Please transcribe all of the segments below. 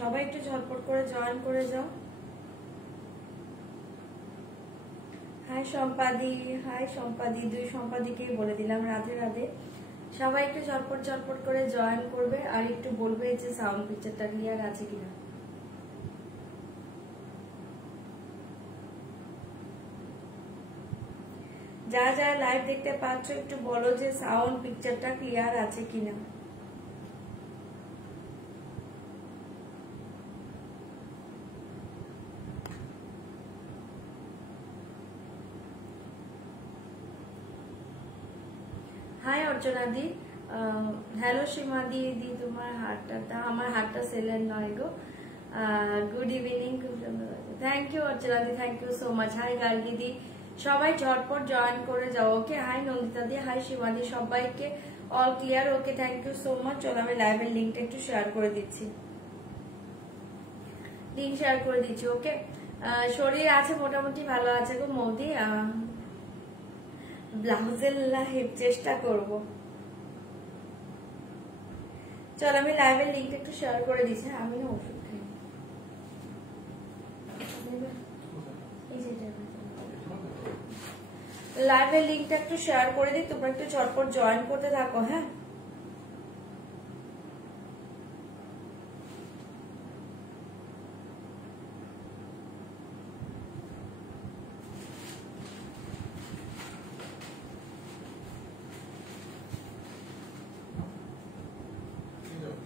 সবাই একটু ঝটপট করে জয়েন করে যাও। হাই সম্পাদি, দুই সম্পাদিকেই বলে দিলাম রাধে রাধে। সবাই একটু ঝটপট করে জয়েন করবে আর একটু বলবে যে সাউন্ড পিকচারটা ক্লিয়ার আছে কিনা। যারা যারা লাইভ দেখতে পাচ্ছ একটু বলো যে সাউন্ড পিকচারটা ক্লিয়ার আছে কিনা। হাই অর্চনা দি, হ্যালো সীমা দি, তোমার হাতটা, আমার হাতটা সেলের নয় গো। গুড ইভিনিং, খুব সুন্দর আছে। থ্যাংক ইউ অর্চনা দি, thank you so much. Hi Gargi দি, সবাই ঝটপট জয়েন করে যাও। ওকে, হাই নন্দিতা দি, হাই সীমা দি, সবাইকে all clear. Okay, thank you so much. চলো আমি লাইভের লিঙ্কটা একটু শেয়ার করে দিচ্ছি, লিঙ্ক শেয়ার করে দিচ্ছি। ওকে, শরীর আছে মোটামুটি ভালো আছে গো মৌদি। ব্লাউজের লাইভ চেষ্টা করব। চল আমি লাইভের লিঙ্কটা একটু শেয়ার করে দিচ্ছি। আমি না ওষুধ খাই, লাইভের লিঙ্কটা একটু শেয়ার করে দিই, তোমরা একটু ঝটপট জয়েন করতে থাকো। হ্যাঁ,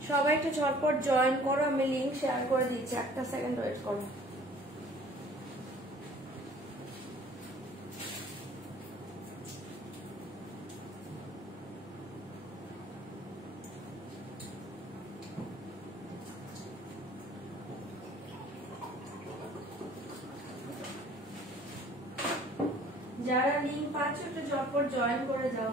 সবাই একটু ঝটপট জয়েন করো, আমি লিঙ্ক শেয়ার করে দিচ্ছি। একটা সেকেন্ড ওয়েট করো। যারা লিঙ্ক পাচ্ছ একটু ঝটপট জয়েন করে যাও।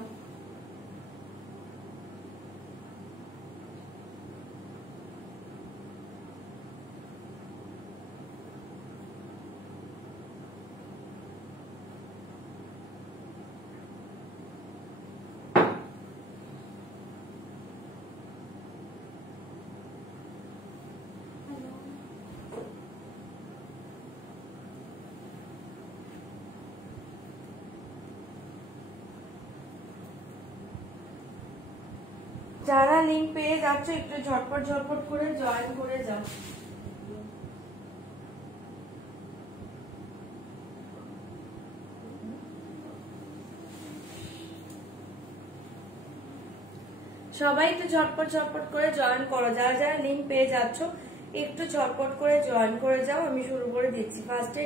যারা লিঙ্ক পেয়ে যাচ্ছ একটু ঝটপট করে জয়েন করে যাও। সবাই একটু ঝটপট করে জয়েন করো। যারা যারা লিঙ্ক পেয়ে যাচ্ছ একটু ঝটপট করে জয়েন করে যাও। আমি শুরু করে দিচ্ছি। ফার্স্টে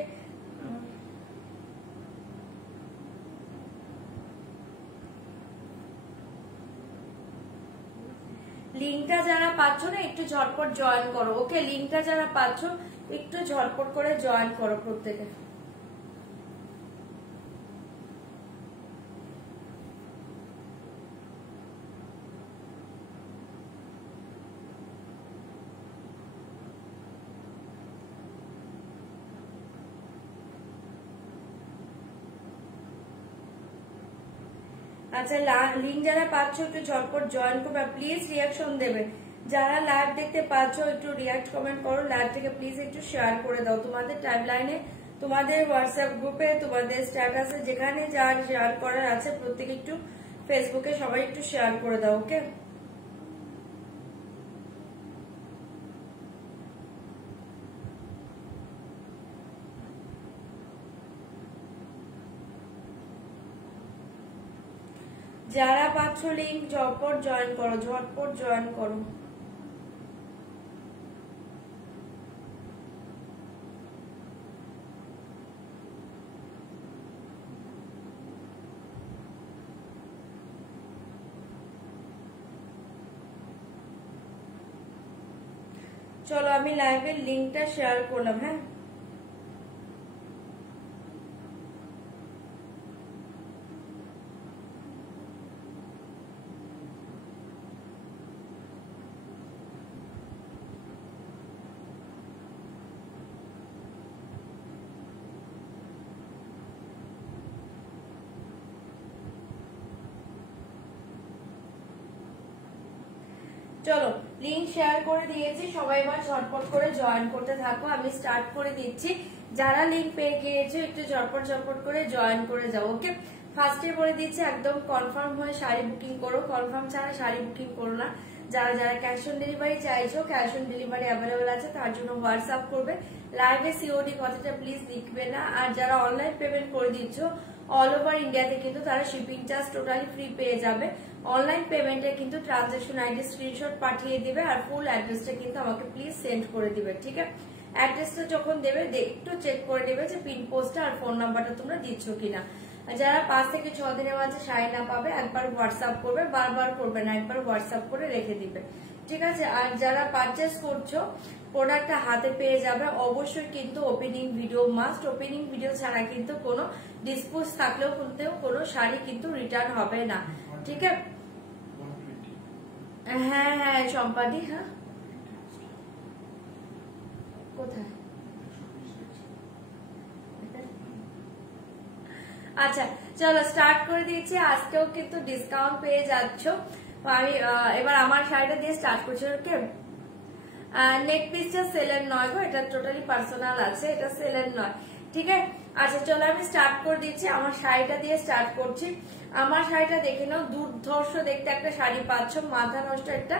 লিঙ্কটা যারা পাচ্ছ না একটু ঝটপট জয়েন করো। ওকে, লিঙ্কটা যারা পাচ্ছ একটু ঝটপট করে জয়েন করো প্রত্যেকে। আচ্ছা, লিঙ্ক যারা পাচ্ছ একটু ঝটপট জয়েন করবে, প্লিজ রিয়াকশন দেবে। যারা লাইভ দেখতে পাচ্ছ একটু রিয়াক্ট কমেন্ট করো। লাইভটাকে প্লিজ একটু শেয়ার করে দাও তোমাদের টাইমলাইনে, তোমাদের হোয়াটসঅ্যাপ গ্রুপে, তোমাদের স্ট্যাটাসে, যেখানে যার শেয়ার করার আছে প্রত্যেকে একটু ফেসবুকে সবাই একটু শেয়ার করে দাও। ওকে, যারা পাচ্ছ লিঙ্ক ঝটপট জয়েন করো, ঝটপট জয়েন করো। চলো আমি লাইভের লিঙ্কটা শেয়ার করলাম। হ্যাঁ, চলো লিংক শেয়ার করে দিয়েছি, সবাই এবার ঝটপট করে জয়েন করতে থাকো। আমি স্টার্ট করে দিচ্ছি, যারা লিংক পেয়ে গিয়েছো একটু ঝটপট করে জয়েন করে যাও। ওকে, ফার্স্টে বলে দিচ্ছি একদম কনফার্ম হয়ে শাড়ি বুকিং করো, কনফার্ম ছাড়া শাড়ি বুকিং করো না। যারা যারা ক্যাশ অন ডেলিভারি চাইছো, ক্যাশ অন ডেলিভারি অ্যাভেলেবল আছে, তার জন্য হোয়াটসঅ্যাপ করবে। লাইভে সিওডি কথাটা প্লিজ লিখবে না। আর যারা অনলাইন পেমেন্ট করে দিচ্ছ অল ওভার ইন্ডিয়াতে কিন্তু তারা শিপিং চার্জ টোটালি ফ্রি পেয়ে যাবে। অনলাইন পেমেন্টে কিন্তু ট্রানজাকশন আইডি স্ক্রিনশট পাঠিয়ে দিবে আর ফুল অ্যাড্রেসটা কিন্তু আমাকে প্লিজ সেন্ড করে দিবে। ঠিক আছে, অ্যাড্রেসটা যখন দেবে একটু চেক করে নেবে যে পিন পোস্টটা আর ফোন নাম্বারটা তোমরা দিচ্ছ কিনা। যারা 5 থেকে 6 দিনের মাঝে শাড়ি না পাবে একবার হোয়াটসঅ্যাপ করবে, বারবার করবে না, একবার হোয়াটসঅ্যাপ করে রেখে দিবে। ঠিক আছে, আর যারা পারচেস করছো প্রোডাক্টটা হাতে পেয়ে যাবে। অবশ্যই কিন্তু opening video must, opening video ছাড়া কিন্তু কোনো ডিসপোজ থাকলেও কিন্তু কোনো শাড়ি কিন্তু রিটার্ন হবে না। ঠিক আছে, হ্যাঁ হ্যাঁ সম্পাদি, হ্যাঁ কোথায়? আচ্ছা চলো স্টার্ট করে দিচ্ছি। আজকেও কিন্তু ডিসকাউন্ট পেয়ে যাচ্ছ। আমি এবার আমার শাড়িটা দিয়ে স্টার্ট করছি। ওকে, নেক পিসটা সেলের নয় গো, এটা টোটালি পার্সোনাল আছে, এটা সেলের নয়। ঠিক আছে, আচ্ছা চলো আমি স্টার্ট করে দিচ্ছি। আমার শাড়িটা দিয়ে স্টার্ট করছি। আমার শাড়িটা দেখে নাও, দুর্ধর্ষ দেখতে একটা শাড়ি পাচ্ছ, মাথা নষ্ট একটা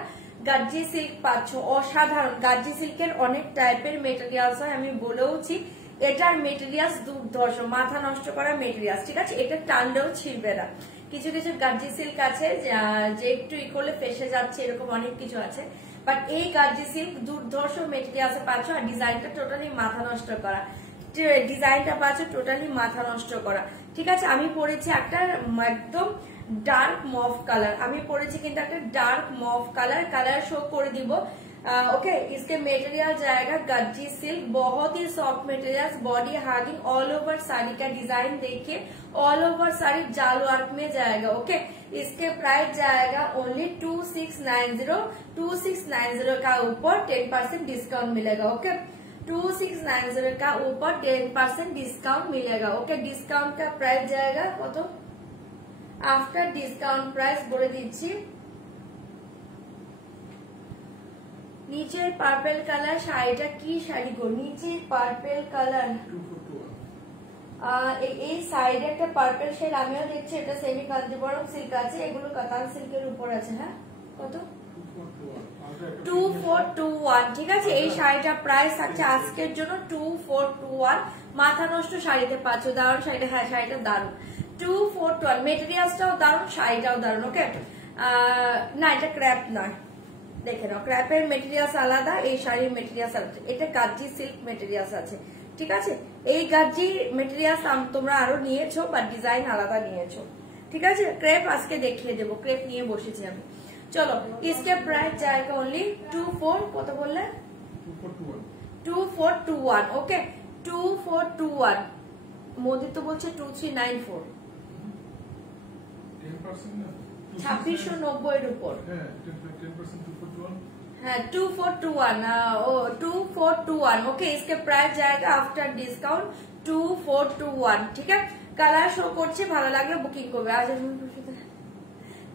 গার্জি সিল্ক পাচ্ছ। অসাধারণ, গার্জি সিল্কের অনেক টাইপের মেটেরিয়ালস হয়, আমি বলেওছি এটার মেটেরিয়ালস দুর্ধর্ষ, মাথা নষ্ট করা মেটেরিয়ালস। ঠিক আছে, এটা টানলেও ছিঁড়বে না। কিছু কিছু গার্জি সিল্ক আছে যে একটু ই করলে ফেসে যাচ্ছে, এরকম অনেক কিছু আছে, বাট এই গার্জি সিল্ক দুর্ধর্ষ মেটেরিয়ালস পাচ্ছ। আর ডিজাইনটা টোটালি মাথা নষ্ট করা, ডিজাইনটা পাচ্ছ টোটালি মাথা নষ্ট করা। ঠিক আছে, আমি পরেছি একটা একদম ডার্ক মভ কালার, আমি পরেছি কিন্তু একটা dark mauve colour. Colour show করে দিব। ओके, इसके मटेरियल जाएगा गज्जी सिल्क, बहुत ही soft material, body hugging, all over sari का डिजाइन देखिए, ऑल ओवर साड़ी जाल वर्क में जाएगा। ओके, इसके प्राइस जाएगा ओनली 2690। 2690 का ऊपर 10% डिस्काउंट मिलेगा। ओके, 2690 का ऊपर 10% डिस्काउंट मिलेगा। ओके, डिस्काउंट का प्राइस जाएगा कत, आफ्टर डिस्काउंट प्राइस बोले दीजिए। নিচে পার্পল কালার শাড়িটা কি শাড়ি গো, নিচে পার্পল কালার, এই সাইডে একটা পার্পল শেড আমিও দেখছি, এটা সেমি কাঞ্জিবরম সিল্ক আছে, এগুলো কাতান সিল্কের উপর আছে। হ্যাঁ কত, 2421। ঠিক আছে, এই শাড়িটা প্রাইস থাকছে আজকের জন্য 2421। মাথা নষ্ট শাড়িতে পাচ্ছ, দারুণ শাড়িটা। হ্যাঁ শাড়িটা দারুণ, 2421। মেটেরিয়ালসটাও দারুণ, শাড়িটাও দারুণ। ওকে, না এটা ক্র্যাপ নয়, দেখে নাও ক্র্যাপের মেটেরিয়ালস আলাদা, এই শাড়ির মেটেরিয়ালস আলাদা, এটা গার্জি সিল্ক মেটেরিয়ালস আছে। ঠিক আছে, এই গার্জি মেটেরিয়ালস তোমরা আরো নিয়েছো বা ডিজাইন আলাদা নিয়েছো। ঠিক আছে, ক্রেপ আজকে দেখিয়ে দেবো, ক্রেপ নিয়ে বসেছি আমি। চলো, इसके प्राइस जाएगा ओनली 24, কত বললে? 2421। ওকে, 2421। মোদি তো বলছে 2394, 2690 এর উপর। हाँ 2421, 2421। ओके, इसके प्राइस जाएगा आफ्टर डिस्काउंट 2421। ठीक है, কালার শো করছে, ভালো লাগলে বুকিং করবে। আজ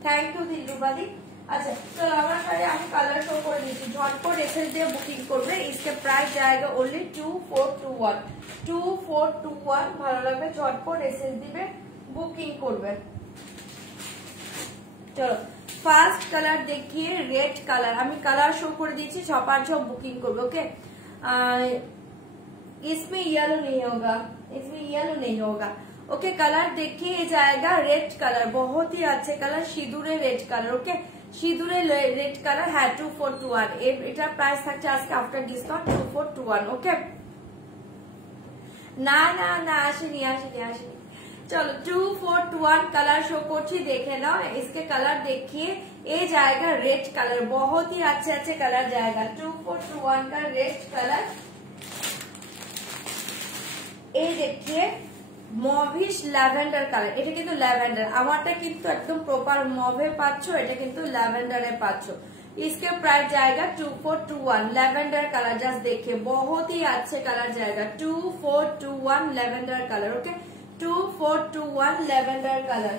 থ্যাংক ইউ দিলুবাদি। আচ্ছা চলো আমার শাড়ি আমি কালার শো করে দিচ্ছি, ঝটপট এসে দিয়ে বুকিং করবে। इसके प्राइस जाएगा ओनली 2421। 2421 ভালো লাগবে, ঝটপট এসে দিবে, বুকিং করবে। চলো ফার্স্ট কালার देखिए, रेड कलर। আমি কালার শো করে দিচ্ছি, ছপার ছপ বুকিং করবে। ওকে, इसमें येलो नहीं होगा, इसमें येलो नहीं होगा। ओके, कलर देखिए जाएगा रेड कलर, बहुत ही अच्छे कलर, সিঁদুরে রেড কালার। ওকে, সিঁদুরে রেড কালার। হ্যাঁ 2421। এটার প্রাইস থাকছে আজকে আফটার ডিসকাউন্ট 2421। ওকে, না না না আসেনি আসেনি আসেনি। चलो 2421 कलर शो करছি, देखे ना, इसके कलर देखिए, ये जाएगा रेड कलर, बहुत ही अच्छे अच्छे कलर जाएगा। 2421 का रेड कलर। ये देखिए মভিশ ল্যাভেন্ডার কালার, এটা কিন্তু ল্যাভেন্ডার, আমারটা কিন্তু একদম প্রপার মভে পাচ্ছ, এটা কিন্তু ল্যাভেন্ডারে পাচ্ছ। इसके प्राइस जाएगा 2421। लैवेंडर कलर जस्ट देखिए, बहुत ही अच्छे कलर जाएगा। 2421 lavender colour. Okay, 2421 lavender colour.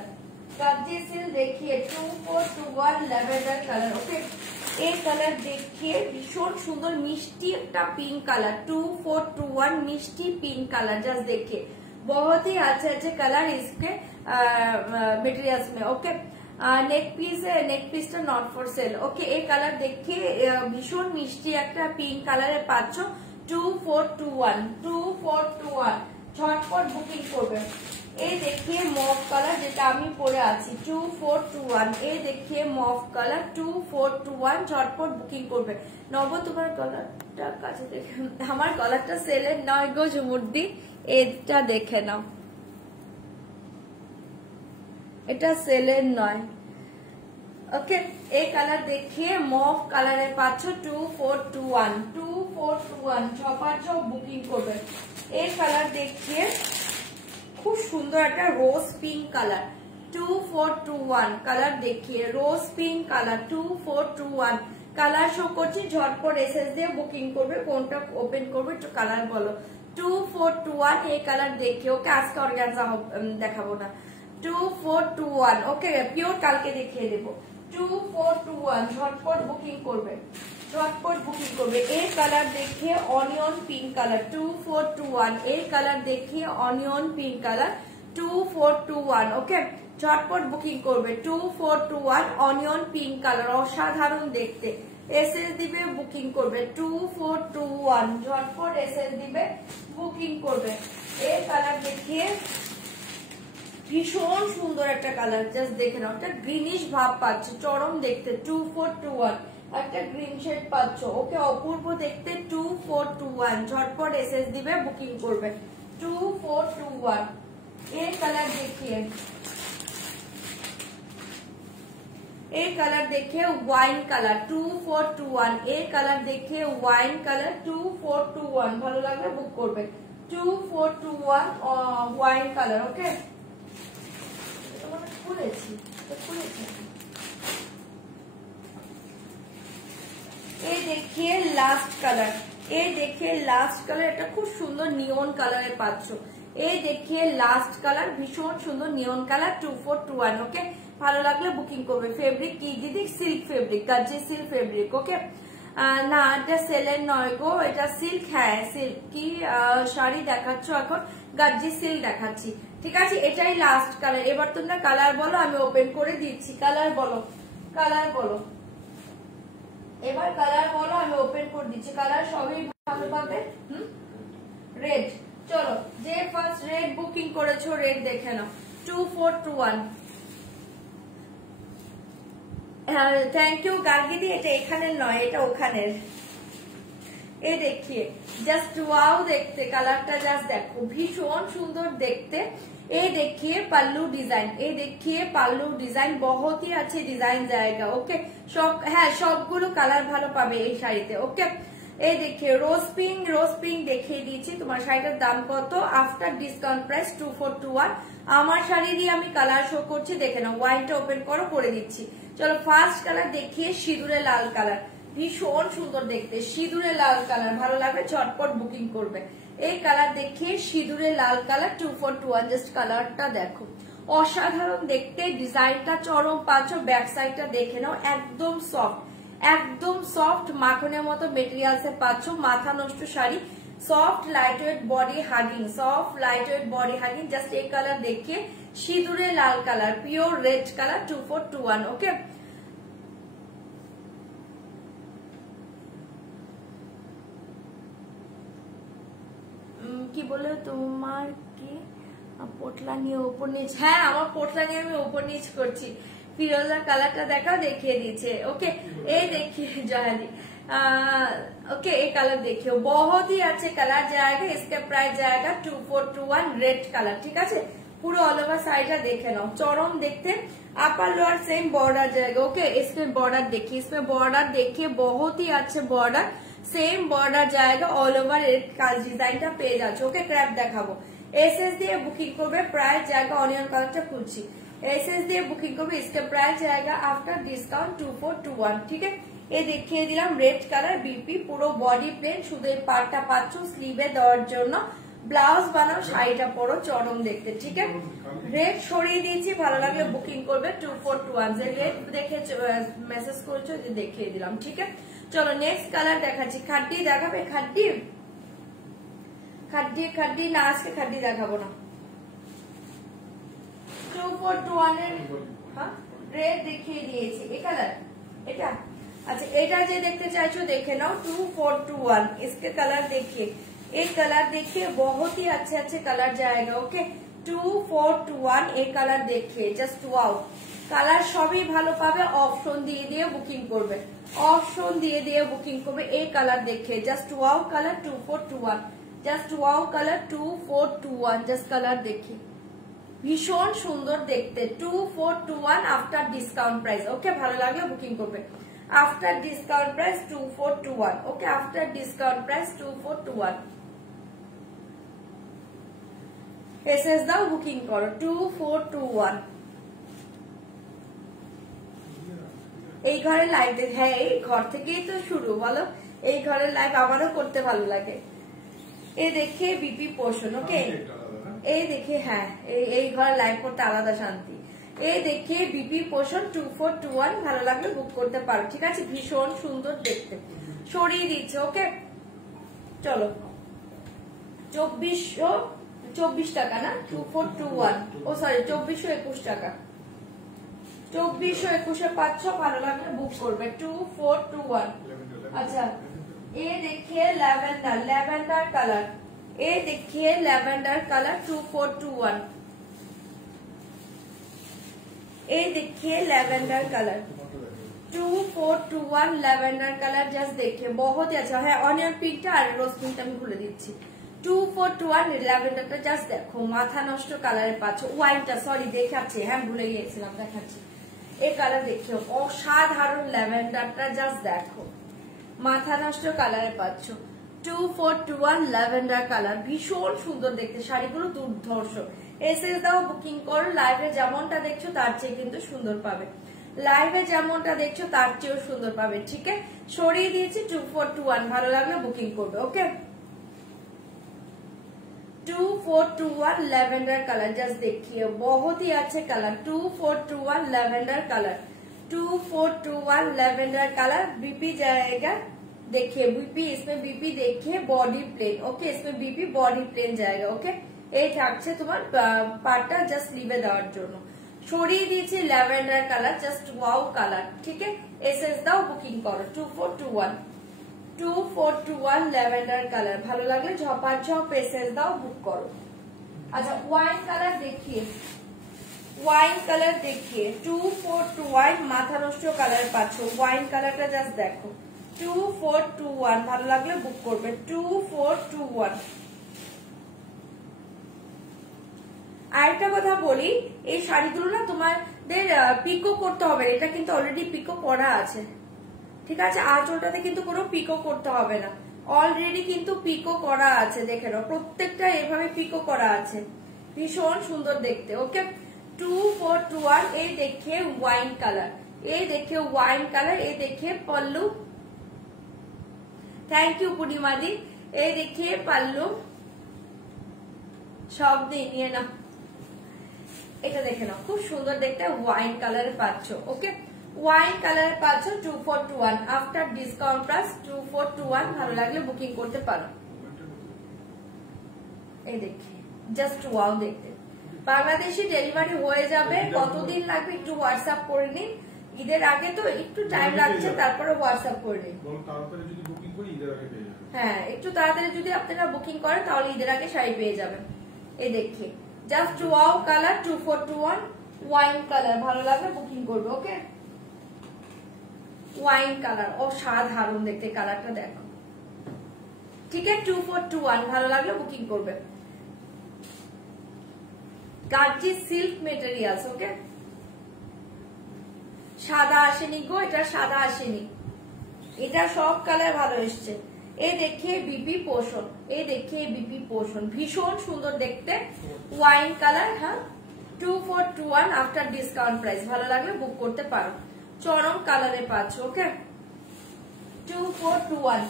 Gajji silk देखिए 2421 लैवेंडर कलर। ओके, এই কালার দেখিয়ে ভীষণ সুন্দর মিষ্টি একটা পিঙ্ক কালার 2421 मिष्टी पिंक कलर जस्ट देखिए बहुत ही अच्छे अच्छे कलर इसके मटेरियल्स में ओके नेक पीस है नेक पीसটা নট ফর সেল ওকে এই কালার দেখিয়ে ভীষণ মিষ্টি একটা পিঙ্ক কালারে পাচ্ছ 2421 ঝটপট বুকিং করবে এই দেখিয়ে মফ কালার যেটা আমি পরে আছি 2421 এই দেখিয়ে মফ কালার 2421 ঝটপট বুকিং করবে নব তোমার কালারটা কাছে দেখে আমার কালারটা সেলের নয় গো ঝুমুরদি এটা দেখে নাও এটা সেলের নয় ওকে এই কালার দেখিয়ে মফ কালারে পাচ্ছ 2421 ঝপাঝপ বুকিং করবে এই কালার দেখিয়ে খুব সুন্দর একটা রোজ পিঙ্ক কালার 2421 কালার দেখিয়ে রোজ পিঙ্ক কালার 2421 কালার শো করছি ঝটপট এসএস দিয়ে বুকিং করবে কোনটা ওপেন করবে একটু কালার বলো 2421 এই কালার দেখিয়ে ওকে আজকে অর্গানজা দেখাবো না 2421 ওকে পিওর কালকে দেখিয়ে দেবো 2421 ঝটপট বুকিং করবে এই কালার দেখিয়ে অনিয়ন পিঙ্ক কালার 2421 এই কালার দেখিয়ে অনিয়ন পিঙ্ক কালার 2421 ওকে ঝটপট বুকিং করবে 2421 অনিয়ন পিঙ্ক কালার অসাধারণ দেখতে এসএস দিবে বুকিং করবে 2421 ঝটপট এসএস দিবে বুকিং করবে এই কালার দেখিয়ে ভীষণ সুন্দর একটা কালার জাস্ট দেখে নাও একটা গ্রিনিশ ভাব পাচ্ছে চরম দেখতে 2421 একটা গ্রিন শেড পাচ্ছ ওকে অপূর্ব দেখতে 2421 ঝটপট এসএস দিবে বুকিং করবে 2421 এই কালার দেখিয়ে ওয়াইন কালার 2421 এই কালার দেখিয়ে ওয়াইন কালার 2421 ভালো লাগলে বুক করবে 2421 ওয়াইন কালার ওকে খুলেছি এই দেখিয়ে লাস্ট কালার এটা খুব সুন্দর নিয়ন কালারে পাচ্ছ এই দেখিয়ে লাস্ট কালার ভীষণ সুন্দর নিয়ন কালার 2421 ওকে ভালো লাগলে বুকিং করবে ফেব্রিক কি দিদি silk fabric Gajji silk fabric okay না এটা সেলের নয় গো এটা সিল্ক হ্যাঁ সিল্ক কি শাড়ি দেখাচ্ছ এখন গার্জি সিল্ক দেখাচ্ছি ঠিক আছে এটাই লাস্ট কালার এবার তোমরা কালার বলো আমি ওপেন করে দিচ্ছি কালার বলো এবার কালার বলো আমি ওপেন করে দিচ্ছি কালার সবই ভালো পাবে রেড চলো যে ফার্স্ট রেড বুকিং করেছো রেড দেখে নাও 2421 থ্যাংক ইউ গার্গিদি এটা এখানের নয় এটা ওখানের এই দেখিয়ে জাস্ট ওয়াও দেখতে কালারটা জাস্ট দেখো ভীষণ সুন্দর দেখতে এই দেখিए पल्लू डिजाइन बहुत ही अच्छे डिजाइन जाएगा ओके सब हाँ सबगुलो कलर ভালো পাবে এই শাড়িতে ওকে এই দেখিए रोज पिंक দেখিয়ে দিয়েছি তোমার শাড়িটার দাম কত আফটার ডিসকাউন্ট প্রাইস 2421 আমার শাড়িরই আমি কালার শো করছি দেখে নাও ওয়াইনটা ওপেন করো করে দিচ্ছি চলো ফার্স্ট কালার দেখিए সিঁদুরে লাল কালার ভীষণ সুন্দর দেখতে সিঁদুরে লাল কালার ভালো লাগবে ঝটপট বুকিং করবে এই কালার দেখিয়ে সিঁদুরে লাল কালার 2421 জাস্ট কালারটা দেখো অসাধারণ দেখতে ডিজাইনটা চরম পাচ্ছ ব্যাক সাইডটা দেখে নাও একদম সফট মাখনের মতো মেটেরিয়ালসে পাচ্ছ মাথা নষ্ট sari soft lightweight body hugging just এই কালার দেখিয়ে সিঁদুরে লাল কালার পিওর রেড কালার 2421 ওকে কি বলে তোমার কি পোটলা নিয়ে উপর নিচ হ্যাঁ আমার পোটলা নিয়ে আমি উপর নিচ করছি फिरोजा कलर टा देखा देखिए दीजिए ओके ये देखिए जहादी ओके ये कलर देखिए बहुत ही अच्छे कलर जाएगा इसका प्राइस जाएगा 2421 रेड कलर ठीक है पूरा ऑल ओवर साइड देखे नाओ चरम देखते अपर लोअर सेम बॉर्डर जाएगा ओके इसमें बॉर्डर देखिए इसमें बॉर्डर देखिए बहुत ही अच्छे बॉर्डर सेम बॉर्डर जाएगा ऑल ओवर डिजाइन टा पे जाच्छे ओके क्रैप देखाबो एसएस दिए बुकिंग करबे प्राइस जाएगा ऑनियन कलर टा खुलছি एसएस दिए बुकिंग करबे इसका प्राइस जाएगा आफ्टर डिस्काउंट 2421 ठीक है ये देखिए दिलाम रेड कलर बीपी পুরো বডি প্লেন শুধু এই পাটটা পাচ্ছো স্লিভে দেওয়ার জন্য ব্লাউজ বানাও, শাড়িটা পরো, চরম দেখতে। ঠিক আছে, রেট সরিয়ে দিয়েছি, ভালো লাগলে বুকিং করবে 2421। যে রেট দেখে মেসেজ করেছো যে দেখিয়ে দিলাম। ঠিক আছে, চলো নেক্সট কালার দেখাচ্ছি। খাড্ডি দেখাবে? খাড্ডি খাড্ডি খাড্ডি না, আজকে খাড্ডি দেখাবো না। 2421 এর রেট দেখিয়ে দিয়েছি। এই কালার এটা, अच्छा এটা যে দেখতে চাইছো দেখে নাও। 2421 इसके कलर देखिए, एक कलर देखिए, बहुत ही अच्छे अच्छे कलर जाएगा। ओके 2421 এই কালার देखिए, জাস্ট ওয়াও। কালার সবই ভালো পাবে, অপশন দিয়ে দিয়ে বুকিং করবে, অপশন দিয়ে দিয়ে বুকিং করবে। এই কালার देखिए, just wow colour 2421, just wow colour 2421, just colour देखिए, ভীষণ সুন্দর দেখতে। 2421 আফটার ডিসকাউন্ট প্রাইস। ওকে, ভালো লাগলে বুকিং করবে। After discount price 2421। Okay, after discount price 2421। SS दाओ, बुकिंग करो 2421। এই ঘরে লাইভ, হ্যাঁ এই ঘর থেকেই তো শুরু, বলো এই ঘরের লাইভ আমারও করতে ভালো লাগে। এই দেখে বিপি পোর্শন। ওকে, এই দেখে, হ্যাঁ এই ঘরে লাইভ করতে আলাদা শান্তি। এই দেখে বিপি পোষণ 2421, ভালো লাগলে বুক করতে পারো। ঠিক আছে, ভীষণ সুন্দর দেখতে, সরিয়ে দিচ্ছে। ওকে, চলো 2424 টাকা না, 2421, ও সরি 2421 টাকা, 2421 পাচ্ছ, ভালো লাগলে বুক করবে 2421। আচ্ছা, এ দেখিয়ে ল্যাভেন্ডার, ল্যাভেন্ডার কালার, এ দেখিয়ে ল্যাভেন্ডার কালার 2421। ये देखिए lavender colour 2421 lavender colour, just देखिए बहुत ही अच्छा है। ऑनियन पिंकটা আর রোজ পিঙ্কটা আমি ভুলে দিচ্ছি। 2421 ল্যাভেন্ডারটা জাস্ট দেখো, মাথা নষ্ট কালারে পাচ্ছ। ওয়াইনটা সরি দেখাচ্ছি, হ্যাঁ ভুলে গিয়েছিলাম, দেখাচ্ছি। এই কালার দেখিও, অসাধারণ ল্যাভেন্ডারটা জাস্ট দেখো, মাথা নষ্ট কালারে পাচ্ছ। 2421 ল্যাভেন্ডার কালার, ভীষণ সুন্দর দেখতে, শাড়িগুলো দুর্ধর্ষ। এসএস দাও, বুকিং করো। লাইভে যেমনটা দেখছো তার চেয়ে কিন্তু সুন্দর পাবে, লাইভে যেমনটা দেখছো তার চেয়েও সুন্দর পাবে। ঠিক আছে, সরিয়ে দিয়েছি 2421, ভালো লাগলে বুকিং করবে। ওকে 2421 लैवेंडर कलर, जस्ट देखिए बहुत ही अच्छे colour. 2421 lavender colour, 2421 lavender colour, BP जाएगा। देखिए बीपी, इसमें बीपी देखिए, बॉडी प्लेन। ओके, इसमें बीपी बॉडी प्लेन जाएगा। ओके, এই থাকছে তোমার পার্টটা জাস্ট লিভে দেওয়ার জন্য। সরিয়ে দিয়েছি lavender colour, just wow colour. ঠিক আছে, এসএস দাও, বুকিং করো 2421, 2421 ল্যাভেন্ডার কালার, ভালো লাগলে ঝপাঝপ এসএস দাও, বুক করো। আচ্ছা, ওয়াইন কালার দেখিয়ে, ওয়াইন কালার দেখিয়ে 2421 মাথা নষ্ট কালার পাচ্ছ। ওয়াইন কালারটা জাস্ট দেখো, 2421, ভালো লাগলে বুক করবে 2421। আরেকটা কথা বলি, এই শাড়িগুলো না তোমাদের পিকো করতে হবে, এটা কিন্তু অলরেডি পিকো করা আছে। ঠিক আছে, আঁচলটাতে কিন্তু কোনো পিকো করতে হবে না, অলরেডি কিন্তু পিকো করা আছে। দেখে নাও, প্রত্যেকটা এভাবে পিকো করা আছে, ভীষণ সুন্দর দেখতে। ওকে 2421। এই দেখে ওয়াইন কালার, এই দেখে ওয়াইন কালার, এই দেখে পল্লু। থ্যাংক ইউ পূর্ণিমা দি। এই দেখে পাল্লু, সব দিয়ে নিয়ে নাও। এটা দেখে নাও, খুব সুন্দর দেখতে, ওয়াইন কালারে পাচ্ছ। ওকে, ওয়াইন কালারে পাচ্ছ 2421 আফটার ডিসকাউন্ট প্রাইস 2421, ভালো লাগলে বুকিং করতে পারো। এই দেখি, জাস্ট ওয়াও দেখতে। বাংলাদেশি ডেলিভারি হয়ে যাবে, কতদিন লাগবে একটু হোয়াটসঅ্যাপ করে নিন। ঈদের আগে তো একটু টাইম লাগছে, তারপরে হোয়াটসঅ্যাপ করে নিন। হ্যাঁ, একটু তাড়াতাড়ি যদি আপনারা বুকিং করেন তাহলে ঈদের আগে শাড়ি পেয়ে যাবেন। এই দেখি, just wow colour 2421 wine colour, ভালো লাগলে বুকিং করবে। ওকে, ওয়াইন কালার অসাধারণ দেখতে, কালারটা দেখো। ঠিক আছে, 2421, ভালো লাগলে বুকিং করবে। Gajji silk materials. ওকে, সাদা আসেনি গো, এটা সাদা আসেনি, এটা সব কালার ভালো এসছে। এই দেখে বিপি পোষণ, এই দেখে বিপি পোষণ, ভীষণ সুন্দর দেখতে, ওয়াইন কালার। হ্যাঁ, 2421 আফটার ডিসকাউন্ট প্রাইস, ভালো লাগলে বুক করতে পারো। চরম কালারে পাচ্ছ। ওকে 2421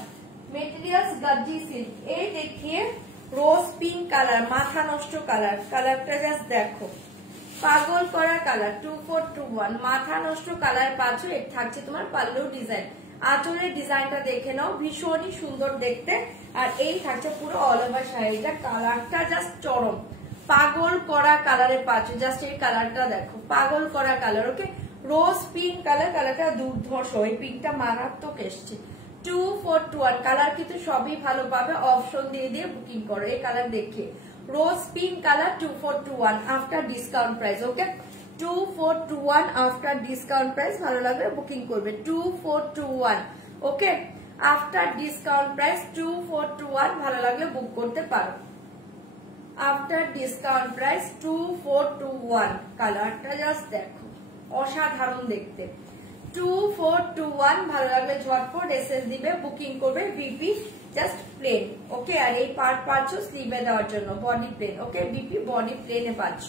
মেটেরিয়ালস গার্জি সিল্ক। এই দেখিয়ে রোজ পিঙ্ক কালার, মাথা নষ্ট কালার, কালারটা জাস্ট দেখো, পাগল করা কালার, 2421 মাথা নষ্ট কালার পাচ্ছ। এর থাকছে তোমার পাল্লু ডিজাইন, আঁচলের ডিজাইনটা দেখে নাও, ভীষণই সুন্দর দেখতে। আর এই থাকছে পুরো অল ওভার শাড়িটা, কালারটা জাস্ট চরম পাগল করা কালারে পাচ্ছ। জাস্ট এই কালারটা দেখো, পাগল করা কালার। ওকে, রোজ পিঙ্ক কালার, কালারটা দুর্ধর্ষ, এই পিঙ্কটা মারাত্মক এসছে। 2421 কালার কিন্তু সবই ভালো পাবে, অপশন দিয়ে দিয়ে বুকিং করো এই কালার দেখে। Rose pink colour 2421 after discount price. Okay, 2421 after discount price, ভালো লাগবে বুকিং করবে 2421। ওকে, আফটার ডিসকাউন্ট প্রাইস 2421, ভালো লাগলে বুক করতে পারো। আফটার ডিসকাউন্ট প্রাইস 2421, কালারটা জাস্ট দেখো, অসাধারণ দেখতে। 2421, ভালো লাগলে ঝটপট এসএস দিবে, বুকিং করবে। BP just plain. ওকে, আর এই পার্ট পাচ্ছ স্লিভে দেওয়ার জন্য, body plain. Okay, BP body প্লেনে পাচ্ছ,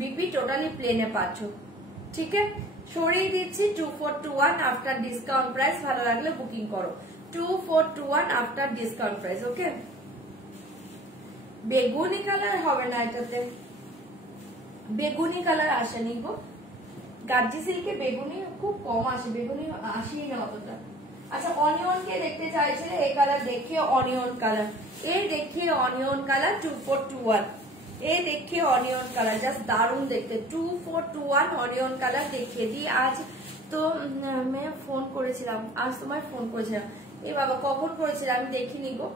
বিপি টোটালি প্লেনে পাচ্ছ। ঠিক আছে, সরিয়ে দিচ্ছি 2421 আফটার ডিসকাউন্ট প্রাইস, ভালো লাগলে বুকিং করো 2421 আফটার ডিসকাউন্ট প্রাইস। ওকে, বেগুনি কালার হবে না এটাতে, বেগুনি কালার আসেনি গো, গার্জি সিল্কে বেগুনি খুব কম আসে, বেগুনি আসেই না অতটা। আচ্ছা, অনিয়ন কে দেখতে চাইছিলে, এই কালার দেখিয়ে অনিয়ন কালার, এই দেখিয়ে অনিয়ন কালার 2421, এই দেখিয়ে অনিয়ন কালার, জাস্ট দারুণ দেখতে। 2421 অনিয়ন কালার দেখিয়ে দিই। আজ তো আমি ফোন করেছিলাম, আজ তোমায় ফোন করেছিলাম, এই বাবা কখন করেছিলাম আমি দেখিনি গো,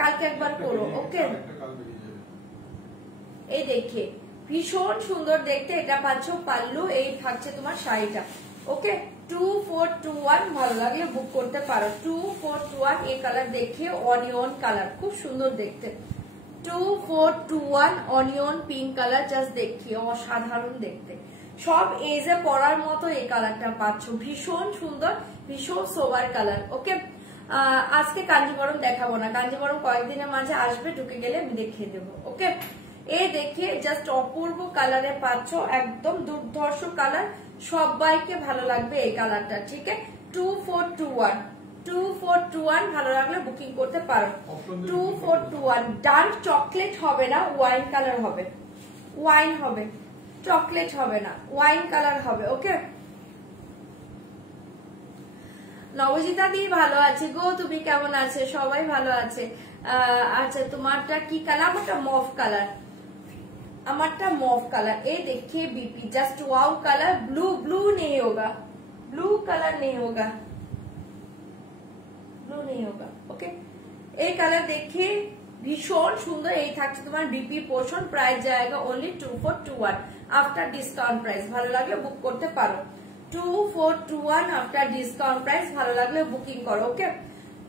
কালকে একবার করো। ওকে, এই দেখে ভীষণ সুন্দর দেখতে, এটা পাচ্ছ পাল্লু, এই থাকছে তোমার শাড়িটা। ওকে, 2421, ভালো লাগলে বুক করতে পারো 2421। এই কালার দেখে অনিয়ন কালার, খুব সুন্দর দেখতে। 2421 অনিয়ন পিঙ্ক কালার, জাস্ট দেখি অসাধারণ দেখতে, সব এজে পরার মতো এই কালারটা পাচ্ছ, ভীষণ সুন্দর, ভীষণ সোবার কালার। ওকে, আজকে কাঞ্জিবরম দেখাবো না, কাঞ্জিবরম কয়েকদিনের মাঝে আসবে, ঢুকে গেলে আমি দেখিয়ে দেবো। ওকে, এই দেখে জাস্ট অপূর্ব কালারে পাচ্ছ, একদম দুর্ধর্ষ কালার, সবাইকে ভালো লাগবে এই কালারটা। ঠিক আছে, 2421 ভালো লাগলে বুকিং করতে পারো। 2421 ডার্ক চকলেট হবে না, ওয়াইন কালার হবে, ওয়াইন হবে, চকলেট হবে না, ওয়াইন কালার হবে। ওকে, নবজিতা দি ভালো আছে গো, তুমি কেমন আছে? সবাই ভালো আছে। আচ্ছা, তোমারটা কি কালার? আমারটা মভ কালার, আমারটা মভ কালার। এই देखिए BP just wow colour, blue blue नहीं होगा, ब्लू कलर नहीं होगा, ब्लू नहीं होगा। ओके, এই কালার देखिए ভীষণ সুন্দর। এই থাকছে তোমার বিপি পোর্শন, প্রাইস जाएगा ओनली 2421 আফটার ডিসকাউন্ট প্রাইস, ভালো লাগলে বুক করতে পারো 2421 আফটার ডিসকাউন্ট প্রাইস, ভালো লাগলে বুকিং করো। ওকে,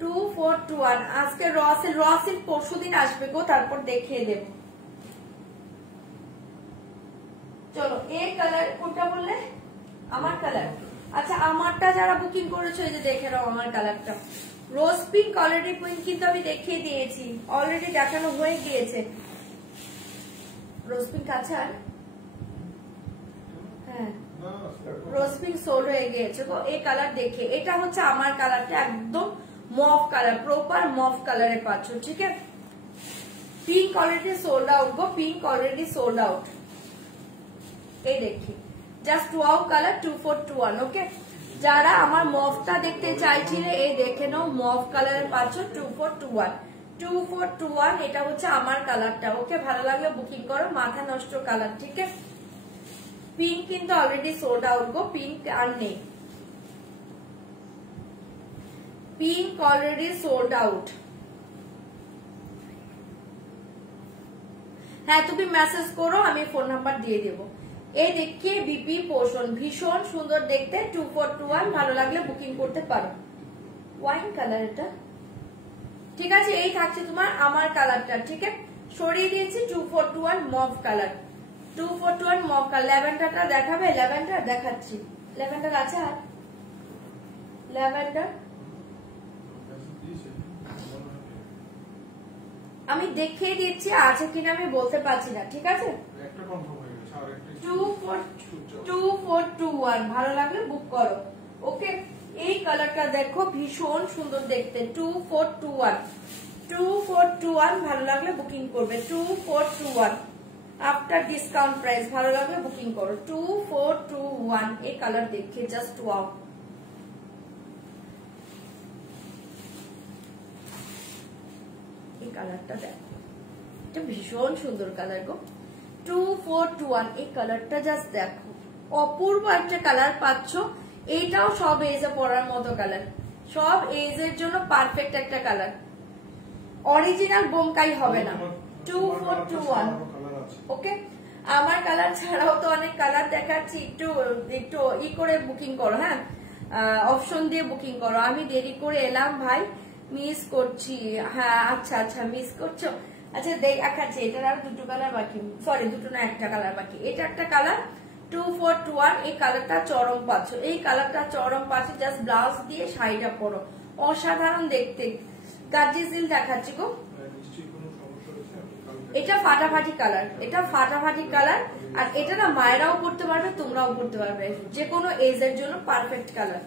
2421 আজকে রসিল পরশুদিন আসবে গো, তারপর দেখিয়ে দেব। চলো, এই কালার কোনটা বললে? আমার কালার। আচ্ছা, আমারটা যারা বুকিং করেছো এই যে দেখে নাও আমার কালারটা, রোজ পিঙ্ক। অলরেডি পিঙ্ক কিন্তু আমি দেখিয়ে দিয়েছি, অলরেডি দেখানো হয়ে গিয়েছে। রোজ পিঙ্ক আছে আর হ্যাঁ, রোজ পিঙ্ক সোল হয়ে গিয়েছে গো। এই কালার দেখে, এটা হচ্ছে আমার কালারটা, একদম মভ কালার, প্রপার মভ কালারে পাচ্ছ। ঠিক আছে, পিঙ্ক অলরেডি সোল্ড আউট গো, পিঙ্ক অলরেডি সোল্ড আউট। এই দেখি জাস্ট ওয়াও কালার 2421। ওকে, যারা আমার মভটা দেখতে চাইছিলে এই দেখে নাও, মভ কালারের পাচ্ছ 2421। এটা হচ্ছে আমার কালারটা। ওকে, ভালো লাগলে বুকিং করো, মাথা নষ্ট কালার। ঠিক আছে, পিঙ্ক কিন্তু অলরেডি সোল্ড আউট গো, পিঙ্ক আর নেই, পিঙ্ক অলরেডি সোল্ড আউট। হ্যাঁ, তুমি মেসেজ করো, আমি ফোন নাম্বার দিয়ে দেবো। এই দেখিয়ে বিপি পোর্শন, ভীষণ সুন্দর দেখতে, 2421, ভালো লাগলে বুকিং করতে পারো। ওয়াইন কালার এটা। ঠিক আছে, এই থাকছে তোমার আমার কালারটা। ঠিক আছে, সরিয়ে দিয়েছি 2421 মভ কালার, 2421 মভ কালার। ল্যাভেন্ডারটা দেখাবে? ল্যাভেন্ডার দেখাচ্ছি, ল্যাভেন্ডার আছে আর ল্যাভেন্ডার আমি দেখিয়ে দিচ্ছি, আছে কিনা আমি বলতে পারছি না। ঠিক আছে, 2421 ভালো লাগলে বুক করো। ওকে, এই কালারটা দেখো, ভীষণ সুন্দর দেখতে, 2421। 2421 ভালো লাগলে বুকিং করবে 2421 আফটার ডিসকাউন্ট প্রাইস ভালো লাগলে বুকিং করো 2421 এই কালার দেখে জাস্ট ওয়াও এই কালারটা দেখো এটা ভীষণ সুন্দর কালার গো 2421 এই কালারটা জাস্ট দেখো অপূর্ব একটা কালার পাচ্ছ এইটাও সব এজে পরার মতো কালার সব এজের জন্য পারফেক্ট একটা কালার অরিজিনাল বোমকাই হবে না 2421 ওকে আমার কালার ছাড়াও তো অনেক কালার দেখাচ্ছি একটু একটু ই করে বুকিং করো হ্যাঁ অপশন দিয়ে বুকিং করো আমি দেরি করে এলাম ভাই মিস করছি হ্যাঁ আচ্ছা আচ্ছা মিস করছো আচ্ছা দেখাচ্ছি এটার আর দুটো কালার বাকি সরি দুটো না একটা কালার বাকি এটা একটা কালার 2421 এই কালারটা চরম পাচ্ছ এই কালারটা চরম পাচ্ছ জাস্ট ব্লাউজ দিয়ে শাড়িটা পরো অসাধারণ দেখতে গাজি সিল দেখাচ্ছি গো এটা ফাটাফাটি কালার এটা ফাটাফাটি কালার আর এটা না মায়েরাও পড়তে পারবে তোমরাও পড়তে পারবে যে কোনো এজের জন্য পারফেক্ট কালার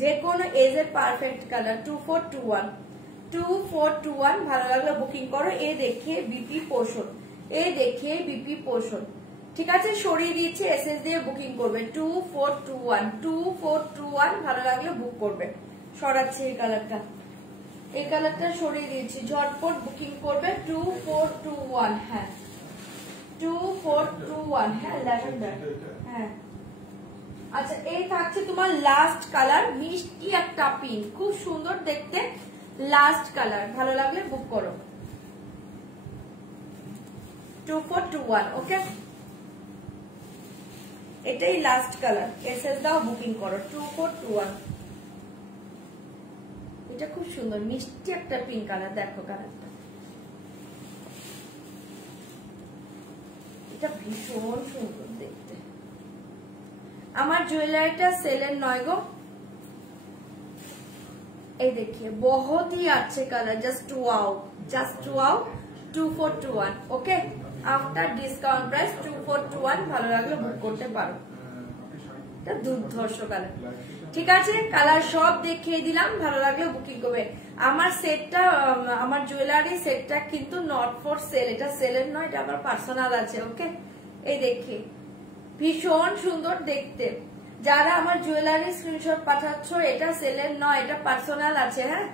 যে কোনো এজের পারফেক্ট কালার 2421 ভালো লাগলে বুকিং করো এ দেখে বিপি পোষণ এ দেখে বিপি পোষণ ঠিক আছে সরিয়ে দিয়েছি এসএস দিয়ে বুকিং করবে 2421 ভালো লাগলে বুক করবে সরাচ্ছি এই কালারটা সরিয়ে দিয়েছি ঝটপট বুকিং করবে 2421 হ্যাঁ 2421 হ্যাঁ ল্যাভেন্ডার হ্যাঁ আচ্ছা এই থাকছে তোমার লাস্ট কালার মিষ্টি একটা পিঙ্ক খুব সুন্দর দেখতে লাস্ট কালার ভালো লাগলে বুক করো 2421 ওকে এটাই লাস্ট কালার এসএস দাও বুকিং করো 2421 এটা খুব সুন্দর মিষ্টি একটা পিঙ্ক কালার দেখো কালারটা এটা ভীষণ সুন্দর দেখতে আমার জুয়েলারিটা সেলের নয় গো এই देखिए बहुत ही अच्छे colour just wow 2421 okay after discount price 2421 ভালো লাগলে বুক করতে পারো এটা দুর্ধর্ষ কালার ঠিক আছে কালার সব দেখিয়ে দিলাম ভালো লাগলে বুকিং করবে আমার সেটটা আমার জুয়েলারি সেটটা কিন্তু নট ফর সেল এটা সেলের নয় এটা আমার পার্সোনাল আছে ওকে এই দেখি ভীষণ সুন্দর দেখতে যারা আমার জুয়েলারি স্ক্রিনশট পাঠাচ্ছ এটা সেলের নয় এটা পার্সোনাল আছে হ্যাঁ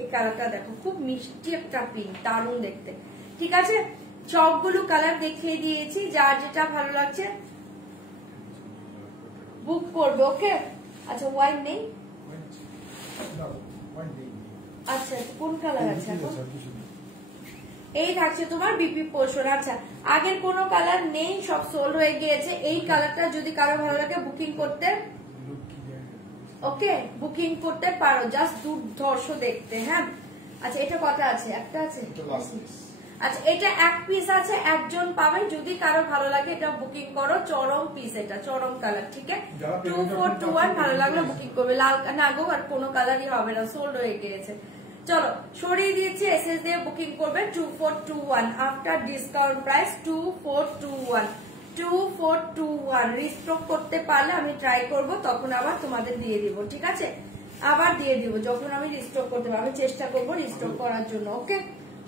এই কালারটা দেখো খুব মিষ্টি একটা পিঙ্ক দারুণ দেখতে ঠিক আছে সবগুলো কালার দেখিয়ে দিয়েছি যার যেটা ভালো লাগছে বুক করবে ওকে আচ্ছা ওয়াইন নেই আচ্ছা কোন কালার আছে এই থাকছে তোমার বিপি পোর্শন আচ্ছা আগের কোনো কালার নেই সব সোল্ড হয়ে গিয়েছে এই কালারটা যদি কারো ভালো লাগে বুকিং করতে ওকে বুকিং করতে পারো জাস্ট দুর্ধর্ষ দেখতে হ্যাঁ আচ্ছা এটা কটা আছে একটা আছে আচ্ছা এটা এক পিস আছে একজন পাবে যদি কারো ভালো লাগে এটা বুকিং করো চরম পিস এটা চরম কালার ঠিক আছে 2421 ভালো লাগলে বুকিং করবে লাল না গো আর কোনো কালারই হবে না সোল্ড হয়ে গিয়েছে চলো সরিয়ে দিয়েছি এসএস দিয়ে বুকিং করবে 2421 আফটার ডিসকাউন্ট প্রাইস 2421 রিস্টক করতে পারলে আমি ট্রাই করব তখন আবার তোমাদের দিয়ে দিব ঠিক আছে আবার দিয়ে দিব যখন আমি রিস্টক করতে পারবো আমি চেষ্টা করব রিস্টক করার জন্য ওকে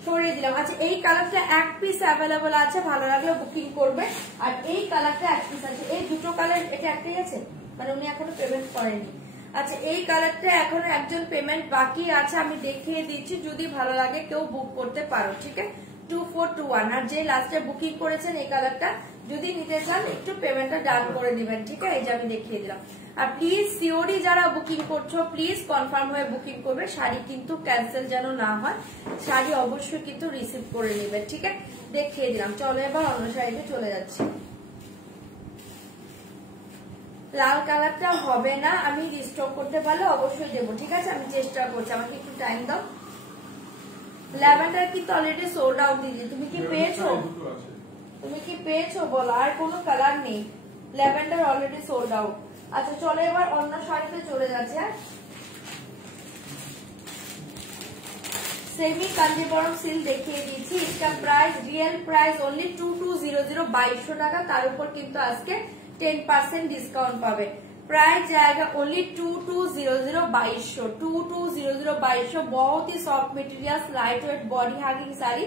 সরিয়ে দিলাম আচ্ছা এই কালারটা এক পিস অ্যাভেলেবল আছে ভালো লাগলে বুকিং করবে আর এই কালারটা এক পিস আছে এই দুটো কালার এটা একটাই আছে মানে উনি এখনো পেমেন্ট করেনি আচ্ছা এই কালারটা এখনো একজন পেমেন্ট বাকি আছে আমি দেখিয়ে দিচ্ছি যদি ভালো লাগে কেউ বুক করতে পারো ঠিক আছে 2421 আর যে লাস্টে বুকিং করেছেন এই কালারটা যদি নিতে চান একটু পেমেন্টটা ডান করে দিবেন ঠিক আছে এই যে আমি দেখিয়ে দিলাম আর প্লিজ সিওডি যারা বুকিং করছো প্লিজ কনফার্ম হয়ে বুকিং করবে শাড়ি কিন্তু ক্যান্সেল যেন না হয় শাড়ি অবশ্যই কিন্তু রিসিভ করে নেবে ঠিক আছে দেখিয়ে দিলাম চলো এবার অন্য শাড়িতে চলে যাচ্ছি লাল কালারটা হবে না আমি রিস্টক করতে পারলে অবশ্যই দেবো ঠিক আছে আমি চেষ্টা করছি আমাকে একটু টাইম দাও ল্যাভেন্ডার কিন্তু অলরেডি সোল্ড আউট দিয়েছি তুমি কি পেয়েছো বলো আর কোনো কালার নেই ল্যাভেন্ডার অলরেডি সোল্ড আউট আচ্ছা চলো এবার অন্য শাড়িতে চলে যাচ্ছে সেমি কাঞ্জিবরম সিল্ক দেখিয়ে দিচ্ছি इसका प्राइस रियल प्राइस ओनली 2200 2200 টাকা তার উপর কিন্তু আজকে 10% ডিসকাউন্ট পাবে प्राइस जाएगा ओनली 2200 2200 बहुत ही soft material light weight body hugging sari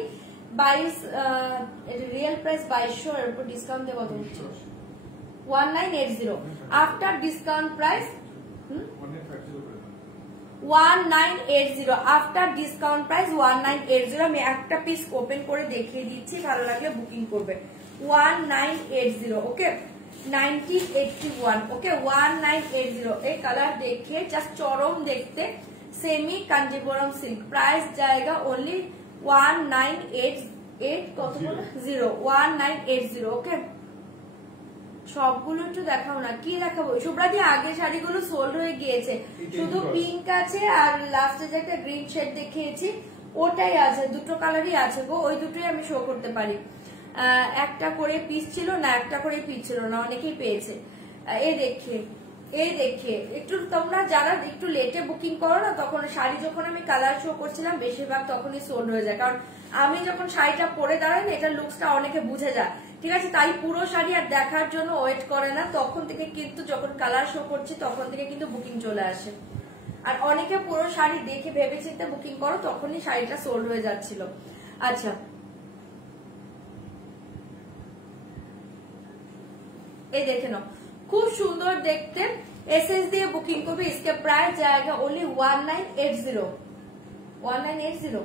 22 real price 2200 discount देगा तो 1980 after discount price 1980 after discount price 1980 আমি একটা পিস ওপেন করে দেখিয়ে দিচ্ছি ভালো লাগলে বুকিং করবে 1980 ওকে 1981 ওকে 1980 এই কালার দেখে জাস্ট চরম দেখতে সেমি কাঞ্জিপুরম সিল্ক প্রাইস जाएगा ओनली 1988 কত বলে 1980 ওকে সবগুলো একটু দেখাও না কি দেখাবো শুভ্রাদি আগে শাড়িগুলো সোল্ড হয়ে গিয়েছে শুধু পিঙ্ক আছে আর লাস্টে যে একটা গ্রিন শেড দেখিয়েছি ওটাই আছে দুটো কালারই আছে গো ওই দুটোই আমি শো করতে পারি একটা করে পিস ছিল না একটা করে পিস ছিল না অনেকেই পেয়েছে এই দেখে একটু তোমরা যারা একটু লেটে বুকিং করো না তখন শাড়ি যখন আমি কালার শো করছিলাম বেশিরভাগ তখনই সোল্ড হয়ে যায় কারণ আমি যখন শাড়িটা পরে দাঁড়াই না এটা লুকসটা অনেকে বুঝে যায় ঠিক আছে তাই পুরো শাড়ি আর দেখার জন্য ওয়েট করে না তখন থেকে কিন্তু যখন কালার শো করছি তখন থেকে কিন্তু বুকিং চলে আসে আর অনেকে পুরো শাড়ি দেখে ভেবে চিন্তে বুকিং করো তখনই শাড়িটা সোল্ড হয়ে যাচ্ছিল আচ্ছা এই দেখে নাও খুব সুন্দর দেখতে এসএস দিয়ে বুকিং করবে इसके प्राइस जाएगा ओनली 1980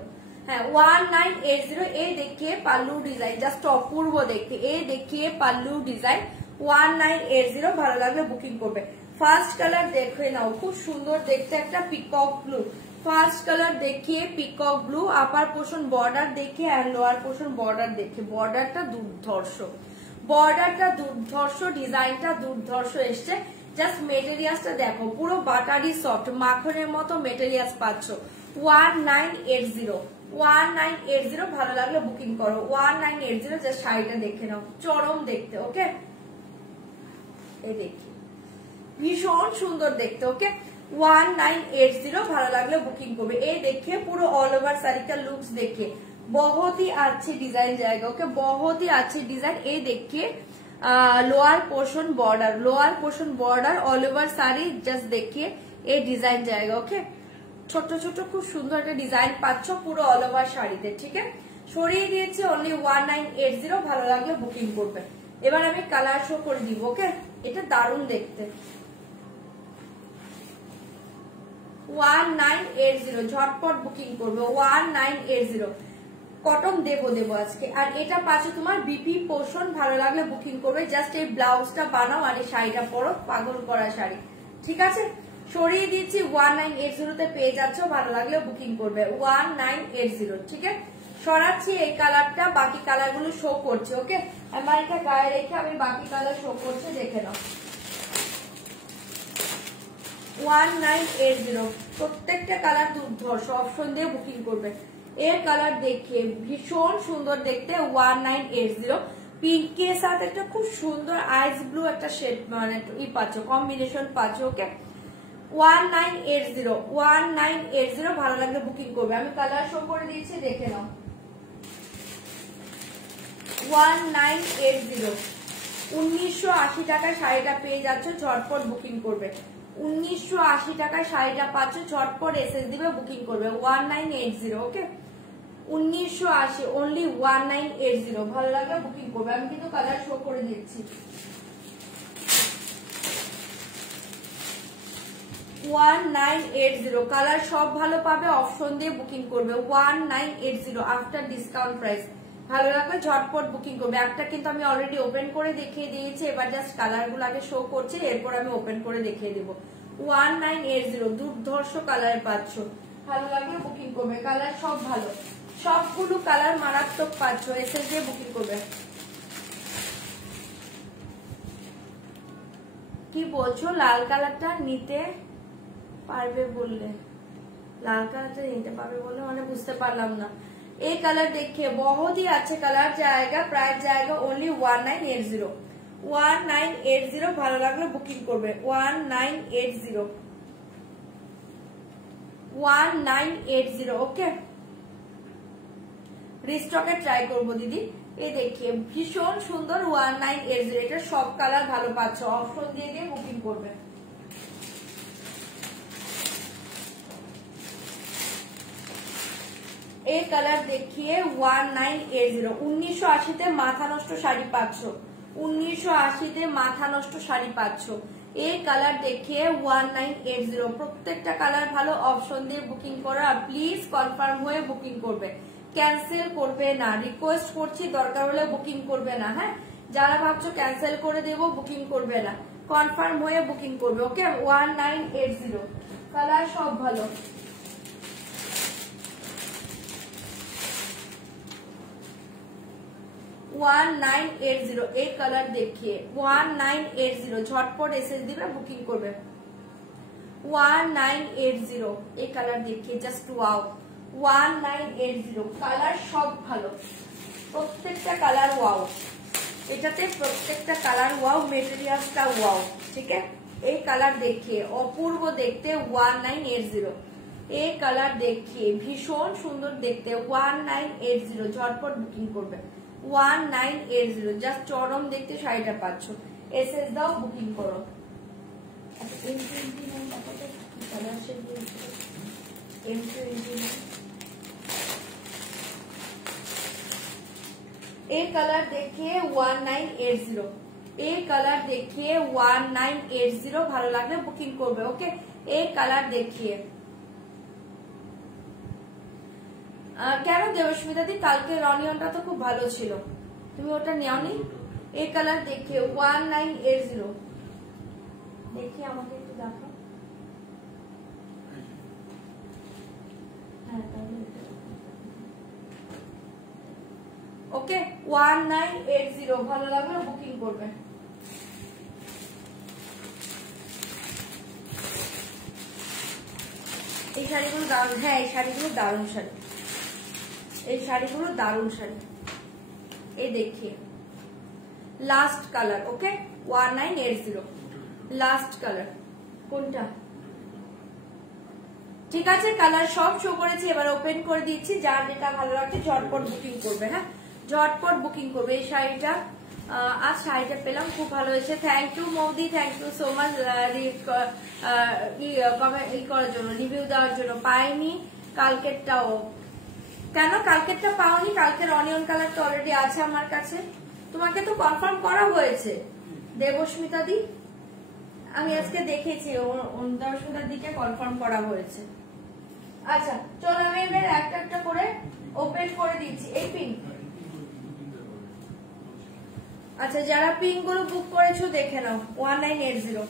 হ্যাঁ 1980 এই দেখিয়ে পাল্লু ডিজাইন জাস্ট অপূর্ব দেখতে এই দেখিয়ে পাল্লু ডিজাইন 1980 ভালো লাগলে বুকিং করবে ফার্স্ট কালার দেখে নাও খুব সুন্দর দেখতে একটা পিকক ব্লু ফার্স্ট কালার দেখিয়ে পিকক ব্লু আপার পোর্শন বর্ডার দেখে আর লোয়ার পোর্শন বর্ডার দেখে বর্ডারটা দুর্ধর্ষ ডিজাইনটা দুর্ধর্ষ এসছে জাস্ট মেটেরিয়ালসটা দেখো পুরো বাটারি সফট মাখনের মতো মেটেরিয়ালস পাচ্ছ 1980 ভালো লাগলে বুকিং করো 1980 জাস্ট শাড়িটা দেখে নাও চরম দেখতে ওকে এই দেখি ভীষণ সুন্দর দেখতে ওকে 1980 ভালো লাগলে বুকিং করবে এই দেখে পুরো অল ওভার শাড়ি का लुक्स देखिए बहुत ही अच्छी डिजाइन जाएगा ओके बहुत ही अच्छी डिजाइन ये देखिए lower portion border all over sari just देखिए ये डिजाइन जाएगा ओके ছোট ছোট খুব সুন্দর একটা ডিজাইন পাচ্ছ পুরো অল ওভার শাড়িতে ঠিক আছে সরিয়ে দিয়েছি অনলি 1980 ভালো লাগলে বুকিং করবে এবার আমি কালার শো করে দিব ওকে এটা দারুণ দেখতে 1980 ঝটপট বুকিং করবে 1980 কটন দেবো আজকে আর এটা পাচ্ছে তোমার বিপি পোর্শন ভালো লাগলে বুকিং করবে জাস্ট এই ব্লাউজটা বানাও আর এই শাড়িটা পরো পাগল করা শাড়ি ঠিক আছে সরিয়ে দিচ্ছি 1980 তে পেয়ে যাচ্ছ ভালো লাগলে বুকিং করবে 1980 ঠিক আছে সরাচ্ছি এই কালারটা বাকি কালারগুলো শো করছে ওকে আমার এটা গায়ে রেখে আমি বাকি কালার শো করছে দেখে নাও 1980 প্রত্যেকটা কালার দুর্ধর্ষ অপশন দিয়ে বুকিং করবে এর কালার দেখিয়ে ভীষণ সুন্দর দেখতে 1980 পিঙ্কের সাথে একটা খুব সুন্দর আইস ব্লু একটা শেড মানে ই পাচ্ছ কম্বিনেশন পাচ্ছ ওকে 1980 ভালো লাগলে বুকিং করবে আমি কালার শো করে দিয়েছি দেখে নাও 1980 1980 টাকায় শাড়িটা পেয়ে যাচ্ছ ঝটপট বুকিং করবে 1980 টাকায় শাড়িটা পাচ্ছ ঝটপট এসএস দিবে বুকিং করবে 1980 ওকে 1980 অনলি 1980 ভালো লাগলে বুকিং করবে আমি কিন্তু কালার শো করে দিচ্ছি 1980 কালার সব ভালো পাবে অপশন দিয়ে বুকিং করবে 1980 আফটার ডিসকাউন্ট প্রাইস ভালো লাগবে ঝটপট বুকিং করবে একটা কিন্তু আমি অলরেডি ওপেন করে দেখিয়ে দিয়েছি এবার জাস্ট কালার গুলো আগে শো করছে এরপর আমি ওপেন করে দেখিয়ে দিব 1980 দুর্ধর্ষ কালার পাচ্ছ ভালো লাগলে বুকিং করবে কালার সব ভালো সবগুলো কালার মারাত্মক পাচ্ছ এসএস দিয়ে বুকিং করবে কি বলছো লাল কালারটা নিতে পারবে বললে লাল কালারটা নিতে পারবে বলে মানে বুঝতে পারলাম না ये कलर देखिए बहुत ही अच्छे कलर जाएगा प्राइस जाएगा ओनली 1980 ভালো লাগলে বুকিং করবে 1980 ওকে রিস্টকে ট্রাই করবো দিদি এই দেখিয়ে ভীষণ সুন্দর 1980 এটা সব কালার ভালো পাচ্ছ অপশন দিয়ে বুকিং করবে এই কালার দেখিয়ে 1980, 1980-তে মাথা নষ্ট শাড়ি পাচ্ছ, 1980-তে মাথা নষ্ট শাড়ি পাচ্ছ। এই কালার দেখিয়ে 1980, প্রত্যেকটা কালার ভালো, অপশন দিয়ে বুকিং করো। আর প্লিজ কনফার্ম হয়ে বুকিং করবে, ক্যান্সেল করবে না, রিকোয়েস্ট করছি, দরকার হলে বুকিং করবে না। হ্যাঁ, যারা ভাবছো ক্যান্সেল করে দেবো, বুকিং করবে না, কনফার্ম হয়ে বুকিং করবে। ওকে, 1980, কালার সব ভালো। এই কালার দেখিয়ে 1980, ঝটপট এসএস দিবে, বুকিং করবে। 1980 এই কালার দেখিয়ে, জাস্ট ওয়াও। 1980, কালার সব ভালো, প্রত্যেকটা কালার ওয়াও, এটাতে প্রত্যেকটা কালার ওয়াও, মেটেরিয়ালসটা ওয়াও। ঠিক আছে, এই কালার দেখিয়ে অপূর্ব দেখতে 1980, এই কালার দেখিয়ে ভীষণ সুন্দর দেখতে 1980, ঝটপট বুকিং করবে। 1980, জাস্ট চরম দেখতে শাড়িটা পাচ্ছ, এসএস দাও, বুকিং করো। এই কালার দেখিয়ে 1980, এই কালার দেখিয়ে 1980, ভালো লাগলে বুকিং করবে। ওকে, এই কালার দেখিয়ে কেন দেবস্মিতা দি, কালকে রনিয়নটা তো খুব ভালো ছিল, তুমি ওটা নেওনি? এই কালার দেখিয়ে 1980, দেখি আমাকে একটু দেখো। হ্যাঁ, ওকে, 1980, ভালো লাগলে বুকিং করবে। এই শাড়িগুলো দারুণ, হ্যাঁ এই শাড়িগুলো দারুণ শাড়ি, এই শাড়িগুলো দারুণ শাড়ি। এই দেখিয়ে লাস্ট কালার। ওকে, 1980, লাস্ট কালার কোনটা? ঠিক আছে, কালার সব শো করেছি, এবার ওপেন করে দিচ্ছি, যার যেটা ভালো লাগছে ঝটপট বুকিং করবে। হ্যাঁ, ঝটপট বুকিং করবে। এই শাড়িটা, আজ শাড়িটা পেলাম, খুব ভালো হয়েছে। থ্যাংক ইউ মৌদি, থ্যাংক ইউ সো মাচ ই করার জন্য, রিভিউ দেওয়ার জন্য। পাইনি কালকেরটাও, কেন কালকেরটা পাওনি? কালকের অনিয়ন কালার তো অলরেডি আছে আমার কাছে, তোমাকে তো কনফার্ম করা হয়েছে দেবস্মিতা দি, আমি আজকে দেখেছি দেবস্মিতার দিকে কনফার্ম করা হয়েছে। আচ্ছা চলো, আমি এবার একটা একটা করে ওপেন করে দিচ্ছি। এই পিঙ্ক, আচ্ছা যারা পিঙ্ক গুলো বুক করেছো দেখে নাও, 1980,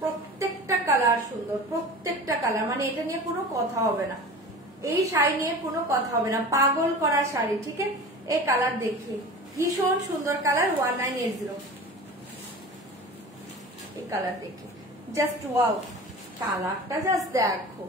প্রত্যেকটা কালার সুন্দর, প্রত্যেকটা কালার, মানে এটা নিয়ে কোনো কথা হবে না, এই শাড়ি নিয়ে কোনো কথা হবে না, পাগল করা শাড়ি। ঠিক আছে, এই কালার দেখিয়ে ভীষণ সুন্দর কালার, 1980, এই কালার দেখি, জাস্ট ওয়াও, কালারটা জাস্ট দেখো,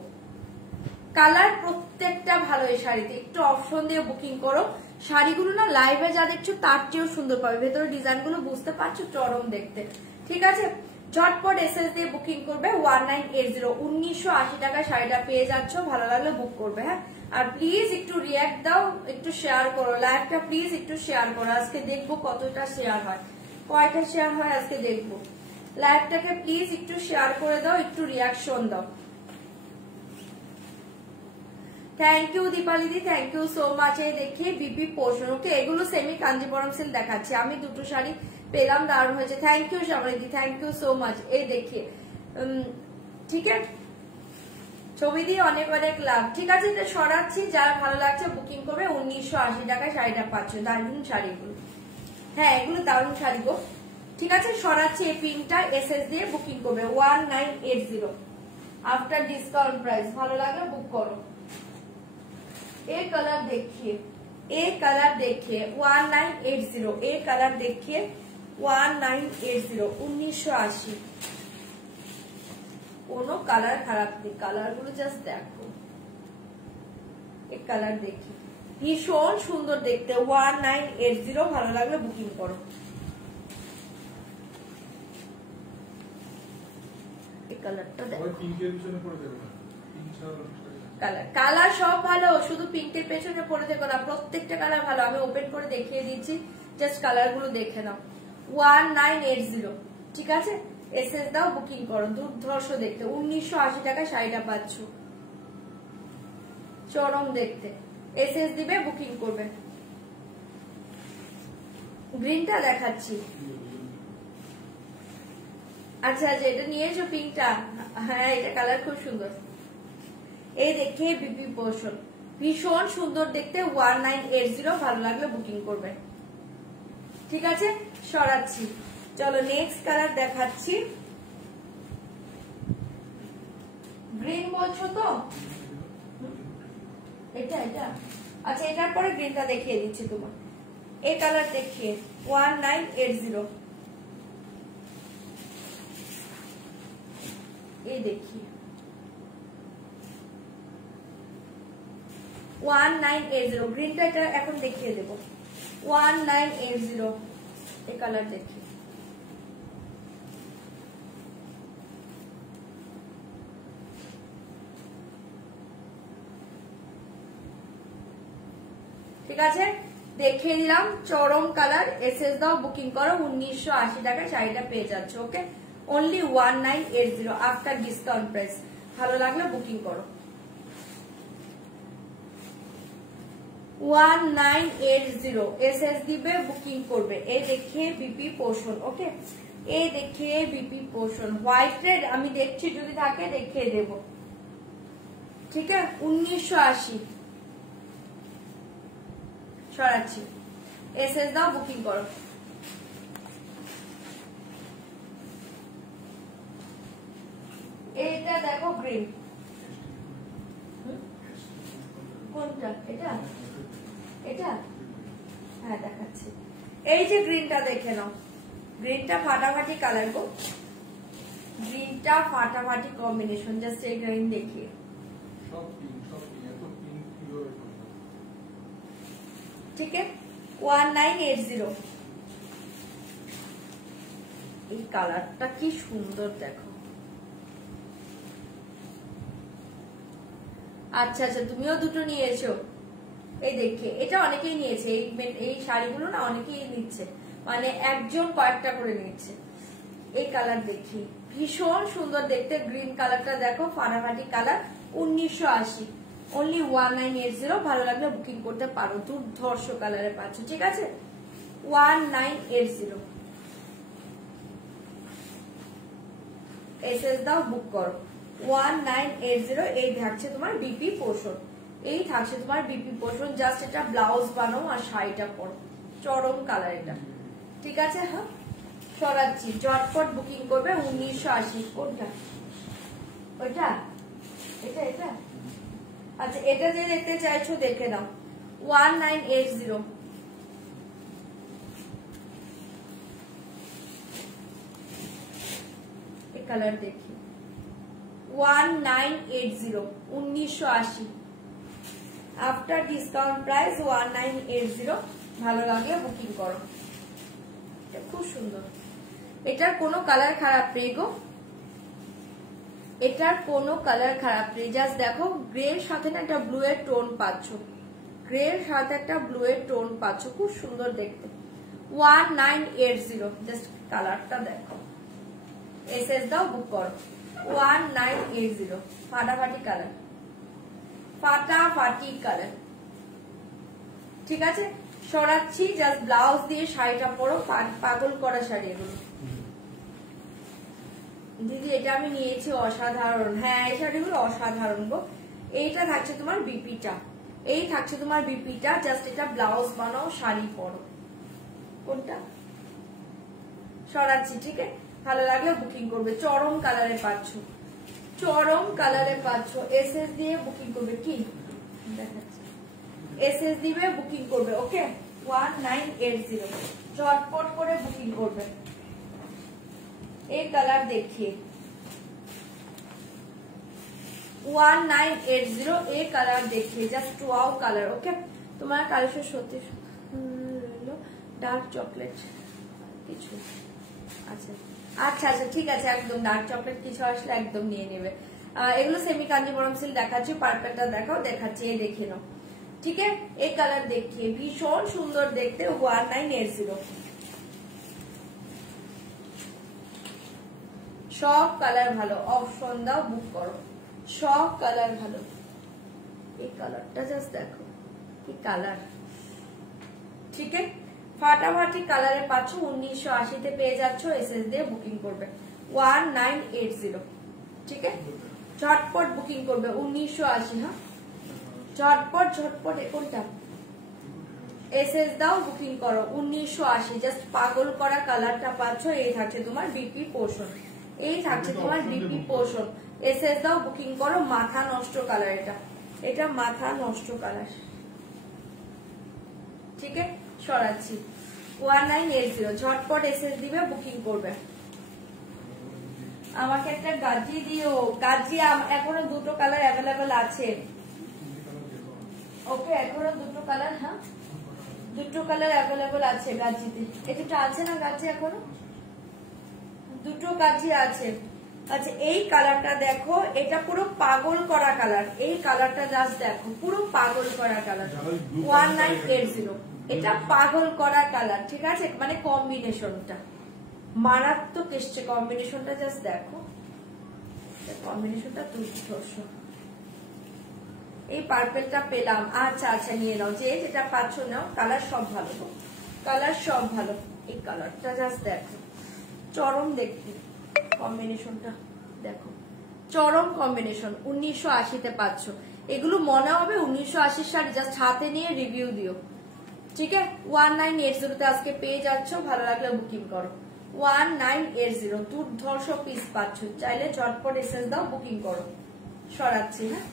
কালার প্রত্যেকটা ভালো। এই শাড়িতে একটু অপশন দিয়ে বুকিং করো, শাড়িগুলো না লাইভে যা দেখছো তার চেয়েও সুন্দর পাবে, ভেতরে ডিজাইন গুলো বুঝতে পারছো, চরম দেখতে। ঠিক আছে, ঝটপট এসএস দিয়ে বুকিং করবে। 1980, 1980 টাকা শাড়িটা পেয়ে যাচ্ছ, ভালো লাগলে বুক করবে। হ্যাঁ, আর প্লিজ একটু রিয়াক্ট দাও, একটু শেয়ার করো লাইভটা, প্লিজ একটু শেয়ার করো, আজকে দেখবো কতটা শেয়ার হয়, কয়টা শেয়ার হয় আজকে দেখবো। লাইভটাকে প্লিজ একটু শেয়ার করে দাও, একটু রিয়াকশন দাও। থ্যাংক ইউ দীপালি দি, থ্যাংক ইউ সো মাচ। এই দেখিয়ে বিপি পোষণ। ওকে, এগুলো সেমি কাঞ্জিবরম সিল্ক দেখাচ্ছি, আমি দুটো শাড়ি পেলাম, দারুণ হয়েছে। থ্যাংক ইউ শ্যামলী দি, থ্যাংক ইউ সো মাচ। এই দেখিয়ে ঠিক আছে, ছবি দিয়ে অনেক অনেক লাভ। ঠিক আছে, এটা সরাচ্ছি, যার ভালো লাগছে বুকিং করবে। 1980 টাকায় শাড়িটা পাচ্ছ, দারুণ শাড়িগুলো। হ্যাঁ, এগুলো দারুণ শাড়ি গো। ঠিক আছে, সরাচ্ছি, এই পিনটা এসএস দিয়ে বুকিং করবে। 1980 আফটার ডিসকাউন্ট প্রাইস, ভালো লাগলে বুক করো। এই কালার দেখিয়ে, এই কালার দেখিয়ে 1980, এই কালার দেখিয়ে 1980, 1980, কোনো কালার খারাপ নেই, কালার গুলো জাস্ট দেখো। এই কালার দেখি ভীষণ সুন্দর দেখতে, 1980, ভালো লাগলে বুকিং করো। এই কালারটা দেখো, কালার সব ভালো, শুধু পিঙ্কের পেছনে পরে দেখো না, প্রত্যেকটা কালার ভালো। আমি ওপেন করে দেখিয়ে দিচ্ছি, জাস্ট কালার গুলো দেখে নাও। 1980, ঠিক আছে, এসএস দাও, বুকিং করো। দুর্ধর্ষ দেখতে, 1980 টাকা শাড়িটা পাচ্ছ। চরম দেখতে। এসএস দিবে, বুকিং করবে। গ্রিনটা দেখাচ্ছি। আচ্ছা আচ্ছা, এটা নিয়েছো পিঙ্কটা? হ্যাঁ, এটা কালার খুব সুন্দর। এই দেখে বিপি পোর্শন, ভীষণ সুন্দর দেখতে। 1980, ভালো লাগলে বুকিং করবে। ঠিক আছে, সরাচ্ছি। চলো নেক্সট কালার দেখাচ্ছি। গ্রিন বলছো তো? এটা এটা আচ্ছা, এটার পরে গ্রিনটা দেখিয়ে দিচ্ছি তোমার। এই কালার দেখিয়ে 1980, এই দেখিয়ে 1980 গ্রিনটা এটা এখন দেখিয়ে দেবো। 1980 এই কালার দেখিয়ে। ঠিক আছে, দেখিয়ে দিলাম। চরম কালার। এসএস দাও, বুকিং করো। 1980 টাকায় শাড়িটা পেয়ে যাচ্ছে। ওকে, অনলি 1980 আফটার ডিসকাউন্ট প্রাইস। ভালো লাগলে বুকিং করো। 1980 এসএস দিবে, বুকিং করবে। এই দেখে বিপি পোর্শন। ওকে, এই দেখে বিপি পোর্শন হোয়াইট রেড। আমি দেখছি যদি থাকে দেখিয়ে দেব। ঠিক আছে, 1980 সরাচ্ছি। এসএস দাও, বুকিং করো। এইটা দেখো গ্রিন। কোনটা? এটা এটা হ্যাঁ দেখাচ্ছি। এই যে গ্রিনটা দেখে নাও। গ্রিনটা ফাটাফাটি কালার গো, গ্রিনটা ফাটাফাটি কম্বিনেশন। জাস্ট এই গ্রিন দেখিয়ে। ঠিক আছে, 1980। এই কালারটা কি সুন্দর দেখো। আচ্ছা আচ্ছা, তুমিও দুটো নিয়েছো। এই দেখে, এটা অনেকেই নিয়েছে। এই শাড়িগুলো না অনেকেই নিচ্ছে, মানে একজন কয়েকটা করে নিচ্ছে। এই কালার দেখি, ভীষণ সুন্দর দেখতে। গ্রিন কালারটা দেখো, ফাটাফাটি কালার। 1980, অনলি 1980। ভালো লাগলে বুকিং করতে পারো। দুর্ধর্ষ কালারে পাচ্ছ। ঠিক আছে, 1980 এসএস দাও, বুক করো। 1980 এই থাকছে তোমার বিপি পোর্শন। এই থাকছে তোমার বিপি পোর্শন। জাস্ট এটা ব্লাউজ বানাও আর শাড়িটা পরো। চরম কালার এটা। ঠিক আছে, হ্যাঁ সরাচ্ছি। ঝটপট বুকিং করবে। 1980। কোনটা? ওইটা? এটা এটা আচ্ছা, এটা যে দেখতে চাইছো দেখে নাও। 1980 এই কালার দেখি। 1980 1980 আফটার ডিসকাউন্ট প্রাইস 1980। ভালো লাগলে বুকিং করো। খুব সুন্দর। এটার কোনো কালার খারাপ নেই গো, এটার কোনো কালার খারাপ নেই। জাস্ট দেখো, গ্রে এর সাথে না একটা ব্লু এর টোন পাচ্ছ। গ্রে এর সাথে একটা ব্লু এর টোন পাচ্ছ, খুব সুন্দর দেখতে। 1980 জাস্ট কালারটা দেখো। এসএস দাও, বুক করো। 1980 ফাটাফাটি কালার, ফাটাফাটি কালার। ঠিক আছে, সরাচ্ছি। জাস্ট ব্লাউজ দিয়ে শাড়িটা পরো। পাগল করা শাড়ি এগুলো। দিদি এটা আমি নিয়েছি, অসাধারণ। হ্যাঁ, এই শাড়িগুলো অসাধারণ গো। এইটা থাকছে তোমার বিপিটা। এই থাকছে তোমার বিপিটা। জাস্ট এটা ব্লাউজ বানাও, শাড়ি পরো। কোনটা? সরাচ্ছি। ঠিক আছে, ভালো লাগলে বুকিং করবে। চরম কালারে পাচ্ছ, চরম কালারে পাচ্ছ। এসএস দিয়ে বুকিং করবে। কি দেখাচ্ছি, এসএস দিবে, বুকিং করবে। ওকে, 1980 চটপট করে বুকিং করবে। এই কালার দেখিয়ে 1980 এই কালার দেখিয়ে। Just wow colour. ওকে, তোমার কালেকশন সত্যি ডার্ক চকলেট কিছু। আচ্ছা আচ্ছা আচ্ছা, ঠিক আছে, একদম ডার্ক চকলেট কিছু আসলে একদম নিয়ে নেবে। এগুলো সেমি কাঞ্জিবরম সিল্ক দেখাচ্ছি। পার্পেলটা দেখাও, দেখাচ্ছি। এই দেখে নাও। ঠিক আছে, এই কালার দেখিয়ে ভীষণ সুন্দর দেখতে। 1980 সব কালার ভালো। অপশন দাও, বুক করো। সব কালার ভালো। এই কালারটা জাস্ট দেখো কি কালার, ঠিক আছে ফাটাফাটি কালারে পাচ্ছ 1980 পেয়ে যাচ্ছ, এসএস দিয়ে বুকিং করবে 1980, ঠিক আছে ঝটপট বুকিং করবে 1980। হ্যাঁ ঝটপট কোনটা এসএস দাও বুকিং করো 1980, জাস্ট পাগল করা কালারটা পাচ্ছ। এই থাকছে তোমার বিপি পোর্শন, এই থাকছে তোমার বিপি পোর্শন, এসএস দাও বুকিং করো। মাথা নষ্ট কালার, এটা মাথা নষ্ট কালার, ঠিক আছে সরাচ্ছি 1980, ঝটপট এসএস দিবে বুকিং করবে। আমাকে একটা গাজি দিও, গাজি এখনো দুটো কালার অ্যাভেলেবেল আছে, ওকে এখনো দুটো কালার, হ্যাঁ দুটো কালার অ্যাভেলেবেল আছে গাজিতে। এটা আছে না গাজি, এখনো দুটো গাজি আছে। আচ্ছা এই কালারটা দেখো, এটা পুরো পাগল করা কালার, এই কালারটা জাস্ট দেখো পুরো পাগল করা কালার 1980, এটা পাগল করা কালার, ঠিক আছে মানে কম্বিনেশনটা মারাত্মক এসছে, কম্বিনেশনটা জাস্ট দেখো, কম্বিনেশনটা দুর্ধর্ষ। এই পার্পেলটা পেলাম, আচ্ছা নিয়ে নাও, যেটা পাচ্ছ নাও, কালার সব ভালো, কালার সব ভালো। এই কালারটা জাস্ট দেখো চরম দেখতে, কম্বিনেশনটা দেখো চরম কম্বিনেশন, 1980 পাচ্ছ। এগুলো মনে হবে 1980 শাড়ি, জাস্ট হাতে নিয়ে রিভিউ দিও, ঠিক আছে 1980 আজকে পেয়ে যাচ্ছ, ভালো লাগলে বুকিং করো 1980, দুর্ধর্ষ পিস পাচ্ছ, চাইলে ঝটপট এসএস দাও বুকিং করো। সরাচ্ছি, হ্যাঁ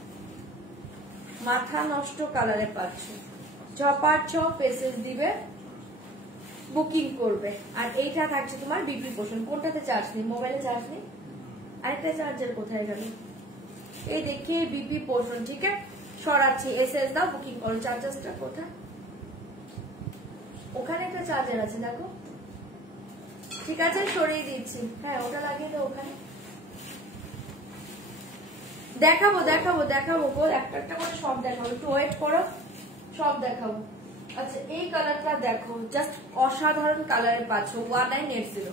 মাথা নষ্ট কালারে পাচ্ছ, ঝপার ঝপ এসএস দিবে বুকিং করবে। আর এইটা থাকছে তোমার বিপি পোর্শন, কোনটাতে চার্জ নেই, মোবাইলে চার্জ নেই, আরেকটা চার্জার কোথায় গেল, এই দেখিয়ে বিপি পোর্শন, ঠিক আছে সরাচ্ছি এসএস দাও বুকিং করো। চার্জারটা কোথায়, ওখানে একটা চার্জার আছে দেখো, ঠিক আছে সরিয়ে দিচ্ছি, হ্যাঁ ওটা লাগিয়ে দাও ওখানে। দেখাবো গো, একটা করে সব দেখাবো, একটু ওয়েট করো, সব দেখাবো। আচ্ছা এই কালারটা দেখো, জাস্ট অসাধারণ কালারে পাচ্ছ 1980,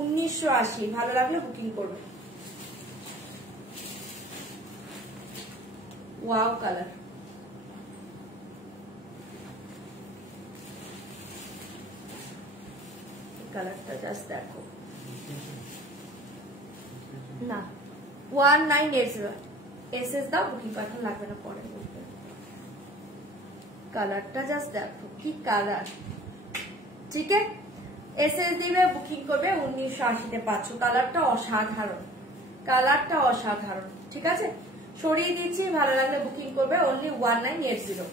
1980, ভালো লাগলে বুকিং করবে। ওয়াও কালার, কালারটা জাস্ট দেখো না 1980, এসএস দাও বুকিং, এখন লাগবে না পরে বলবে। কালারটা জাস্ট দেখো কি কালার, ঠিক আছে এসএস দিবে বুকিং করবে 1980 পাচ্ছ, কালারটা অসাধারণ, কালারটা অসাধারণ, ঠিক আছে সরিয়ে দিচ্ছি, ভালো লাগলে বুকিং করবে অনলি 1980,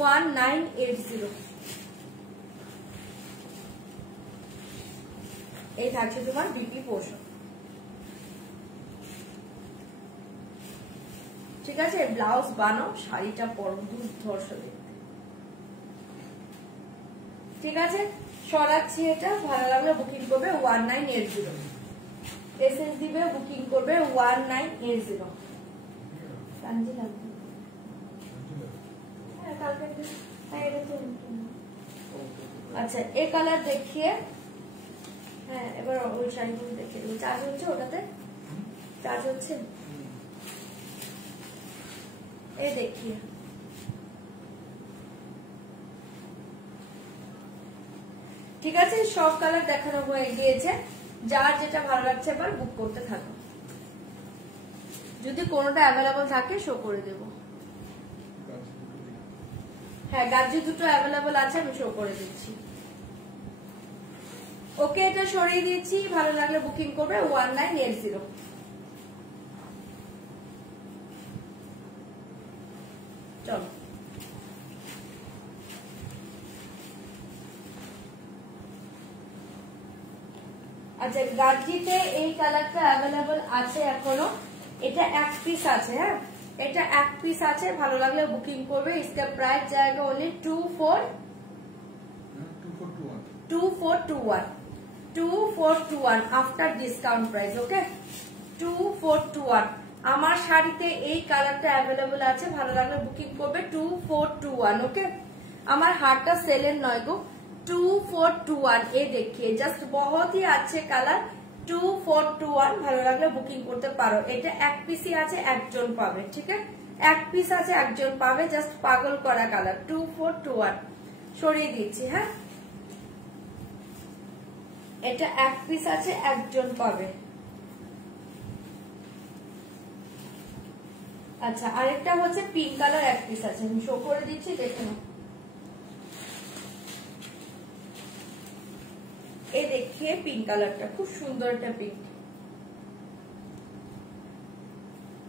1980। এই থাকছে তোমার বিপি পোর্শন, ঠিক আছে ব্লাউজ বানাও, শাড়িটা পরো, দুর্ধর্ষ দেখতে, ঠিক আছে সরাচ্ছি এটা, ভালো লাগলে বুকিং করবে 1980, এসএস দিবে বুকিং করবে 1980। আচ্ছা এই কালার দেখিয়ে, হ্যাঁ এবার ওই শাড়িগুলো দেখিয়ে দেবো, চার্জ হচ্ছে ওটাতে, চার্জ হচ্ছে, এই দেখিয়ে ঠিক আছে সব কালার দেখানো হয়ে গিয়েছে, যার যেটা ভালো লাগছে এবার বুক করতে থাকো, যদি কোনোটা অ্যাভেলেবল থাকে শো করে দেব। হ্যাঁ গাজি দুটো অ্যাভেলেবল আছে, আমি শো করে দিচ্ছি, ওকে এটা সরিয়ে দিচ্ছি, ভালো লাগলে বুকিং করবে 1980। চলো আচ্ছা গাজিতে এই কালারটা অ্যাভেলেবল আছে এখনো, এটা এক পিস আছে, হ্যাঁ এটা এক পিস আছে, ভালো লাগলে বুকিং করবে। इसका प्राइस जाएगा only 2421 after discount price, okay 2421। আমার শাড়িতে এই কালারটা অ্যাভেলেবল আছে, ভালো লাগলে বুকিং করবে 2421, ওকে আমার হারটা সেলের নয় গো, 2421 ये देखिए जस्ट बहुत ही अच्छे কালার 2421, ভালো লাগলে বুকিং করতে পারো। এটা এক পিসি আছে, একজন পাবে, ঠিক আছে এক পিস আছে, একজন পাবে, জাস্ট পাগল করা কালার 2421 সরিয়ে দিচ্ছি। হ্যাঁ, এটা এক পিস আছে, একজন পাবে। আচ্ছা, আরেকটা হচ্ছে পিঙ্ক কালার এক পিস আছে, আমি শো করে দিচ্ছি, দেখে নাও। এই দেখিয়ে পিঙ্ক কালারটা, খুব সুন্দর একটা পিঙ্ক,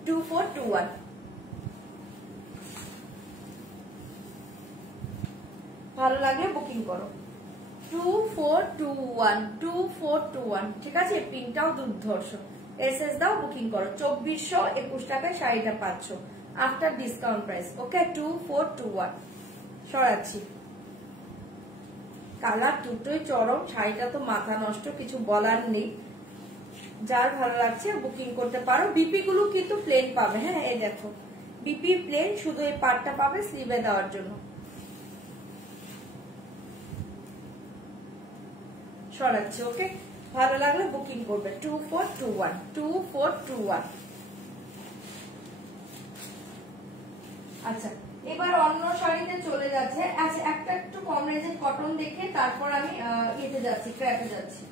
2421। ভালো লাগলে বুকিং করো। 2421 ঠিক আছে। পিঙ্কটাও দুর্ধর্ষ। এসএস দাও, বুকিং করো। 2421 টাকায় শাড়িটা পাচ্ছ after discount price. Okay, 2421 সরাচ্ছি। Colour দুটোই চরম, শাড়িটা তো মাথা নষ্ট, কিছু বলার নেই। যার ভালো লাগছে বুকিং করতে পারো। বিপি গুলো কিন্তু প্লেন পাবে। হ্যাঁ, এই দেখো বিপি প্লেন, শুধু এই পার্টটা পাবে স্লিভে দেওয়ার জন্য। সরাচ্ছি। ওকে, ভালো লাগলে বুকিং করবে। 2421। আচ্ছা, এবার অন্য শাড়িতে চলে যাচ্ছে। আচ্ছা, একটা একটু কম রেঞ্জের কটন দেখে তারপর আমি এতে যাচ্ছি, ক্র্যাপে যাচ্ছি।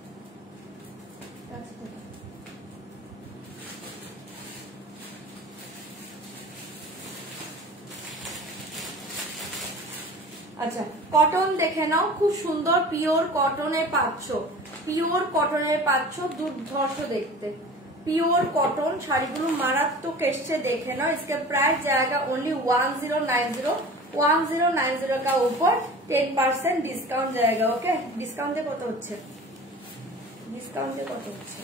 আচ্ছা, কটন দেখে নাও, খুব সুন্দর পিওর কটনে পাচ্ছ, পিওর কটনের পাচ্ছ, দুর্ধর্ষ দেখতে। পিওর কটন শাড়িগুলো মারাত্মক এসছে, দেখে নাও। इसके प्राइस जाएगा ओनली 1090 का ऊपर 10% डिस्काउंट जाएगा। ओके, डिस्काउंट कत হচ্ছে, डिस्काउंट কত হচ্ছে?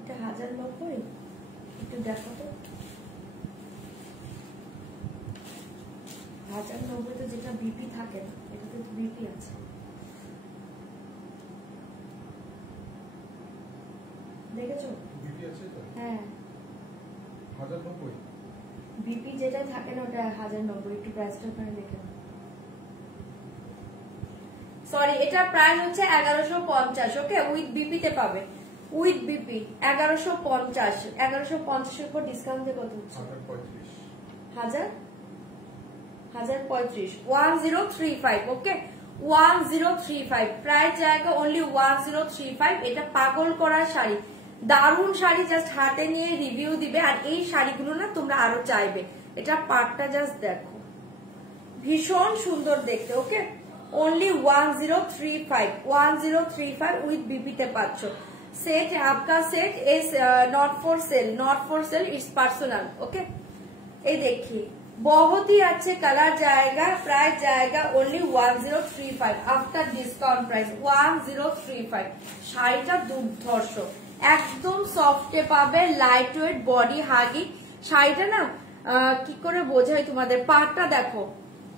এটা 1090, একটু দেখো তো। 1090 তো যেটা বিপি থাকে না, এটা তো বিপি আছে। দেখেছো বিপি আছে তো? হ্যাঁ, 1090 বিপি যেটা থাকে না ওটা 1090। একটু প্রাইসটা ওখানে দেখে নাও। সরি, এটা প্রাইস হচ্ছে 1150। ওকে, উইথ বিপি তে পাবে, উইথ বিপি 1150। 1150 এর উপর ডিসকাউন্ট দিয়ে কত হচ্ছে? 1035। 1035। ওকে, 1035 প্রাইস জায়গা অনলি 1035। এটা পাগল করা শাড়ি, দারুণ শাড়ি, জাস্ট হাতে নিয়ে রিভিউ দিবে। আর এই শাড়িগুলো না তোমরা আরো চাইবে। এটা পাটটা জাস্ট দেখো, ভীষণ সুন্দর দেখতে। ওকে, ओनली 1035 উইথ বিপিতে পাচ্ছ। सेट आपका set is not for sale it's personal. Okay, ये देखिए बहुत ही अच्छे कलर जाएगा। प्राइस जाएगा ओनली 1035 आफ्टर डिस्काउंट प्राइस 1035। শাড়িটা দুর্ধর্ষ, একদম সফটে পাবে, লাইট ওয়েট, বডি হাগি শাড়িটা না। কি করে বোঝাই তোমাদের, পাটটা দেখো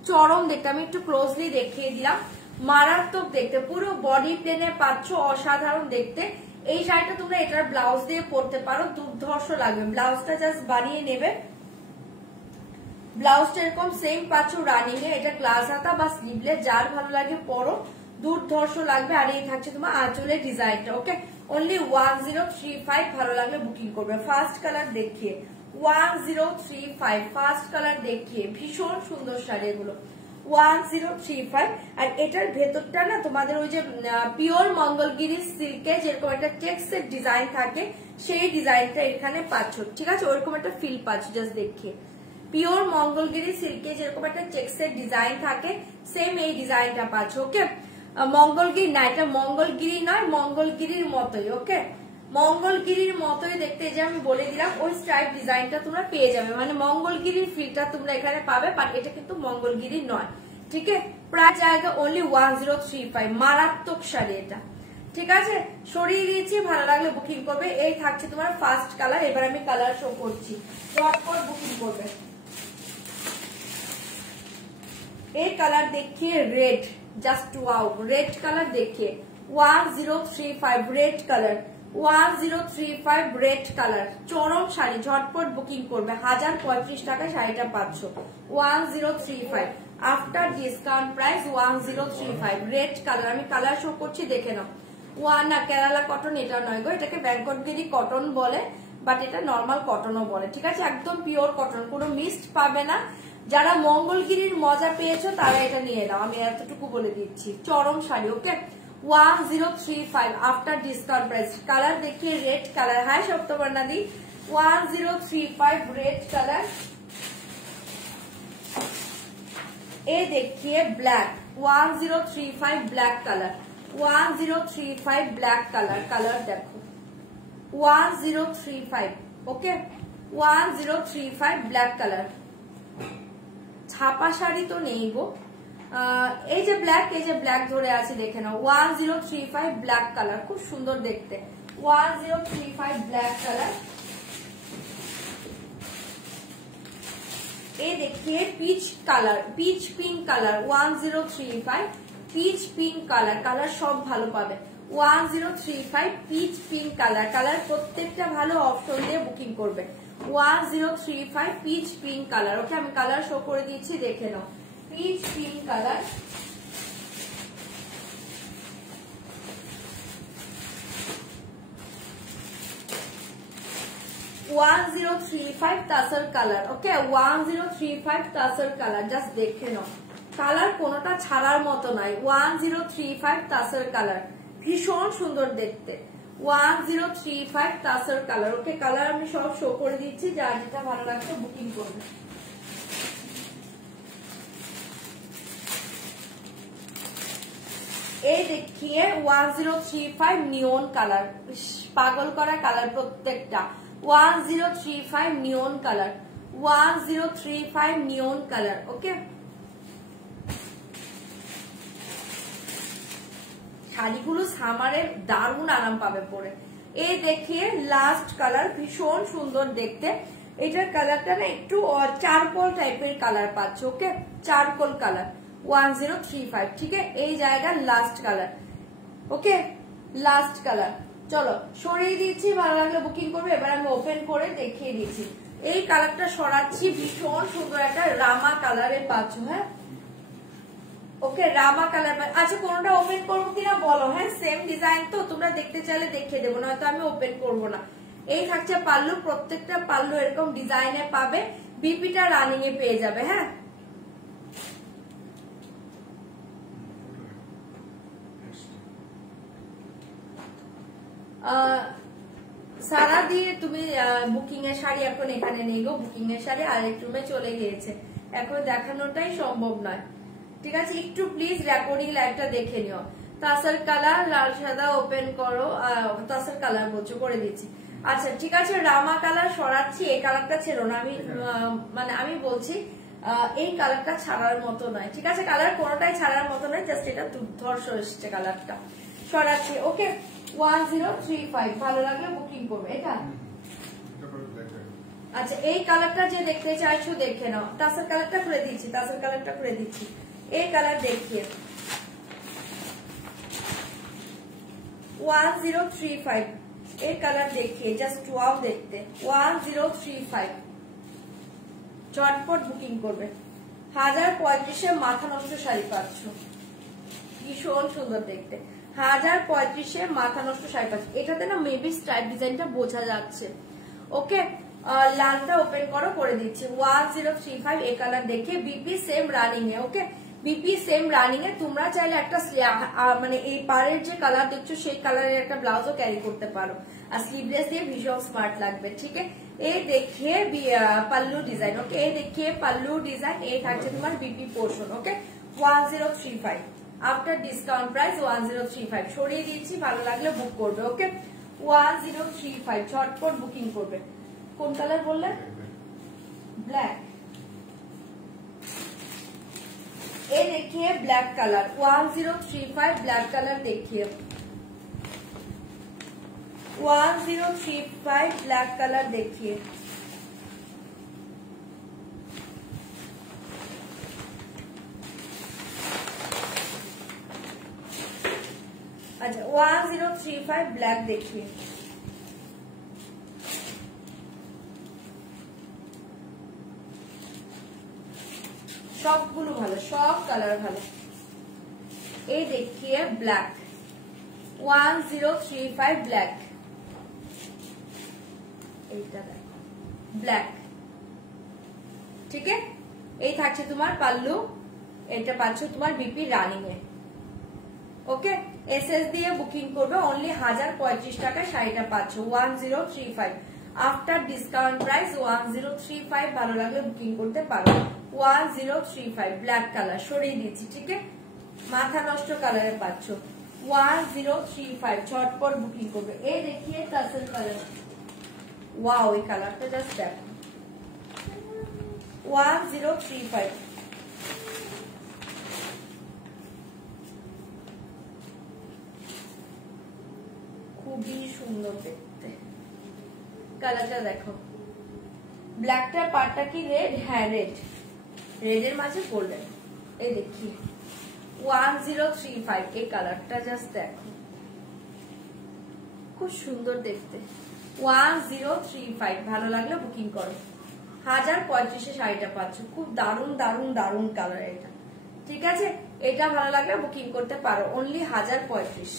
চরম দেখতে, আমি একটু ক্লোজলি দেখিয়ে দিলাম, মারাত্মক দেখতে, পুরো বডি প্লেনে পাচ্ছ, অসাধারণ দেখতে। এই শাড়িটা তোমরা এটার ব্লাউজ দিয়ে পরতে পারো, দুর্ধর্ষ লাগবে। ব্লাউজটা জাস্ট বানিয়ে নেবে, ব্লাউজটা এরকম সেম পাচ্ছ রানিং এ। এটা গ্লাস হাতা বা স্লিভলেস, যার ভালো লাগে পরো, দুর্ধর্ষ লাগবে। আর এই থাকছে তোমার আঁচলের ডিজাইনটা। ওকে, অনলি 1035। ভালো লাগলে বুকিং করবে। ফার্স্ট কালার দেখিয়ে 1035, ফার্স্ট কালার দেখিয়ে, ভীষণ সুন্দর শাড়ি এগুলো 1035। আর এটার ভেতরটা না তোমাদের ওই যে পিওর মঙ্গলগিরি সিল্কে যেরকম একটা চেক্সের ডিজাইন থাকে, সেই ডিজাইনটা এখানে পাচ্ছ। ঠিক আছে, ওইরকম একটা ফিল পাচ্ছ জাস্ট দেখিয়ে। পিওর মঙ্গলগিরি সিল্কে যেরকম একটা চেক্সের ডিজাইন থাকে, সেম এই ডিজাইনটা পাচ্ছ। ওকে, মঙ্গলগিরি না, এটা মঙ্গলগিরি নয়, মঙ্গলগিরির মতোই। ওকে, মঙ্গলগিরির মতোই দেখতে, যে আমি বলে দিলাম ওই স্ট্রাইপ ডিজাইনটা তোমরা পেয়ে যাবে, মানে মঙ্গলগিরির ফিলটা তোমরা এখানে পাবে, বাট এটা কিন্তু মঙ্গলগিরি নয়। ঠিক আছে, প্রায় জায়গা অনলি 1035। মারাত্মক শাড়ি এটা। ঠিক আছে, সরিয়ে দিয়েছি, ভালো লাগলে বুকিং করবে। এই থাকছে তোমার ফার্স্ট কালার। এবার আমি কালার শো করছি, চটপট বুকিং করবে। এই কালার দেখিয়ে red, just wow, red colour দেখিয়ে 1035 রেড কালার, 1035 রেড কালার, চরম শাড়ি, ঝটপট বুকিং করবে। 1035 টাকায় শাড়িটা পাচ্ছ 1035 after discount price 1035 red colour. আমি কালার শো করছি, দেখে নাও। না কেরালা কটন এটা নয় গো, এটাকে ব্যাংকটগিরি কটন বলে, বাট এটা নর্মাল কটনও বলে, ঠিক আছে? একদম পিওর কটন, কোনো মিক্সড পাবে না। যারা মঙ্গলগিরির মজা পেয়েছো তারা এটা নিয়ে নাও, আমি এতটুকু বলে দিচ্ছি। চরম শাড়ি, ওকে? 1035 আফটার ডিসকাউন্ট প্রাইস। কালার দেখিয়ে রেড কালার। হাই সপ্তপর্ণা দি। 1035 रेड कलर। ये देखिए black 1035 black colour 1035 black colour. Colour देखो 1035 ओके 1035 ब्लैक कलर। ছাপা শাড়ি তো নেই গো, এই যে ব্ল্যাক ধরে আছে দেখে নাও। 1035 ব্ল্যাক কালার, খুব সুন্দর দেখতে। 1035 ব্ল্যাক কালার। ये देखिए peach colour, peach pink colour 1035 peach pink colour. Colour सब ভালো পাবে। 1035 पीच पिंक कलर। कलर প্রত্যেকটা ভালো অপশন দিয়ে বুকিং করবে। 1035 पीच पिंक कलर। ওকে আমি কালার শো করে দিয়েছি, দেখে নাও। Peach pink colour. (1035) tussar colour. Okay 1035 tussar colour. Just দেখে নাও, কালার কোনোটা ছাড়ার মতো নাই। 1035 তাসর কালার, ভীষণ সুন্দর দেখতে। 1035 তাসর কালার। ওকে কালার আমি সব শো করে দিচ্ছি, যার যেটা ভালো লাগছে বুকিং করবে। এই দেখিয়ে 1035 নিয়ন কালার, পাগল করা কালার প্রত্যেকটা। 1035 নিয়ন কালার 1035 নিয়ন কালার। ওকে শাড়িগুলো সামারের দারুণ আরাম পাবে পরে। এই দেখিয়ে লাস্ট কালার, ভীষণ সুন্দর দেখতে। এটার কালারটা না একটু চারকোল টাইপের কালার পাচ্ছ। ওকে চারকোল কালার 1035, ঠিক আছে? এই জায়গার last colour. Okay last colour. চলো সরিয়ে দিচ্ছি, ভালো লাগলে বুকিং করবে। এবার আমি ওপেন করে দেখিয়ে দিচ্ছি। এই কালারটা সরাচ্ছি, ভীষণ সুন্দর একটা রামা কালারের পাচ্ছ। হ্যাঁ ওকে রামা কালার। আচ্ছা কোনটা ওপেন করবো কিনা বলো। হ্যাঁ সেম ডিজাইন তো, তোমরা দেখতে চাইলে দেখিয়ে দেবো, নয়তো আমি ওপেন করবো না। এই থাকছে পাল্লু, প্রত্যেকটা পাল্লু এরকম ডিজাইনে পাবে। বিপিটা রানিং এ পেয়ে যাবে। হ্যাঁ সারা দিয়ে তুমি বুকিং এর শাড়ি এখন এখানে নেই গো। বুকিং এর শাড়ি আরেক রুমে চলে গিয়েছে, এখন দেখানোটাই সম্ভব নয়, ঠিক আছে? একটু প্লিজ রেকর্ডিং লাইভটা দেখে নিও। তাসার কালার লাল সাদা ওপেন করো। তাসার কালার বলছো, করে দিচ্ছি। আচ্ছা ঠিক আছে, রামা কালার সরাচ্ছি। এই কালারটা ছিল না, আমি মানে আমি বলছি এই কালারটা ছাড়ার মতো নয়, ঠিক আছে? কালার কোনোটাই ছাড়ার মতো নয়, জাস্ট এটা দুর্ধর্ষ এসছে কালারটা। সরাচ্ছি। ওকে 1035 ভালো লাগলে বুকিং করবে। এটা আচ্ছা এই কালারটা যে দেখতে চাইছো দেখে নাও। তাসার কালারটা করে দিচ্ছি, তাসার কালারটা করে দিচ্ছি। এই কালার দেখিয়ে 1035 এই কালার দেখিয়ে জাস্ট ওয়াও দেখতে। 1035 চটপট বুকিং করবে। 1035 মাথা নষ্ট শাড়ি পাচ্ছ, ভীষণ সুন্দর দেখতে। 1035 মাথা নষ্ট শাড়ি পাচ্ছ। এটাতে না মেবি স্ট্রাইপ ডিজাইনটা বোঝা যাচ্ছে। ওকে লালটা ওপেন করো, করে দিচ্ছি। 1035 এই কালার দেখে বিপি সেম রানিং এ। ওকে বিপি সেম রানিং এ। তোমরা চাইলে একটা মানে এই পাড়ের যে কালার দেখছো সেই কালারের একটা ব্লাউজও ক্যারি করতে পারো, আর স্লিভলেস দিয়ে ভীষণ স্মার্ট লাগবে, ঠিক আছে? এই দেখিয়ে পাল্লু ডিজাইন। ওকে এই দেখিয়ে পাল্লু ডিজাইন। এই থাকছে তোমার বিপি পোর্শন। ওকে 1035 আফটার ডিসকাউন্ট প্রাইস 1035 সরিয়ে দিচ্ছি, ভালো লাগলে বুক করবে। ওকে 1035 ঝটপট বুকিং করবে। কোন কালার বললেন? ব্ল্যাক। ये देखिए ब्लैक कलर 1035 ब्लैक कलर देखिए 1035 ब्लैक कलर देखिए। अच्छा 1035 ब्लैक देखिए। সবগুলো ভালো, সব কালার ভালো। এই দেখিয়ে ব্ল্যাক 1035 ব্ল্যাক, এইটা দেখো ব্ল্যাক, ঠিক আছে। এই থাকছে তোমার পাল্লু, এটা পাচ্ছ তোমার বিপি রানিং এ, ওকে। এসএস দিয়ে বুকিং করবে, অনলি 1035 টাকা শাড়িটা পাচ্ছ 1035, আফটার ডিসকাউন্ট প্রাইস 1035। ভালো লাগলে বুকিং করতে পারো 1035 ব্ল্যাক কালার, সরিয়ে দিচ্ছি, ঠিক আছে। মাথা নষ্ট কালারে পাচ্ছ 1035, ঝটপট বুকিং করবে। এই দেখিয়ে টাসেল কালার, ওয়াও এই কালারটা জাস্ট দেখো 1035। খুবই সুন্দর দেখতে কালারটা দেখো, ব্ল্যাকটার পার্টটা কি রেড, হ্যাঁ রেড, রেডের মাঝে গোল্ডেন। এই দেখি 1035, এই কালারটা জাস্ট দেখো খুব সুন্দর দেখতে 1035। ভালো লাগলে বুকিং করো, 1035 শাড়িটা পাচ্ছ, খুব দারুন দারুন দারুন কালার এটা, ঠিক আছে। এটা ভালো লাগলে বুকিং করতে পারো, অনলি 1035।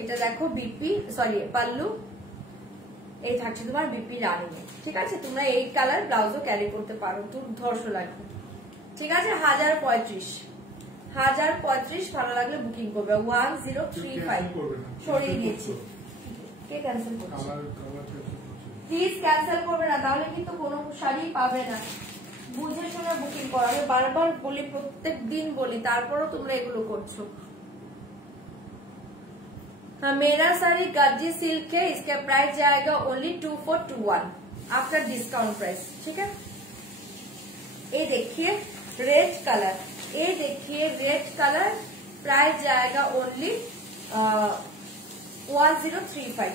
এটা দেখো বিপি, সরি পাল্লু, এই থাকছে তোমার বিপি রানিং, ঠিক আছে। তোমরা এই কালার ব্লাউজও ক্যারি করতে পারো, দুর্ধর্ষ লাগবে, ঠিক আছে। 1035, 1035 ভালো লাগলে বুকিং করবে 1035। সরিয়ে দিয়েছি, কে ক্যান্সেল করছে? প্লিজ ক্যান্সেল করবে না, তাহলে কিন্তু কোনো শাড়ি পাবে না। বুঝে শুনে বুকিং করো, আমি বারবার বলি, প্রত্যেক দিন বলি, তারপরও তোমরা এগুলো করছো। हाँ, मेरा साड़ी गर्जी सिल्क है, इसका प्राइस जाएगा ओनली 2421 आफ्टर डिस्काउंट प्राइस, ठीक है। ये देखिए रेड कलर, ये देखिए रेड कलर, प्राइस जाएगा ओनली 1035,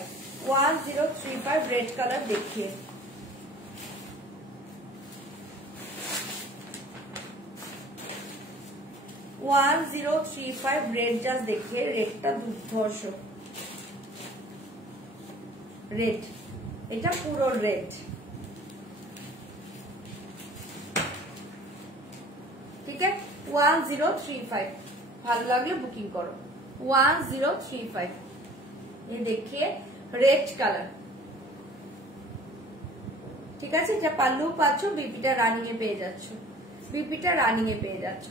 1035 रेड कलर देखिए। वन 1035 रेड जस्ट देखिए, रेडটা দুর্ধর্ষ রেড, এটা পুরো রেড, ঠিক আছে। 1035 ভালো লাগলে বুকিং করো 1035। ये देखिए रेड कलर, ঠিক আছে। এটা পাল্লু পাচ্ছ, বিপিটা রানিং এ পেয়ে যাচ্ছ, বিপিটা রানিং এ পেয়ে যাচ্ছ,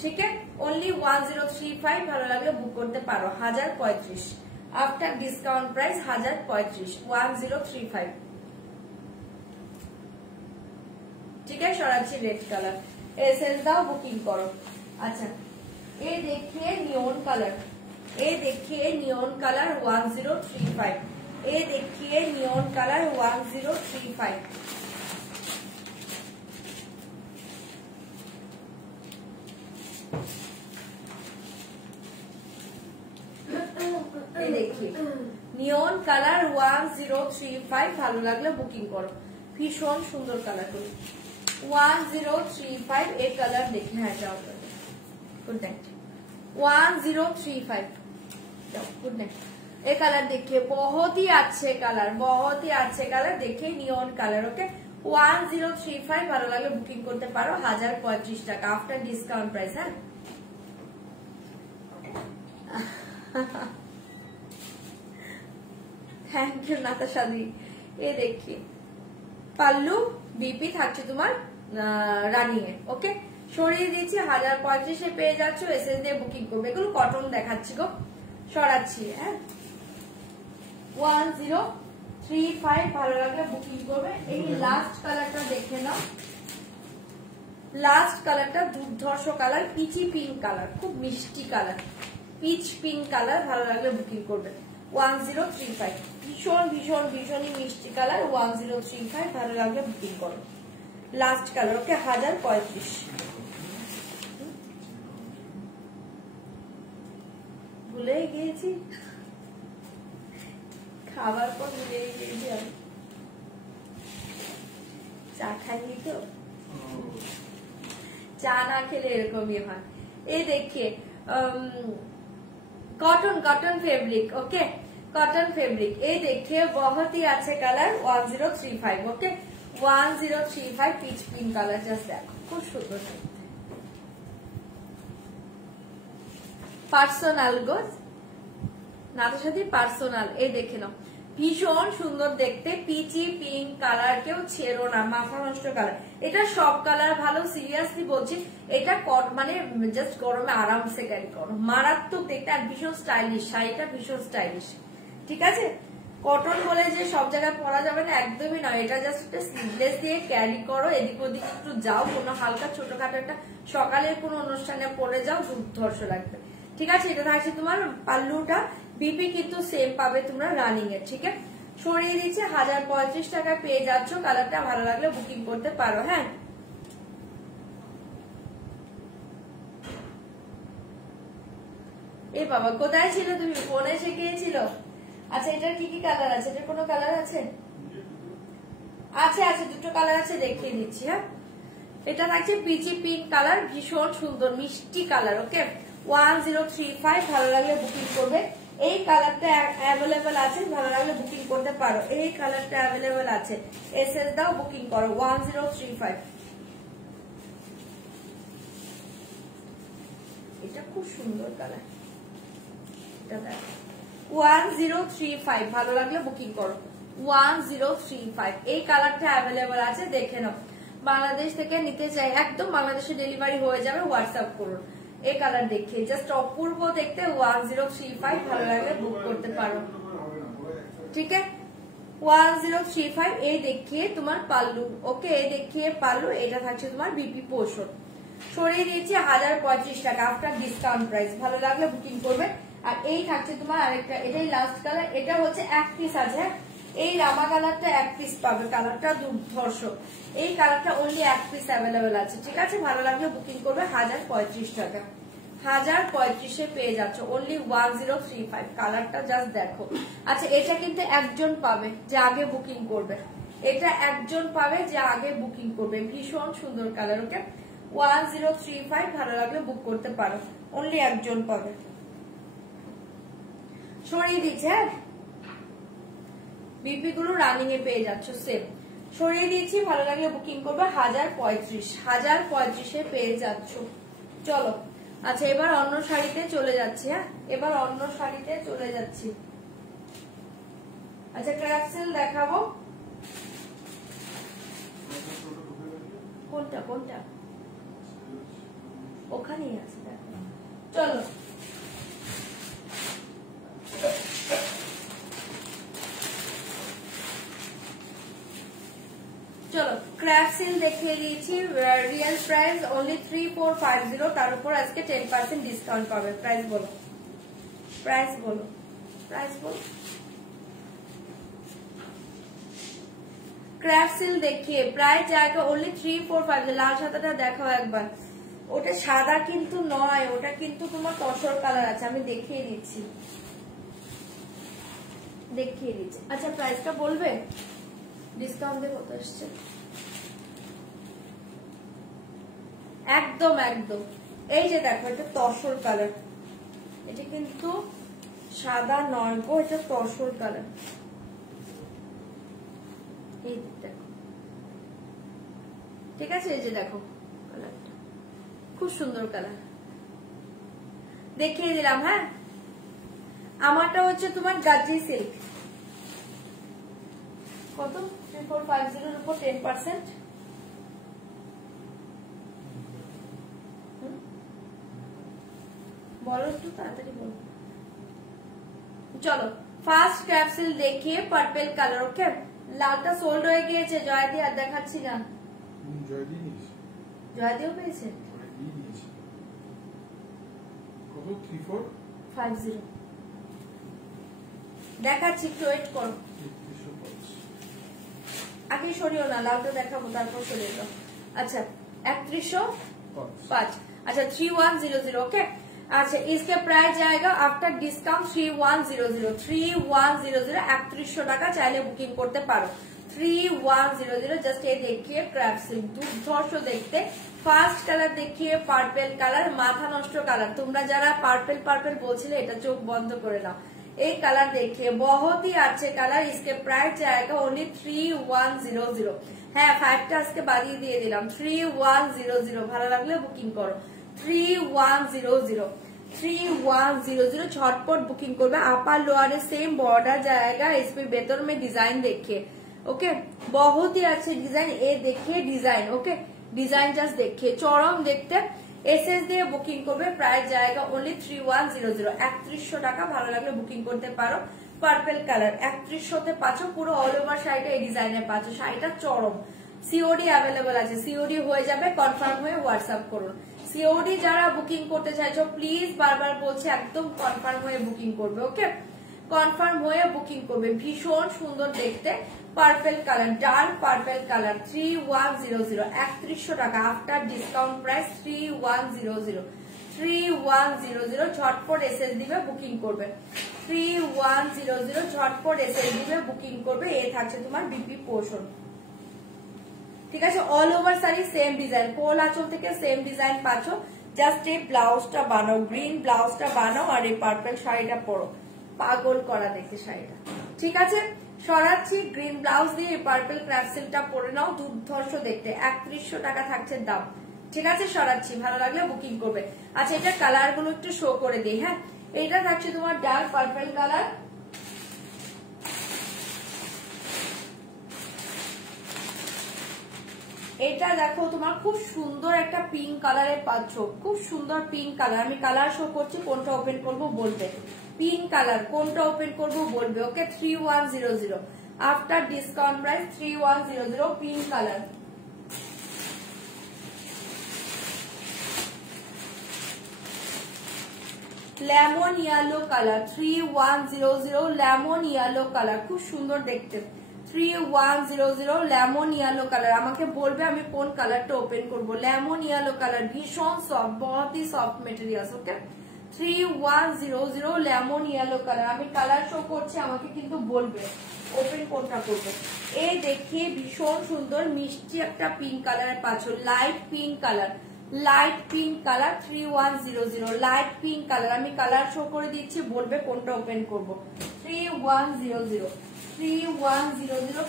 ঠিক আছে। অনলি 1035, ভালো লাগলে বুক করতে পারো 1035, আফটার ডিসকাউন্ট প্রাইস 1035, 1035, ঠিক আছে। সরাচ্ছি রেড কালার, এসএস দাও বুকিং করো। আচ্ছা, এই দেখিয়ে নিয়ন কালার, এই দেখিয়ে নিয়ন কালার 1035, এই দেখিয়ে নিয়ন কালার 1035। देखिए नियन कलर 1035, ভালো লাগলে বুকিং করো, ভীষণ সুন্দর কালার করে 1035। এই কালার দেখে, হ্যাঁ যাও, गुड नाइट 1035, जाओ गुड नाइट। ये कलर देखिए बहुत ही अच्छे कलर, बहुत ही अच्छे कलर, देखिए नियन कलर, ओके। 1035 ভালো লাগলে বুকিং করতে পারো 1035 টাকা আফটার ডিসকাউন্ট প্রাইস, হ্যাঁ। थैंक यू नाताशा दी। ये देखिए पाल्लू बीपी থাকছে তোমার রানিং এ, ওকে। সরিয়ে দিয়েছি 1035 এ পেয়ে যাচ্ছ, এসএস দিয়ে বুকিং করবে। এগুলো কটন দেখাচ্ছি গো, সরাচ্ছি, হ্যাঁ। 1035 ভালো লাগলে বুকিং করবে। এই লাস্ট কালারটা দেখে নাও, লাস্ট কালারটা দুর্ধর্ষ কালার, পিচি পিঙ্ক কালার, খুব মিষ্টি কালার, পিচ পিঙ্ক কালার, ভালো লাগলে বুকিং করবে 1035। ভীষণ ভীষণ ভীষণই মিষ্টি কালার 1035, ভালো লাগলে বুকিং করো। Last colour, okay. 1035 ভুলে গিয়েছি, খাবার পর ভুলে গিয়েছি আমি, চা খাইনি তো, চা না খেলে এরকমই হয়। এই देखिए cotton cotton fabric, okay, cotton fabric. ये देखिए बहुत ही अच्छे colour 1035, okay. 1035 peach pink colour, just देखो খুব সুন্দর দেখতে। পার্সোনাল গোজ নাতাশাদি পার্সোনাল, এই দেখে নাও, ভীষণ সুন্দর দেখতে, পিচি পিঙ্ক কালার, কেউ ছেড়ো না, মাথা নষ্ট কালার। এটা সব কালার ভালো, সিরিয়াসলি বলছি। এটা মানে জাস্ট গরমে আরামসে ক্যারি করো, মারাত্মক দেখতে, আর ভীষণ স্টাইলিশ, শাড়িটা ভীষণ স্টাইলিশ। ঠিক আছে, কটন বলে যে সব জায়গায় পরা যাবে না, একদমই নয়। এটা জাস্ট একটা স্লিভলেস দিয়ে ক্যারি করো, এদিক ওদিক একটু যাও, কোনো হালকা ছোটখাটো একটা সকালের কোনো অনুষ্ঠানে পরে যাও, দুর্ধর্ষ লাগবে। ঠিক আছে, এটা থাকছে তোমার পাল্লুটা, বিপি কিন্তু সেম পাবে তোমরা রানিং এর। ঠিক আছে, সরিয়ে দিচ্ছে 1035 টাকায় পেয়ে যাচ্ছ। কালারটা ভালো লাগলে বুকিং করতে পারো। হ্যাঁ, এ বাবা কোথায় ছিল তুমি, ফোনে এসে গিয়েছিল? আচ্ছা, এটার কি কি কালার আছে? এটার কোনো কালার আছে? আছে আছে, দুটো কালার আছে, দেখিয়ে দিচ্ছি। হ্যাঁ, এটা থাকছে পিচি পিঙ্ক কালার, ভীষণ সুন্দর মিষ্টি কালার। ওকে, 1035, ভালো লাগলে বুকিং করবে। এই কালারটা অ্যাভেলেবেল আছে, ভালো লাগলে বুকিং করতে পারো। এই কালারটা অ্যাভেলেবেল আছে, এসএস দাও, বুকিং করো। 1035, এটা খুব সুন্দর কালার, এটা দেখো। 1035, ভালো লাগলে বুকিং করো। 1035, এই কালারটা অ্যাভেলেবেল আছে, দেখে নাও। বাংলাদেশ থেকে নিতে চাই, একদম বাংলাদেশে ডেলিভারি হয়ে যাবে, হোয়াটসঅ্যাপ করুন। এই কালার দেখিয়ে জাস্ট অপূর্ব দেখতে, 1035, ভালো লাগলে বুক করতে পারো। ঠিক আছে, 1035, এই দেখিয়ে তোমার পাল্লু। ওকে, এই দেখিয়ে পাল্লু, এটা থাকছে তোমার বিপি পোর্শন। সরিয়ে দিয়েছি 1035 টাকা আফটার ডিসকাউন্ট প্রাইস, ভালো লাগলে বুকিং করবে। আর এই থাকছে তোমার আরেকটা, এটাই লাস্ট কালার, এটা হচ্ছে এক পিস আছে। এই রামা কালারটা এক পিস পাবে, কালারটা দুর্ধর্ষ। এই কালারটা অনলি এক পিস অ্যাভেলেবেল আছে। ঠিক আছে, ভালো লাগলে বুকিং করবে। 1035 টাকা, 1035 পেয়ে যাচ্ছ, অনলি 1035। কালারটা জাস্ট দেখো। আচ্ছা, এটা কিন্তু একজন পাবে যে আগে বুকিং করবে, এটা একজন পাবে যে আগে বুকিং করবে, ভীষণ সুন্দর কালার। ওকে, 1035, ভালো লাগলে বুক করতে পারো, অনলি একজন পাবে। সরিয়ে দিচ্ছে। হ্যাঁ, বিপি গুলো রানিং এ পেয়ে যাচ্ছ সেম, সরিয়ে দিয়েছি, ভালো লাগলে বুকিং করবে। 1035 পেয়ে যাচ্ছ। চলো, আচ্ছা, এবার অন্য শাড়িতে চলে যাচ্ছি। হ্যাঁ, এবার অন্য শাড়িতে চলে যাচ্ছি। আচ্ছা, ক্র্যাপসেল দেখাবো। কোনটা কোনটা? ওখানেই আছে, দেখো। চলো, চলো, ক্র্যাপসিল দেখিয়ে দিয়েছি। রিয়েল প্রাইস অনলি 3450, তার উপর আজকে 10% ডিসকাউন্ট পাবে। প্রাইস বলো, প্রাইস বলো, প্রাইস বলো। ক্র্যাপসিল দেখিয়ে প্রাইস জায়গা অনলি 3450। লাল সাদাটা দেখাও একবার। ওটা সাদা কিন্তু নয়, ওটা কিন্তু তোমার তসর কালার আছে, আমি দেখিয়ে দিচ্ছি, দেখিয়ে দিচ্ছি। আচ্ছা, প্রাইসটা বলবে? ডিসকাউন্ট দিয়ে কত আসছে? একদম একদম, এই যে দেখো, এটা তসর কালার, এটা কিন্তু সাদা নয় গো, এটা তসর কালার। এই দেখো, ঠিক আছে, এই যে দেখো কালারটা, খুব সুন্দর কালার, দেখিয়ে দিলাম। হ্যাঁ, আমারটা হচ্ছে তোমার গাজি সিল্ক। কত? 3450 এর উপর 10%। বলো একটু তাড়াতাড়ি বলো। চলো, ফার্স্ট ক্যাপসুল দেখিয়ে পার্পল কালার। ওকে, লালটা সোল্ড হয়ে গিয়েছে, জয়দি আর দেখাচ্ছি না। জয়দিও পেয়েছে কত? 3450 দেখাচ্ছি, একটু ওয়েট করো। আগে সরিও না, লালটা দেখাবো, তারপর সরিয়ে দাও। আচ্ছা, 3105। अच्छा 3100। ओके, अच्छा इसके प्राइस जाएगा आफ्टर डिस्काउंट 3100। 3100 3100 টাকা চাইলে বুকিং করতে পারো। 3100 জাস্ট এই দেখিয়ে ক্র্যাপ সিল্ক, দুর্ধর্ষ দেখতে। ফার্স্ট কালার দেখিয়ে পার্পল কালার, মাথা নষ্ট কালার। তোমরা যারা পার্পল পার্পল বলছিলে, এটা চোখ বন্ধ করে নাও। एक कलर देखिए, बहुत ही अच्छे कलर। इसके प्राइस जाएगा ओनली 3100। হ্যাঁ, 5টা আজকে বাড়িয়ে দিয়ে দিলাম। 3100 ভালো লাগলে বুকিং করো। 3100 3100 झटपट बुकिंग করবে अपर लोअर सेम बॉर्डर जाएगा इसमें बेहतर में डिजाइन देखिए ओके बहुत ही अच्छे डिजाइन ये देखिए डिजाइन ओके डिजाइन जस्ट देखिए चरम देखते एसएस দিয়ে বুকিং করবে প্রাইস জায়গা only 3100 3100 টাকা ভালো লাগলে বুকিং করতে পারো পার্পল কালার 3100 তে পাচ্ছো পুরো অল ওভার শাড়িটা এই ডিজাইনে পাচ্ছো শাড়িটা চরম সিওডি अवेलेबल আছে সিওডি হয়ে যাবে কনফার্ম হয়ে হোয়াটসঅ্যাপ করুন সিওডি যারা বুকিং করতে চাইছো প্লিজ বারবার বলছি একদম কনফার্ম হয়ে বুকিং করবে ওকে কনফার্ম হয়ে বুকিং করবে ভীষণ সুন্দর দেখতে purple colour dark purple colour 3100 3100 টাকা আফটার ডিসকাউন্ট প্রাইস 3100 3100 ঝটপট এসএস দিবে বুকিং করবে 3100 ঝটপট এসএস দিবে বুকিং করবে এই থাকছে তোমার বিপি পোর্শন ঠিক আছে all over sari same design কোল আঁচল থেকে সেম ডিজাইন পাচ্ছ জাস্ট এই ব্লাউজটা বানাও গ্রিন ব্লাউজটা বানাও আর এই পার্পল শাড়িটা পরো পাগল করা দেখতে শাড়িটা ঠিক আছে সরাচ্ছি গ্রিন ব্লাউজ দিয়ে এই পার্পল ক্র্যাফট সিল্কটা পরে নাও দুর্ধর্ষ দেখতে 3100 টাকা থাকছে দাম ঠিক আছে সরাচ্ছি ভালো লাগলে বুকিং করবে আচ্ছা এটা কালার গুলো একটু শো করে দিই হ্যাঁ এটা থাকছে তোমার ডার্ক পার্পল কালার এটা দেখো তোমার খুব সুন্দর একটা পিঙ্ক কালারে পাচ্ছ খুব সুন্দর পিঙ্ক কালার আমি কালার শো করছি কোনটা ওপেন করব বলবে পিঙ্ক কালার কোনটা ওপেন করব বলবে ওকে 3100 after discount price 3100 pink colour lemon yellow colour 3100 lemon yellow colour খুব সুন্দর দেখতে 3100 লেমন ইয়েলো কালার আমাকে বলবে আমি কোন কালারটা ওপেন করব লেমন ইয়েলো কালার ভীষণ সফট बहुत ही সফট মেটেরিয়ালস ওকে 3100 লেমন ইয়েলো কালার আমি কালার শো করছি আমাকে কিন্তু বলবে ওপেন কোনটা করবে এই দেখিয়ে ভীষণ সুন্দর মিষ্টি একটা পিঙ্ক কালারের পাচ্ছ light pink colour 3100 light pink colour আমি কালার শো করে দিচ্ছি বলবে কোনটা ওপেন করব 3100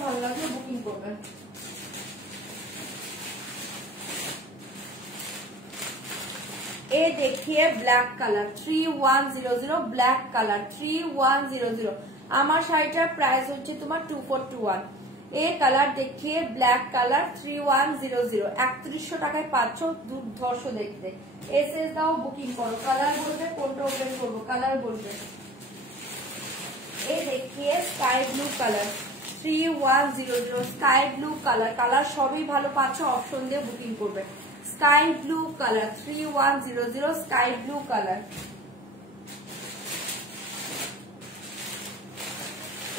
ভালো লাগলে বুকিং করবেন এ দেখিয়ে ব্ল্যাক কালার 3100 ব্ল্যাক কালার 3100 আমার শাড়িটার প্রাইস হচ্ছে তোমার 2421 এই কালার দেখিয়ে ব্ল্যাক কালার 3100 3100 টাকায় পাচ্ছ দুর্ধর্ষ দেখতে এসএস দাও বুকিং করো কালার বলবে কোনটা ওপেন করবো কালার বলবে এই দেখিয়ে sky blue colour 3100 sky blue colour colour সবই ভালো পাচ্ছ অপশন দিয়ে বুকিং করবে sky blue colour 3100 sky blue colour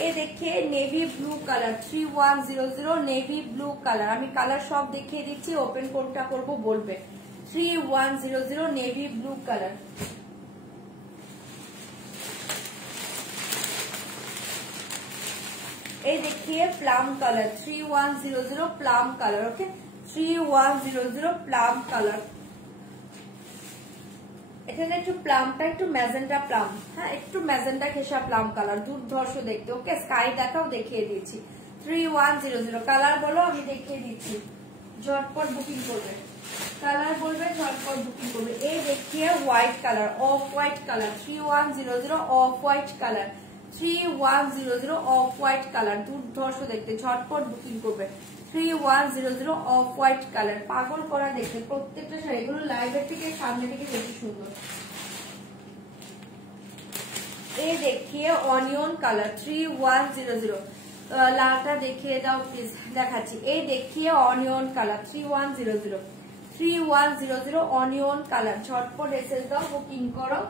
এই দেখে navy blue colour 3100 navy blue colour আমি কালার সব দেখিয়ে দিচ্ছি ওপেন কোনটা করব বলবে 3100 নেভি ব্লু কালার এই দেখিয়ে plum colour 3100 plum colour okay 3100 plum colour এখানে একটু প্লামটা একটু ম্যাজেন্টা প্লাম হ্যাঁ একটু ম্যাজেন্টা ঘেঁষা প্লাম কালার দুর্ধর্ষ দেখতে ওকে স্কাই দেখাও দেখিয়ে দিচ্ছি 3100 কালার বলো আমি দেখিয়ে দিচ্ছি ঝটপট বুকিং করবে কালার বলবে ঝটপট বুকিং করবে এই দেখিয়ে white colour off white colour 3100 off white colour 3100 off white colour দুর্ধর্ষ দেখতে ঝটপট বুকিং করবে 3100 অফ হোয়াইট কালার পাগল করা দেখতে প্রত্যেকটা শাড়িগুলো লাইভের থেকে সামনে থেকে বেশি সুন্দর এই দেখিয়ে অনিয়ন কালার 3100 লালটা দেখিয়ে দাও প্লিজ দেখাচ্ছি এই দেখিয়ে অনিয়ন কালার 3100 অনিয়ন কালার ঝটপট এসএস দাও বুকিং করো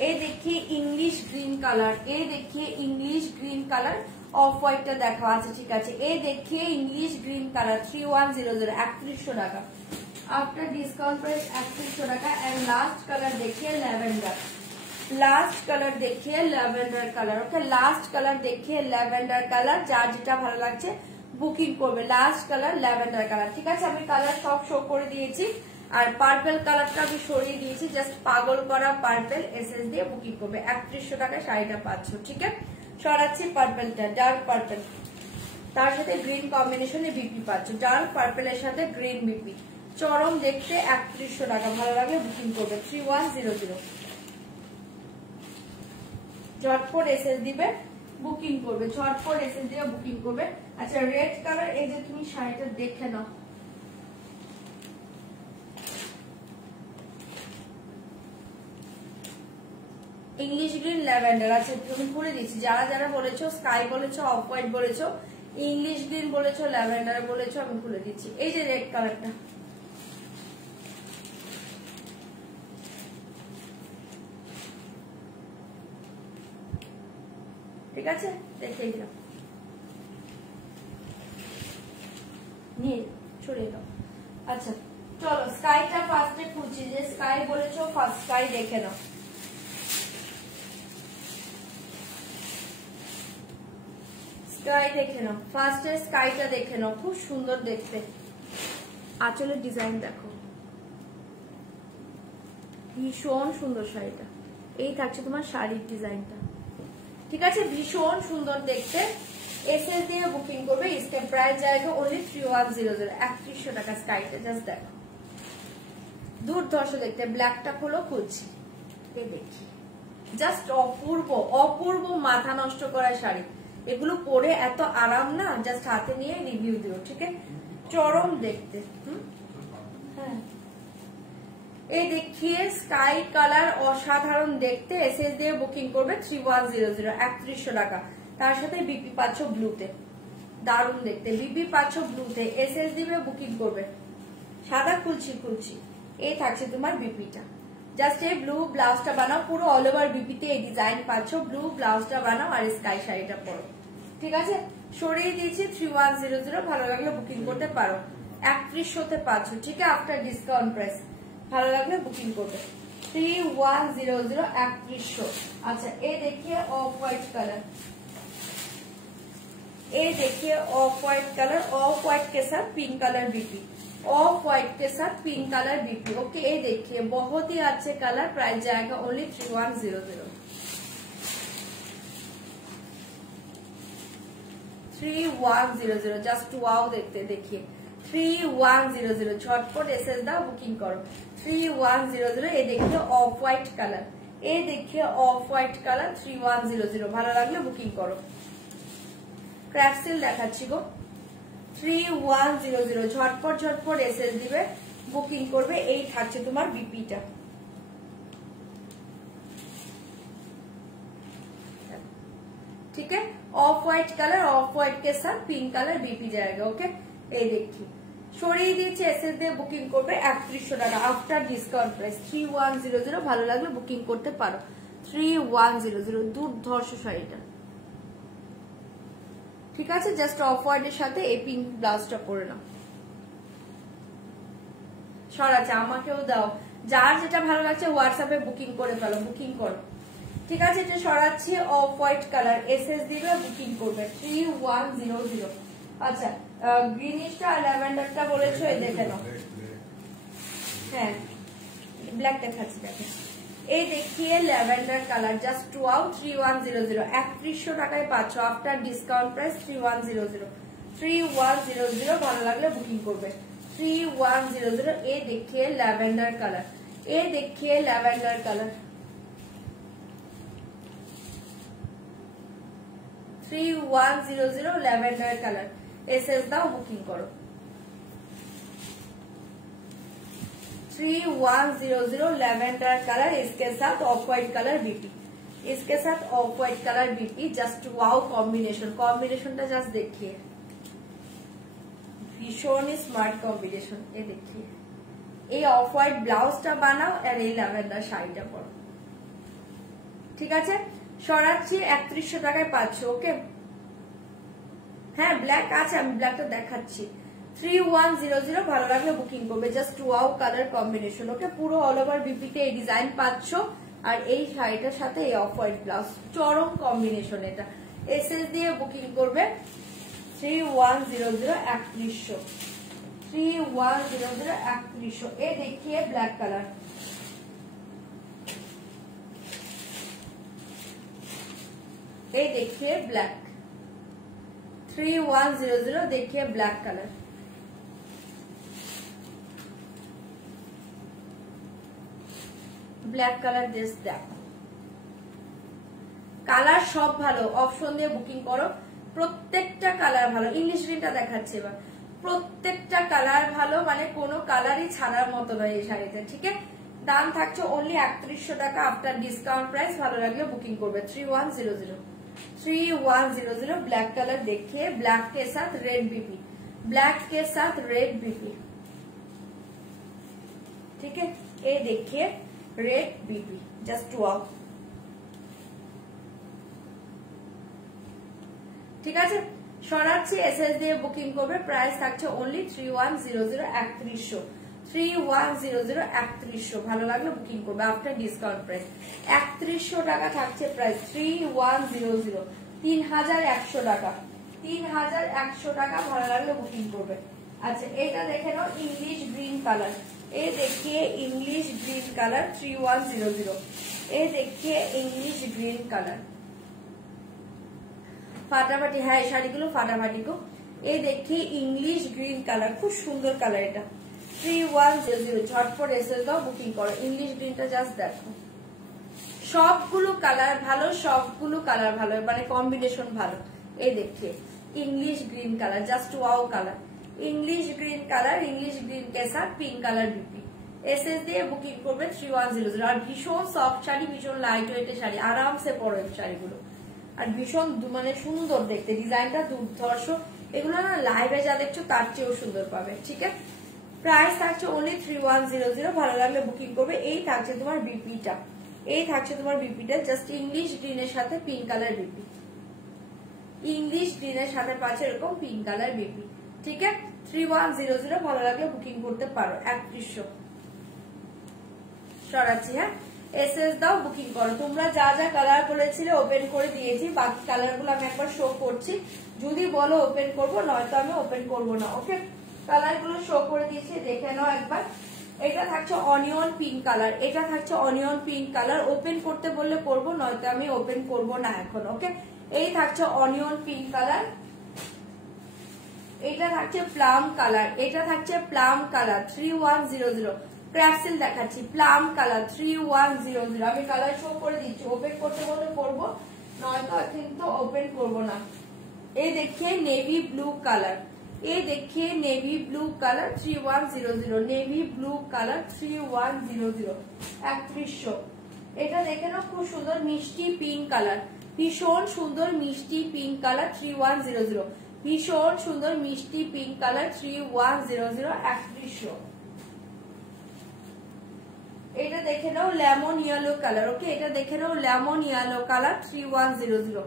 এই দেখিয়ে ইংলিশ গ্রিন কালার এই দেখিয়ে ইংলিশ গ্রিন কালার অফ হোয়াইটটা দেখা আছে ঠিক আছে এই দেখিয়ে ইংলিশ গ্রিন কালার 3100 3100 টাকা আফটার ডিসকাউন্ট প্রাইস 3100 টাকা এন্ড লাস্ট কালার দেখিয়ে ল্যাভেন্ডার লাস্ট কালার দেখিয়ে lavender colour okay last colour দেখিয়ে ল্যাভেন্ডার কালার যার যেটা ভালো লাগছে বুকিং করবে লাস্ট কালার ল্যাভেন্ডার কালার ঠিক আছে আমি কালার সব শো করে দিয়েছি আর পার্পল কালারটা আমি সরিয়ে দিয়েছি জাস্ট পাগল করা পার্পল এসএস দিয়ে বুকিং করবে 3100 টাকায় শাড়িটা পাচ্ছ ঠিক আছে সরাচ্ছি পার্পলটা ডার্ক পার্পল তার সাথে গ্রিন কম্বিনেশনে বিপি পাচ্ছ ডার্ক পার্পলের সাথে গ্রিন বিপি চরম দেখতে 3100 টাকা, ভালো লাগলে বুকিং করবে 3100। ঝটপট এসএস দিবে, বুকিং করবে, ঝটপট এসএস দিয়ে বুকিং করবে। আচ্ছা রেড কালার, এই যে তুমি শাড়িটা দেখে নাও, ইংলিশ গ্রিন ল্যাভেন্ডার। আচ্ছা তুমি খুলে দিচ্ছি, যারা যারা বলেছো স্কাই বলেছো, অফ হোয়াইট বলেছো, ইংলিশ গ্রিন বলেছো, ল্যাভেন্ডার বলেছো, আমি খুলে দিচ্ছি। এই যে রেড কালারটা, ঠিক আছে, দেখিয়ে দিলাম, নিয়ে ছড়িয়ে দাও। আচ্ছা চলো স্কাইটা ফার্স্টে খুঁজছি, যে স্কাই বলেছো ফার্স্ট স্কাই দেখে নাও। স্কাই দেখে নাও, ফার্স্টে স্কাইটা দেখে নাও, খুব সুন্দর দেখতে। আঁচলের ডিজাইন দেখো, ভীষণ সুন্দর শাড়িটা। এই থাকছে তোমার শাড়ির ডিজাইনটা, ঠিক আছে, ভীষণ সুন্দর দেখতে। এসএস দিয়ে বুকিং করবে, স্টেপ প্রাইস জায়গা অনলি 3100, 3100 টাকা স্কাইটা। জাস্ট দেখো দুর্ধর্ষ দেখতে, ব্ল্যাকটা খোলো, খুলছি, দেখি জাস্ট অপূর্ব অপূর্ব মাথা নষ্ট করা শাড়ি। এগুলো পরে এত আরাম না, জাস্ট হাতে নিয়ে রিভিউ দিও, ঠিক আছে, চরম দেখতে। হ্যাঁ এই দেখিয়ে স্কাই কালার অসাধারণ দেখতে, এসএস দিয়ে বুকিং করবে 3100, 3100 টাকা। তার সাথে বিপি পাচ্ছ ব্লুতে, দারুণ দেখতে, বিপি পাচ্ছ ব্লুতে, এসএস দিবে বুকিং করবে। সাদা খুলছি, এই থাকছে তোমার বিপিটা। জাস্ট এই ব্লু ব্লাউজটা বানাও, পুরো অল ওভার বিপিতে এই ডিজাইন পাচ্ছ, ব্লু ব্লাউজটা বানাও আর স্কাই শাড়িটা পরো, ঠিক আছে। সরিয়ে দিয়েছি 3100, ভালো লাগলে বুকিং করতে পারো। 3100তে পাচ্ছ, ঠিক আছে, আফটার ডিসকাউন্ট প্রাইস, ভালো লাগলে বুকিং করবে 3100, 3100। আচ্ছা এই দেখিয়ে অফ হোয়াইট কালার, ये देखिए of white colour, of white के साथ pink colour BP, of white के साथ पिंक कलर बीपी। ओके ये देखिए बहुत ही अच्छे कलर, प्राइस जाएगा ओनली 3100, 3100। जस्ट वाओ देखते, देखिए 3100, झटपट एसएस दाओ, बुकिंग करो 3100। ये देखिए ऑफ व्हाइट कलर, ये देखिए ऑफ व्हाइट कलर 3100, ভালো লাগলে বুকিং করো। ক্র্যাফসিল দেখাচ্ছি গো 3100, ঝটপট ঝটপট এসএস দিবে, বুকিং করবে। এই থাকছে তোমার বিপিটা, ठीक है, of white colour, of white के साथ पिंक कलर बीपी जाएगा। ओके এই দেখি সরিয়ে দিয়েছি, এসএস দিয়ে বুকিং করবে 3100 টাকা আফটার ডিসকাউন্ট প্রাইস 3100, ভালো লাগলে বুকিং করতে পারো 3100। দুর্ধর্ষ শাড়িটা, ঠিক আছে, জাস্ট অফ হোয়াইট এর সাথে এই পিঙ্ক ব্লাউজটা পরে নাও। সরাচ্ছে, আমাকেও দাও, যার যেটা ভালো লাগছে হোয়াটসঅ্যাপে বুকিং করে ফেলো, বুকিং করো, ঠিক আছে। এটা সরাচ্ছি অফ হোয়াইট কালার, এসএস দিবে বুকিং করবে 3100। আচ্ছা গ্রিনিশটা আর ল্যাভেন্ডারটা বলেছো, এই দেখে নাও। হ্যাঁ ব্ল্যাকটা খাচ্ছি, দেখে এই দেখিয়ে ল্যাভেন্ডার কালার, জাস্ট ওয়াও 3100, 3100 টাকায় পাচ্ছ আফটার ডিসকাউন্ট প্রাইস 3100, 3100, ভালো লাগলে বুকিং করবে 3100। এ দেখিয়ে ল্যাভেন্ডার কালার, এ দেখিয়ে lavender colour 3100, lavender colour, SS দাও, বুকিং করো 3100, लैवेंडर कलर, इसके साथ ऑफ व्हाइट कलर बीपी, इसके साथ off white colour BP. Just wow combination, कॉम्बिनेशनটা জাস্ট देखिए, ভীষণ স্মার্ট কম্বিনেশন। এ देखिए এই অফ হোয়াইট ব্লাউজটা বানাও আর এই ল্যাভেন্ডার শাড়িটা পরো, ঠিক আছে। সরাচ্ছি 3100 টাকায় পাচ্ছ। ওকে হ্যাঁ ব্ল্যাক আছে, আমি ব্ল্যাকটা দেখাচ্ছি 3100, ভালো লাগলে বুকিং করবে। Just wow colour combination. Okay পুরো অল ওভার বিপিতে এই ডিজাইন পাচ্ছ আর এই শাড়িটার সাথে এই অফ হোয়াইট ব্লাউজ, চরম কম্বিনেশন। এটা এসএস দিয়ে বুকিং করবে 3100, 3100, 3100, 3100। এ देखिए ব্ল্যাক কালার, এ देखिए ব্ল্যাক 3100, देखिए black colour black colour dress দেখো, কালার সব ভালো, অপশন দিয়ে বুকিং করো, প্রত্যেকটা কালার ভালো। ইংলিশ গ্রিনটা দেখাচ্ছে এবার, প্রত্যেকটা কালার ভালো, মানে কোনো কালারই ছাড়ার মতো নয় এই শাড়িতে। ঠিক আছে, দাম থাকছে অনলি 3100 টাকা আফটার ডিসকাউন্ট প্রাইস। ভালো লাগলে বুকিং করবে 3100 ब्लैक कलर देखिए, ब्लैक के साथ रेड बीपी, ब्लैक के साथ रेड बीपी। ठीक है, ये देखिए रेड बीपी, जस्ट वाओ। ঠিক আছে, সরাচ্ছি, এসএস দিয়ে বুকিং করবে, প্রাইস থাকছে অনলি 3100 3100 ভালো লাগলে বুকিং করবে আফটার ডিসকাউন্ট প্রাইস। 3100 টাকা থাকছে প্রাইস, 3100 3100 টাকা, 3100 টাকা। ভালো লাগলে বুকিং করবে। আচ্ছা, এটা দেখে নাও ইংলিশ গ্রিন কালার, ये देखिए इंग्लिश ग्रीन कलर 3100, ये देखिए इंग्लिश ग्रीन कलर ফাটাফাটি। হ্যাঁ, শাড়িগুলো ফাটাফাটি গো। এই দেখি ইংলিশ গ্রিন কালার, খুব সুন্দর কালার এটা, 3100। ঝটপট এসে দাও, বুকিং করো। ইংলিশ গ্রিনটা জাস্ট দেখো, সবগুলো কালার ভালো, সবগুলো কালার ভালো, মানে কম্বিনেশন ভালো। এই দেখে English green colour, just wow colour, English green colour, English green के साथ पिंक कलर बीपी। এসএস দিয়ে বুকিং করবে 3100। আর ভীষণ সফট শাড়ি, ভীষণ লাইট ওয়েটের শাড়ি, আরামসে পরো এই শাড়িগুলো, আর ভীষণ মানে সুন্দর দেখতে, ডিজাইনটা দুর্ধর্ষ। এগুলো না লাইভে যা দেখছো তার চেয়েও সুন্দর পাবে। ঠিক আছে, প্রাইস থাকছে অনলি 3100। ভালো লাগলে বুকিং করবে। এই থাকছে তোমার বিপিটা, এই থাকছে তোমার বিপিটা, জাস্ট ইংলিশ গ্রিনের সাথে পিঙ্ক কালার বিপি, ইংলিশ গ্রিনের সাথে পাচ্ছে এরকম পিঙ্ক কালার বিপি। ঠিক আছে, 3100। ভালো লাগলে বুকিং করতে পারো। 3100 সরাচ্ছি। হ্যাঁ, এসএস দাও, বুকিং করো। তোমরা যা যা কালার বলেছিলে ওপেন করে দিয়েছি, বাকি কালার গুলো আমি একবার শো করছি, যদি বলো ওপেন করবো, নয়তো আমি ওপেন করবো না। ওকে, কালার গুলো শো করে দিয়েছি, দেখে নাও একবার। এটা থাকছে অনিয়ন পিঙ্ক কালার, এটা থাকছে অনিয়ন পিঙ্ক কালার। ওপেন করতে বললে করবো, নয়তো আমি ওপেন করবো না এখন। ওকে, এই থাকছে অনিয়ন পিঙ্ক কালার, এটা থাকছে প্লাম কালার, এটা থাকছে প্লাম কালার 3100। ক্র্যাপসিল দেখাচ্ছি, প্লাম কালার 3100। আমি কালার শো করে দিচ্ছি, ওপেন করতে বলে করবো, নয়তো কিন্তু ওপেন করবো না। এই দেখিয়ে নেভি ব্লু কালার, এই দেখিয়ে navy blue colour 3100, navy blue colour 3100, 3100। এটা দেখে নাও, খুব সুন্দর মিষ্টি পিঙ্ক কালার, ভীষণ সুন্দর মিষ্টি পিঙ্ক কালার 3100, ভীষণ সুন্দর মিষ্টি পিঙ্ক কালার 3100, 3100। এটা দেখে নাও লেমন ইয়েলো কালার। ওকে, এটা দেখে নাও lemon yellow colour 3100,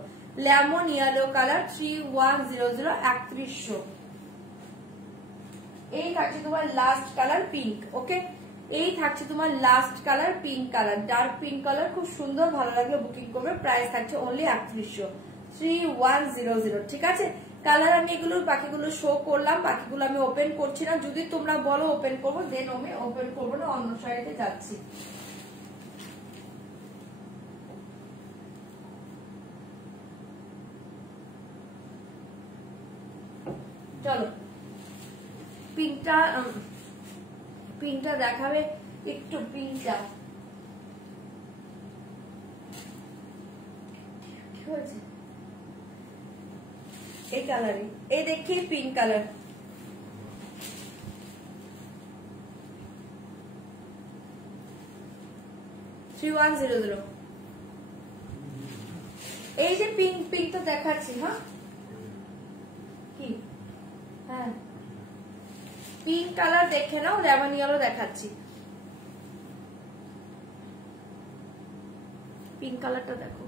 lemon yellow colour 3100, 3100। এই থাকছে তোমার লাস্ট কালার পিঙ্ক। ওকে, এই থাকছে তোমার last colour pink colour, dark pink colour, খুব সুন্দর। ভালো লাগলে বুকিং করবে, প্রাইস থাকছে অনলি 3100, 3100। ঠিক আছে, কালার আমি এগুলোর বাকিগুলো শো করলাম, বাকিগুলো আমি ওপেন করছি না। যদি তোমরা বলো ওপেন করবো, দেন আমি ওপেন করবো না, অন্য শাড়িতে যাচ্ছি। চলো, পিঙ্কটা দেখাবে একটু, পিঙ্কটা কি হয়েছে, এই কালারই, এই দেখি পিঙ্ক কালার, এই যে পিঙ্ক, পিঙ্ক তো দেখাচ্ছি। হ্যাঁ, কি, হ্যাঁ পিঙ্ক কালার দেখে নাও, লেমন ইয়েলো দেখাচ্ছি। পিঙ্ক কালারটা দেখো,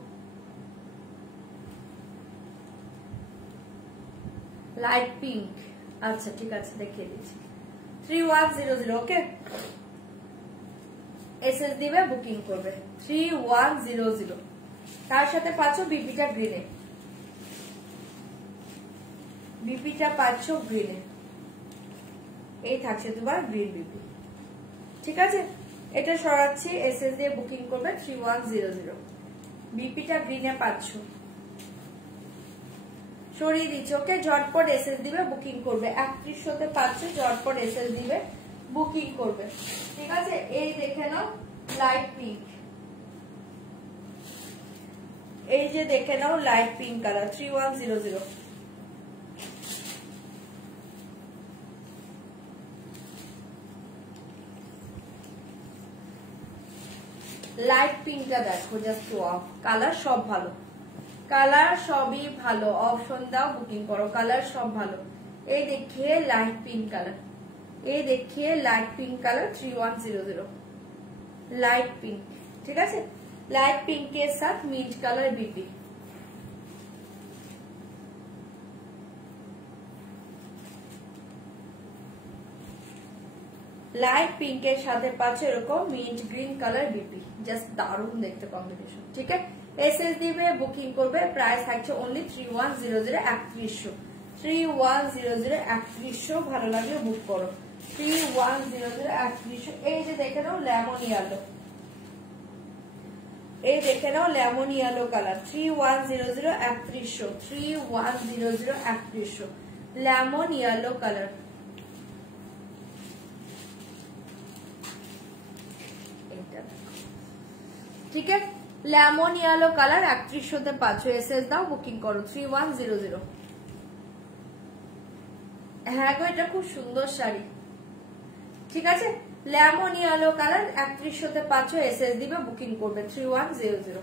লাইট পিঙ্ক। আচ্ছা ঠিক আছে, দেখিয়ে দিচ্ছি 3100। ওকে, এসএস দিবে, বুকিং করবে 3100। তার সাথে পাচ্ছ বিপিটা গ্রিনে, বিপিটা পাচ্ছ গ্রিনে, এই থাকছে তোমার গ্রিন বিপি। ঠিক আছে, এটা সরাচ্ছি, এসএস দিয়ে বুকিং করবে 3100, বিপিটা গ্রিনে পাচ্ছ, সরিয়ে দিচ্ছি। ওকে, ঝটপট এসএস দিবে, বুকিং করবে। 3100তে পাচ্ছ, ঝটপট এসএস দিবে, বুকিং করবে। ঠিক আছে, এই দেখে নাও লাইট পিঙ্ক। এই যে দেখে নাও লাইট পিঙ্ক কালার 3100। লাইট পিঙ্কটা দেখো জাস্ট ওয়াও, কালার সব ভালো, কালার সবই ভালো, অপশন দাও বুকিং করো, কালার সব ভালো। এই দেখিয়ে লাইট পিঙ্ক কালার, এই দেখিয়ে light pink colour 3100 light pink, ঠিক আছে। লাইট পিঙ্কের সাথ মিন্ট কালার বিপি, লাইট পিঙ্কের সাথে পাচ্ছে এরকম mint green colour BP, just দারুণ দেখতে কম্বিনেশন, ঠিক আছে। এসএস দিবে, বুকিং করবে, প্রাইস থাকছে অনলি 3100 3100 3100 3100। ভালো লাগলে বুক করো 3100 3100। এই যে দেখে নাও লেমন ইয়েলো, এই দেখে নাও lemon yellow colour 3100 3100 3100 3100 lemon yellow colour. ঠিক আছে, লেমন ইয়েলো কালার 3100 পাচ্ছ। এসএস দাও, বুকিং করো 3100। হ্যাঁ গো, এটা খুব সুন্দর শাড়ি, ঠিক আছে। লেমন ইয়েলো কালার 3100 পাচ্ছ। এসএস দিবে, বুকিং করবে 3100,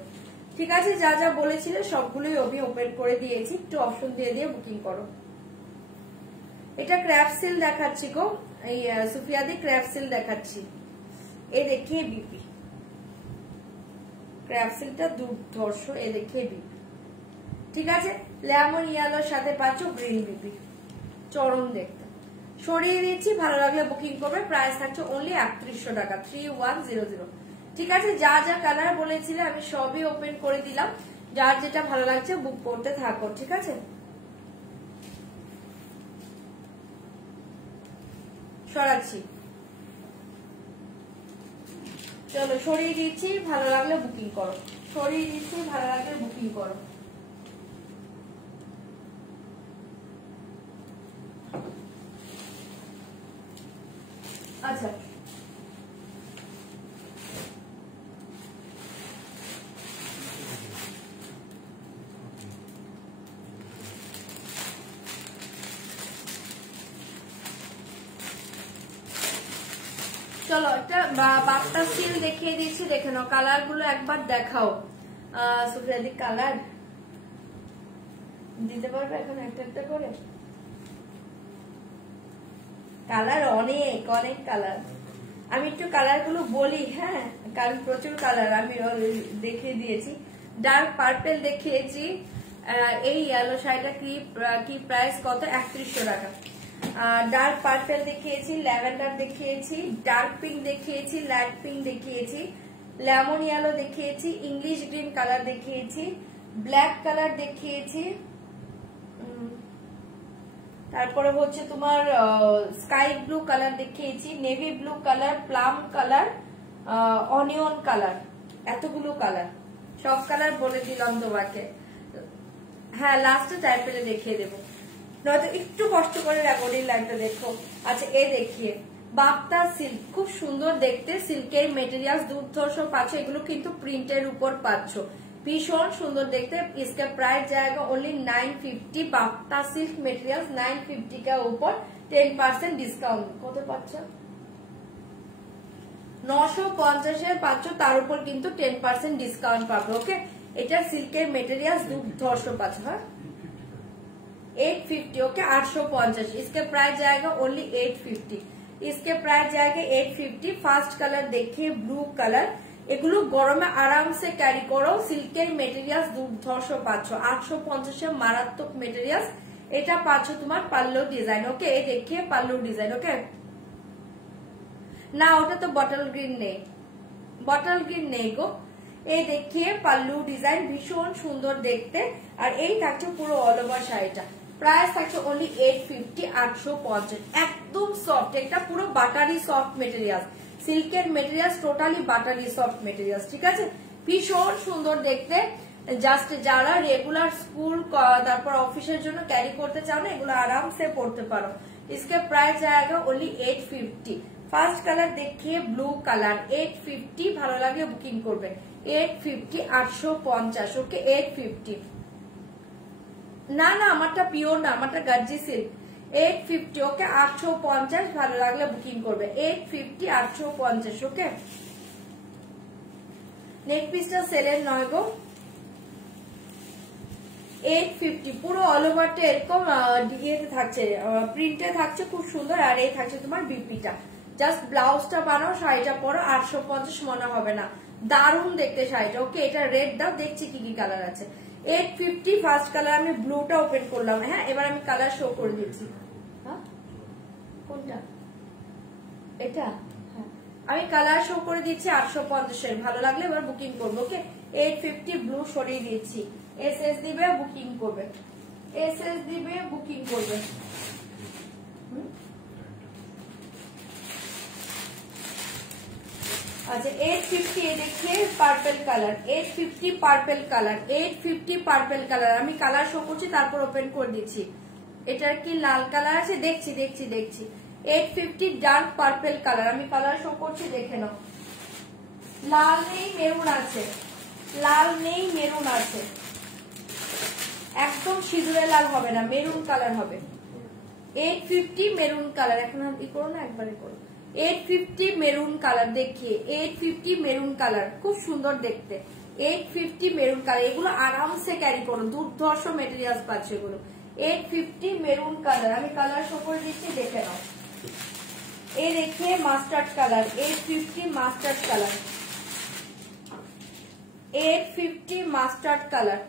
ঠিক আছে। যা যা বলেছিলে সবগুলোই আমি ওপেন করে দিয়েছি, একটু অপশন দিয়ে দিয়ে বুকিং করো। এটা ক্র্যাপ সিল দেখাচ্ছি গো, এই সুফিয়াদি ক্র্যাপ সিল দেখাচ্ছি। এই দেখিয়ে বিপি, ক্র্যাপ সিলটা দুর্ধর্ষ, এই দেখিয়ে বিপি, ঠিক আছে। লেমন ইয়েলোর সাথে পাচ্ছ গ্রিন বিপি, চরম দেখতে। সরিয়ে দিচ্ছি, ভালো লাগলে বুকিং করবে, প্রাইস থাকছে অনলি 3100 টাকা 3100, ঠিক আছে। যা যা কালার বলেছিলে আমি সবই ওপেন করে দিলাম, যার যেটা ভালো লাগছে বুক করতে থাকো, ঠিক আছে। সরাচ্ছি, চলো সরিয়ে দিচ্ছি, ভালো লাগলে বুকিং করো, সরিয়ে দিচ্ছি, ভালো লাগলে বুকিং করো। আচ্ছা, চলো একটা বাপ্তা সিল দেখিয়ে দিচ্ছি, দেখে নাও। কালার গুলো একবার দেখাও সুফিয়াদি, কালার দিতে পারবে এখন একটা একটা করে? কালার অনেক অনেক কালার, আমি একটু কালার গুলো বলি, হ্যাঁ, কারণ প্রচুর কালার আমি দেখিয়ে দিয়েছি। ডার্ক পার্পেল দেখিয়েছি, এই ইয়েলো শাড়িটা কি প্রাইস কত? 3100 টাকা। ডার্ক পার্পেল দেখিয়েছি, ল্যাভেন্ডার দেখিয়েছি, ডার্ক পিঙ্ক দেখিয়েছি, লাইট পিঙ্ক দেখিয়েছি, লেমন ইয়েলো দেখিয়েছি, ইংলিশ গ্রিন কালার দেখিয়েছি, ব্ল্যাক কালার দেখিয়েছি, তারপরে হচ্ছে তোমার স্কাই ব্লু কালার দেখিয়েছি, navy blue colour, plum colour, onion colour, এতগুলো কালার, সব কালার বলে দিলাম তোমাকে। হ্যাঁ, লাস্টে টাইপেলে দেখিয়ে দেবো, নয়তো একটু কষ্ট করে রেকর্ডিং লাইনটা দেখো। আচ্ছা, এ দেখিয়ে বাপ্তা সিল্ক, খুব সুন্দর দেখতে, সিল্কের মেটেরিয়াল দুর্ধর্ষ পাচ্ছ, এগুলো কিন্তু প্রিন্টের উপর পাচ্ছ, ভীষণ সুন্দর দেখতে। इसका प्राइस जाएगा ओनली 950। बाप्ता सिल्क मेटेरियल्स 950 का ऊपर 10% ডিসকাউন্ট। কত পাচ্ছ? 950 এর পাচ্ছ, তার উপর কিন্তু 10% ডিসকাউন্ট পাবে। ওকে, এটা সিল্কের মেটেরিয়ালস দুর্ধর্ষ পাচ্ছ। হ্যাঁ, 850। ओके, 850। इसके प्राइस जाएगा ओनली 850। इसके प्राइस जाएगा 850। ফার্স্ট কালার देखिए ব্লু কালার, এগুলো গরমে আরামসে ক্যারি করো, সিল্কের মেটেরিয়ালস দুর্ধর্ষ পাচ্ছ, 850 এর মারাত্মক মেটেরিয়ালস। এটা পাচ্ছ তোমার পাল্লু ডিজাইন। ওকে, এই দেখিয়ে পাল্লু ডিজাইন। ওকে, না ওটা তো বটল গ্রিন নেই, বটল গ্রিন নেই গো। এই দেখিয়ে পাল্লু ডিজাইন, ভীষণ সুন্দর দেখতে। আর এই থাকছে পুরো অল ওভার শাড়িটা, প্রাইস থাকছে অনলি 850 850। একদম সফট, এটা পুরো বাটারি সফট মেটেরিয়াল, সিল্কের materials totally buttery soft materials, ঠিক আছে। ভীষণ সুন্দর দেখতে, জাস্ট যারা রেগুলার স্কুল তারপর অফিসের জন্য ক্যারি করতে চাও না, এগুলো আরামসে পড়তে পারো। इसके प्राइस आएगा ओनली 850। ফার্স্ট কালার দেখিয়ে ব্লু কালার 850, ভালো লাগলে বুকিং করবে 850 850। ওকে 850। না না আমারটা পিওর না, আমারটা গার্জি সিল্ক। 850 ওকে 850, ভালো লাগলে বুকিং করবে 850 850। ওকে নেক পিসটা সেলের নয় গো। 850 পুরো অল ওভারটা এরকম ইয়েতে থাকছে, প্রিন্টে থাকছে খুব সুন্দর। আর এই থাকছে তোমার বিপিটা, জাস্ট ব্লাউজটা বানাও, শাড়িটা পরো, 850 মনে হবে না, দারুণ দেখতে শাড়িটা। ওকে এটা রেড দাও, দেখছি কি কি কালার আছে। 850 ফার্স্ট কালার আমি ব্লুটা ওপেন করলাম। হ্যাঁ এবার আমি কালার শো করে দিচ্ছি। হ্যাঁ কোনটা? এটা হ্যাঁ আমি কালার শো করে দিচ্ছি 850 এর, ভালো লাগলে এবার বুকিং করবো। ওকে 850 ব্লু সরিয়ে দিচ্ছি। এসএস দিবে বুকিং করবে, এসএস দিবে বুকিং করবে। আচ্ছা 850 এ দেখে purple colour, 850 purple colour, 850 purple colour. আমি কালার শো করছি তারপর ওপেন করে দিচ্ছি। এটার কি লাল কালার আছে? দেখছি দেখছি দেখছি। 850 ডার্ক পার্পল কালার, আমি কালার শো করছি, দেখে নাও। লাল নেই মেরুন আছে, লাল নেই মেরুন আছে, একদম সিঁদুরে লাল হবে না, মেরুন কালার হবে। 850 মেরুন কালার, এখন ই করো না, একবারে করো। 850 মেরুন কালার দেখিয়ে, 850 মেরুন কালার, খুব সুন্দর দেখতে। 850 মেরুন কালার, এগুলো আরামসে ক্যারি করো, দুর্ধর্ষ মেটেরিয়ালস পাচ্ছে এগুলো। 850 মেরুন কালার, আমি কালার শো করে দিচ্ছি, দেখে নাও। এই দেখে mustard colour, 850 mustard colour, 850 mustard colour,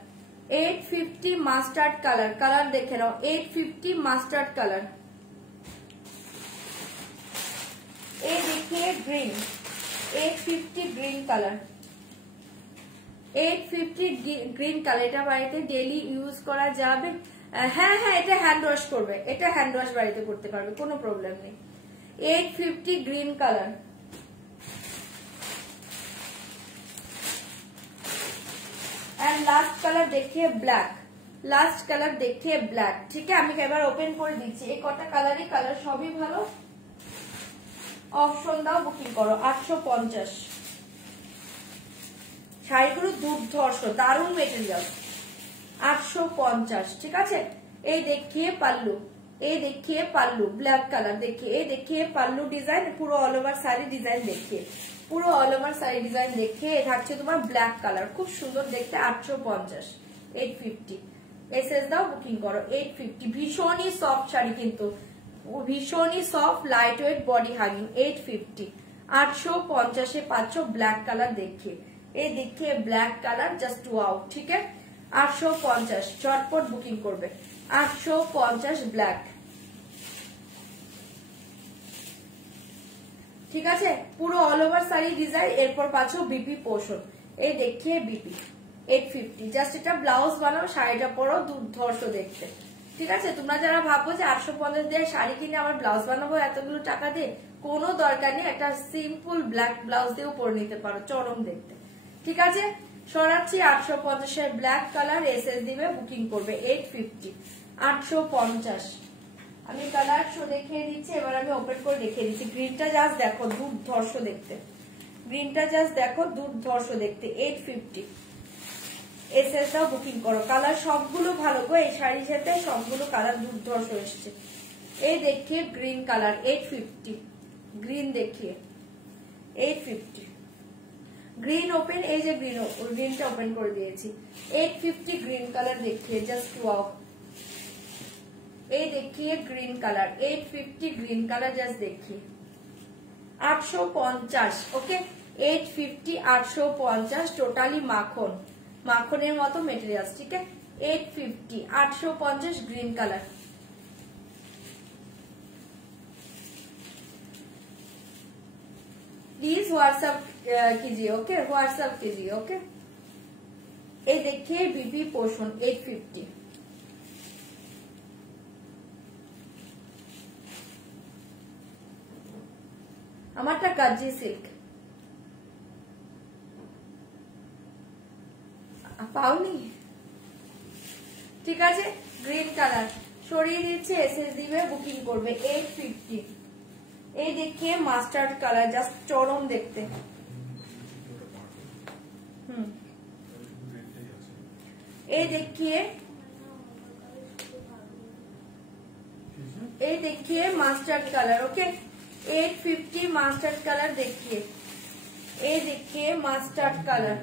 850 mustard colour, colour দেখে নাও। 850 মাস্টার্ড কালার। এই দেখিয়ে green, 850 green colour, 850 green colour. এটা বাড়িতে ডেইলি ইউজ করা যাবে? হ্যাঁ হ্যাঁ এটা হ্যান্ড ওয়াশ করবে, এটা হ্যান্ড ওয়াশ বাড়িতে করতে পারবে, কোনো প্রবলেম নেই। 850 green colour. And last colour देखिए ब्लैक, लास्ट कलर देखिए ब्लैक। ठीक है আমি এবার ওপেন করে দিচ্ছি। এই কটা কালারই কালার সবই ভালো। অপশন দাও, বুকিং করো 850। শাড়িগুলো দুর্ধর্ষ, দারুণ মেটেরিয়াল। 850 ঠিক আছে। এই দেখিয়ে পাল্লু, এই দেখিয়ে পাল্লু ব্ল্যাক কালার দেখিয়ে, এই দেখিয়ে পাল্লু ডিজাইন, পুরো অল ওভার শাড়ি ডিজাইন দেখিয়ে, পুরো অল ওভার শাড়ি ডিজাইন দেখিয়ে থাকছে তোমার ব্ল্যাক কালার, খুব সুন্দর দেখতে। 850 850 এসএস দাও, বুকিং করো 850। ভীষণই সফট শাড়ি, কিন্তু ভীষণই soft, light weight, body hugging. 850 850 পাচ্ছ ব্ল্যাক কালার দেখিয়ে। এই দেখিয়ে ব্ল্যাক কালার, জাস্ট ওয়াও। ঠিক আছে 850, চটপট বুকিং করবে। 850 ব্ল্যাক। ঠিক আছে পুরো অল ওভার শাড়ি ডিজাইন। এরপর পাচ্ছ বিপি পোর্শন, এই দেখিয়ে বিপি 850। জাস্ট এটা ব্লাউজ বানাও, শাড়িটা পরো, দুর্ধর্ষ দেখতে। ঠিক আছে তোমরা যারা ভাবো যে 850 দিয়ে শাড়ি কিনে আমার ব্লাউজ বানাবো এতগুলো টাকা দিয়ে, কোনো দরকার নেই, একটা সিম্পল ব্ল্যাক ব্লাউজ দিয়েও পরে নিতে পারো, চরম দেখতে। ঠিক আছে সরাচ্ছি 850 এর ব্ল্যাক কালার। এসএস দিবে, বুকিং করবে 850 850। আমি কালার শো দেখিয়ে দিচ্ছি, এবার আমি ওপেন করে দেখিয়ে দিচ্ছি। গ্রিনটা জাস্ট দেখো, দুর্ধর্ষ দেখতে, গ্রিনটা জাস্ট দেখো, দুর্ধর্ষ দেখতে। 850 এসএস দাও, বুকিং করো। কালার সবগুলো ভালো গো, এই শাড়ির সাথে সবগুলো কালার দুর্ধর্ষ এসছে। এই দেখিয়ে গ্রিন কালার 850, গ্রিন দেখিয়ে 850 গ্রিন ওপেন। এই যে গ্রিন, গ্রিনটা ওপেন করে দিয়েছি। 850 গ্রিন কালার দেখিয়ে, জাস্ট ওয়াও। এই দেখিয়ে green colour 850 green colour, just দেখিয়ে 850। ওকে 850 850 টোটালি মাখন, মাখনের মতো মেটেরিয়ালস। ঠিক আছে 850 850 গ্রিন কালার। प्लीज व्हाट्सएप कीजिए। ओके व्हाट्सएप कीजिए। ओके ये देखिए बीबी पोर्शन 850। আমারটা গাজি সিল্ক পাওনি। ঠিক আছে গ্রিন কালার সরিয়ে দিচ্ছে, এসএস দিবে, বুকিং করবে 850 এই देखिए মাস্টার্ড কালার, জাস্ট চরম দেখতে। এই देखिए mastered colour, okay 850 mastered colour. देखिए ये देखिए मास्टर्ड कलर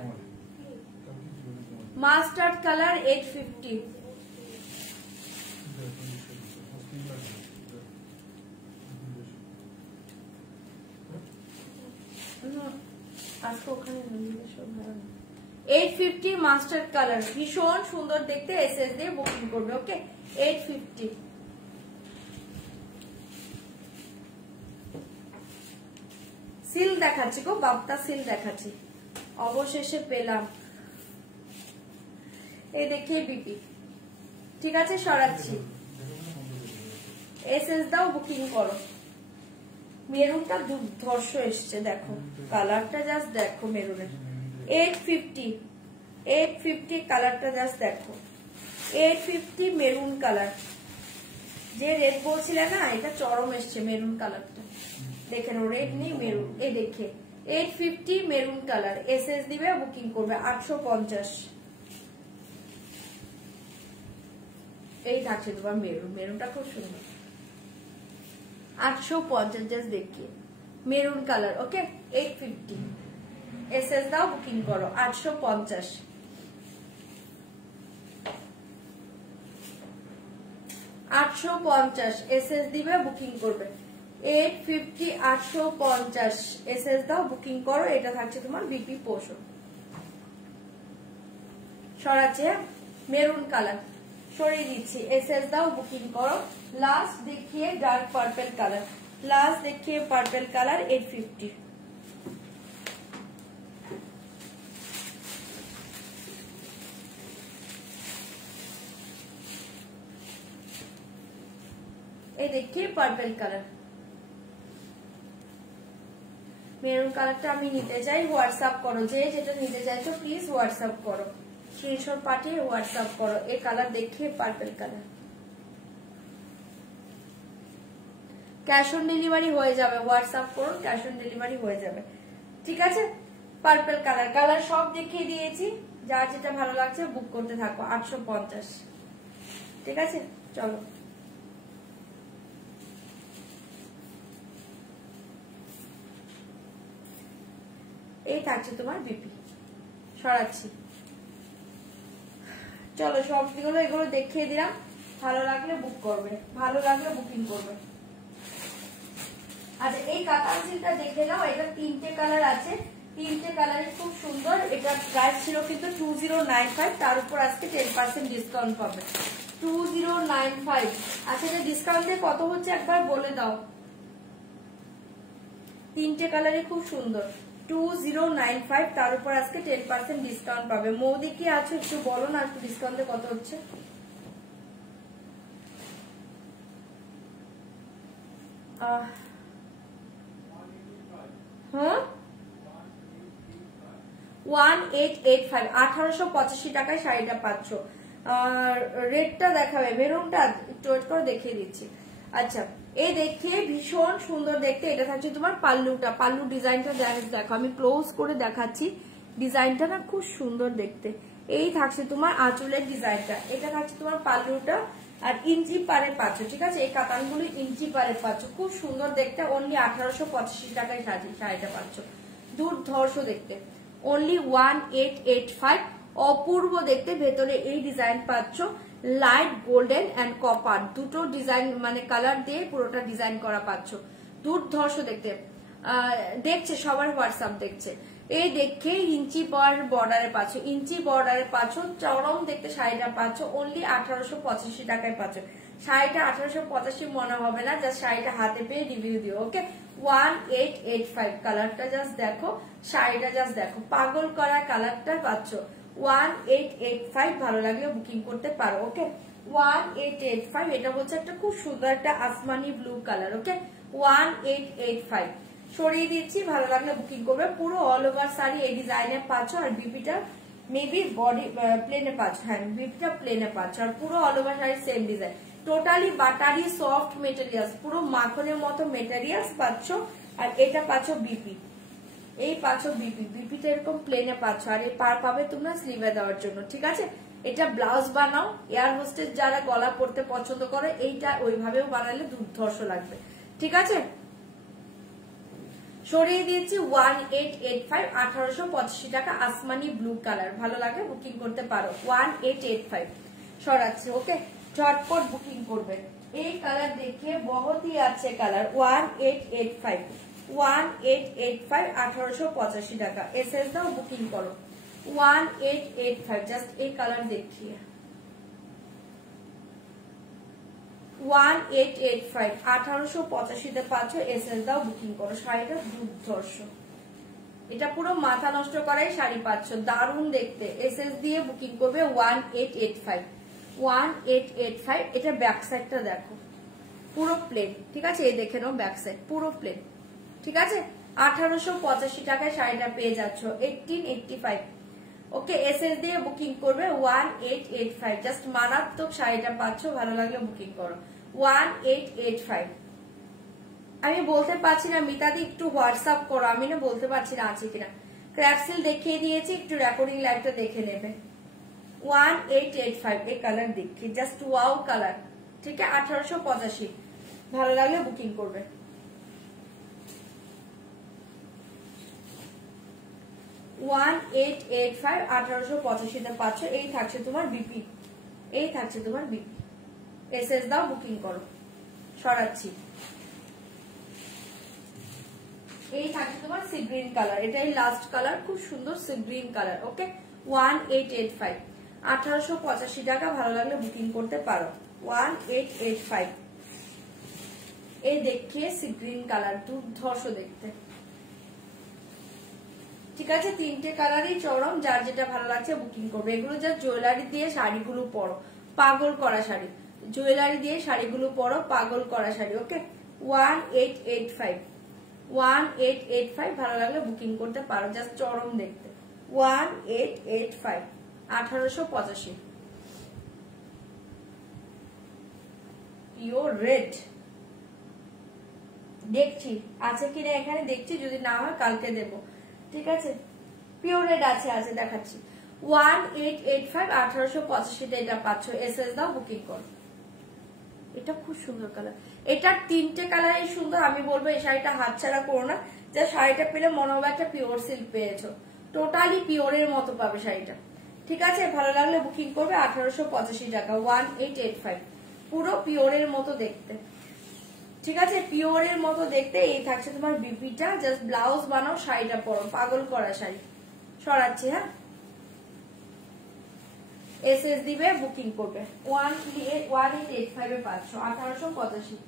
850। আজকে ওখানে 850 মাস্টার্ড কালার, ভীষণ সুন্দর দেখতে। এসএস দিয়ে বুকিং করবে, ওকে 850। সিল দেখাচ্ছি গো, বাপ্তা সিল দেখাচ্ছি, অবশেষে পেলাম। এই দেখিয়ে বিপি, ঠিক আছে সরাচ্ছি। এসএস দাও, বুকিং করো। মেরুনটা দুর্ধর্ষ এসছে, দেখো কালারটা জাস্ট দেখো মেরুনের। 850 কালারটা জাস্ট দেখো, 850 মেরুন কালার। যে রেড বলছিলে না, এটা চরম এসছে মেরুন কালারটা। দেখে নাও, রেড নেই মেরুন। এই দেখে 850 মেরুন কালার। এসএস দিবে, বুকিং করবে 850। এই থাকছে তোমার মেরুন, মেরুনটা খুব সুন্দর। 850 জাস্ট দেখিয়ে মেরুন কালার, ওকে 850। এসএস দাও, বুকিং করো 850। 850 এসএস দিবে, বুকিং করবে 850 850। এসএস দাও, বুকিং করো। এটা থাকছে তোমার বিপি পোষণ। সরাচ্ছে মেরুন কালার, সরিয়ে দিচ্ছি। এসএস দাও, বুকিং করো। লাস্ট দেখিয়ে ডার্ক পার্পল কালার, লাস্ট দেখিয়ে পার্পল কালার 850। এই দেখিয়ে পার্পল কালার। মেরুন কালারটা আমি নিতে চাই, হোয়াটসঅ্যাপ করো। যে যেটা নিতে চাইছো প্লিজ হোয়াটসঅ্যাপ করো, স্ক্রিনশট পাঠিয়ে হোয়াটসঅ্যাপ করো। এই কালার দেখিয়ে purple colour. Cash on delivery হয়ে যাবে, হোয়াটসঅ্যাপ করুন, ক্যাশ অন ডেলিভারি হয়ে যাবে, ঠিক আছে। পার্পল কালার, কালার সব দেখিয়ে দিয়েছি। যার যেটা ভালো লাগছে বুক করতে থাকো। 850, ঠিক আছে। চলো, এই থাকছে তোমার বিপি। সরাচ্ছি, চলো সবগুলো এগুলো দেখিয়ে দিলাম। ভালো লাগলে বুক করবে, ভালো লাগলে বুকিং করবে। আচ্ছা, এই কাতান সিলটা দেখে নাও। এটা 3টে কালার আছে, 3টে কালার খুব সুন্দর। এটা প্রাইস ছিল কিন্তু 2095, তার উপর আজকে 10% ডিসকাউন্ট পাবে। 2095। আচ্ছা, এটা ডিসকাউন্টে কত হচ্ছে একবার বলে দাও। 3টে কালারই খুব সুন্দর। 2095, তার উপর আজকে 10% ডিসকাউন্ট পাবে। মৌদি কি আছে একটু বলো না, একটু ডিসকাউন্টে কত হচ্ছে। হ্যাঁ 1885, 1885 টাকায় শাড়িটা পাচ্ছ। আর রেডটা দেখাবে, মেরুনটা একটু ওয়েট করে দেখিয়ে দিচ্ছি। আচ্ছা, এই দেখিয়ে ভীষণ সুন্দর দেখতে। এটা থাকছে তোমার পাল্লুটা, পাল্লু ডিজাইনটা দেখো, আমি ক্লোজ করে দেখাচ্ছি। ডিজাইনটা না খুব সুন্দর দেখতে। এই থাকছে তোমার আঁচলের ডিজাইনটা, এটা থাকছে তোমার পাল্লুটা। আর ইঞ্চি পারে পাচ্ছ, ঠিক আছে। এই কাতানগুলো ইঞ্চি পারে পাচ্ছ, খুব সুন্দর দেখতে। অনলি 1885 টাকায় শাড়িটা পাচ্ছ, দুর্ধর্ষ দেখতে। অনলি 1885, অপূর্ব দেখতে। ভেতরে এই ডিজাইন পাচ্ছ, লাইট গোল্ডেন এন্ড কপার দুটো ডিজাইন, মানে কালার দিয়ে পুরোটা ডিজাইন করা পাচ্ছ, দুর্ধর্ষ দেখতে। দেখছে সবার হোয়াটসঅ্যাপ দেখছে। এই দেখে ইঞ্চি বর্ডারে পাচ্ছ, ইঞ্চি বর্ডারে পাচ্ছ, চরম দেখতে শাড়িটা পাচ্ছ। অনলি 1885 টাকায় পাচ্ছ। শাড়িটা 1885 মনে হবে না, জাস্ট শাড়িটা হাতে পেয়ে রিভিউ দিও, ওকে। 1885 কালারটা জাস্ট দেখো, শাড়িটা জাস্ট দেখো, পাগল করা কালারটা পাচ্ছ। 1885, ভালো লাগলে বুকিং করতে পারো, ওকে। 1885, এটা হচ্ছে একটা খুব সুন্দর একটা আসমানি ব্লু কালার, ওকে। 1885 সরিয়ে দিচ্ছি, ভালো লাগলে বুকিং করবে। পুরো অল ওভার শাড়ি এই ডিজাইনে পাচ্ছ। আর বিপিটা মেবি বডি প্লেনে পাচ্ছ, হ্যাঁ বিপিটা প্লেনে পাচ্ছ। আর পুরো all over sari same design. Totally buttery soft materials, পুরো মাখনের মতো মেটেরিয়ালস পাচ্ছ। আর এটা পাচ্ছ বিপি, এই পাচ্ছ বিপি, বিপিটা এরকম প্লেনে পাচ্ছ। আর এই পার পাবে তোমরা স্লিভে দেওয়ার জন্য, ঠিক আছে। এটা ব্লাউজ বানাও, এয়ার হোস্টেস যারা গলা পরতে পছন্দ করে এইটা ওইভাবেও বানালে দুর্ধর্ষ লাগবে, ঠিক আছে। সরিয়ে দিয়েছি 1885, 1885 টাকা, আসমানি ব্লু কালার, ভালো লাগে বুকিং করতে পারো। 1885 সরাচ্ছি, ওকে, ঝটপট বুকিং করবে। এই কালার দেখে বহুতই আছে কালার, 1885, 1885, 1885 টাকা। এসএস দাও, বুকিং করো। 1885, জাস্ট এই কালার দেখিয়ে 1885, 1885 পাচ্ছ। এসএস দাও, বুকিং করো। শাড়িটা দুর্ধর্ষ, এটা পুরো মাথা নষ্ট করাই শাড়ি পাচ্ছ, দারুণ দেখতে। এসএস দিয়ে বুকিং করবে। 1885, 1885। এটা ব্যাক সাইডটা দেখো, পুরো প্লেন, ঠিক আছে। এই দেখে নাও ব্যাক সাইড পুরো প্লেন, ঠিক আছে। 1885 টাকায় শাড়িটা পেয়ে যাচ্ছ। 1885, ওকে। এসএস দিয়ে বুকিং করবে। 1885, জাস্ট মারাত্মক শাড়িটা পাচ্ছ, ভালো লাগলে বুকিং করো। 1885। আমি বলতে পারছি না মিতাদি, একটু হোয়াটসঅ্যাপ করো, আমি না বলতে পারছি না আছে কিনা। ক্র্যাপসিল দেখিয়ে দিয়েছি, একটু রেকর্ডিং লাইভটা দেখে নেবে। 1885, এই কালার দেখি, জাস্ট ওয়াও কালার, ঠিক আছে। 1885, ভালো লাগলে বুকিং করবে। 1885, 1885 পাচ্ছ। এই থাকছে তোমার বিপি, এই থাকছে তোমার বিপি। এসএস দাও, বুকিং করো। সরাচ্ছি, এই থাকছে তোমার সি গ্রিন কালার, এটাই লাস্ট কালার, খুব সুন্দর সি গ্রিন কালার, ওকে। 1885, 1885 টাকা, ভালো লাগলে বুকিং করতে পারো। 1885, এই দেখিয়ে সি গ্রিন কালার, দুর্ধর্ষ দেখতে, ঠিক আছে। তিনটে কালারই চরম, যার যেটা ভালো লাগছে বুকিং করবে। এগুলো যা জুয়েলারি দিয়ে শাড়িগুলো পরো, পাগল করা শাড়ি, জুয়েলারি দিয়ে শাড়িগুলো পরো, পাগল করা শাড়ি, ওকে। 1885, 1885, ভালো লাগলে বুকিং করতে পারো, জাস্ট চরম দেখতে। 1885, 1885, পিওর রেড। দেখছি আছে কিনা এখানে, দেখছি, যদি না হয় কালকে দেবো, ঠিক আছে। পিওর রেড আছে, আছে, দেখাচ্ছি। 1885, 1885 এটা পাচ্ছ। এসএস দাও, বুকিং করো। এটা খুব সুন্দর কালার, এটার তিনটে কালারই সুন্দর। আমি বলবো এই শাড়িটা হাতছাড়া করো না, যে শাড়িটা পেলে মনে হবে একটা পিওর সিল্ক পেয়েছো, টোটালি পিওরের মতো পাবে শাড়িটা, ঠিক আছে। ভালো লাগলে বুকিং করবে। 1885 টাকা, 1885, পুরো পিওরের মতো দেখতে, ঠিক আছে। পিওরের মতো দেখতে। এই থাকছে তোমার বিপিটা, জাস্ট ব্লাউজ বানাও, শাড়িটা পরো, পাগল করা শাড়ি। সরাচ্ছি, হ্যাঁ। এসএস দিবে, বুকিং করবে। 1885 এ পাচ্ছ, 1885।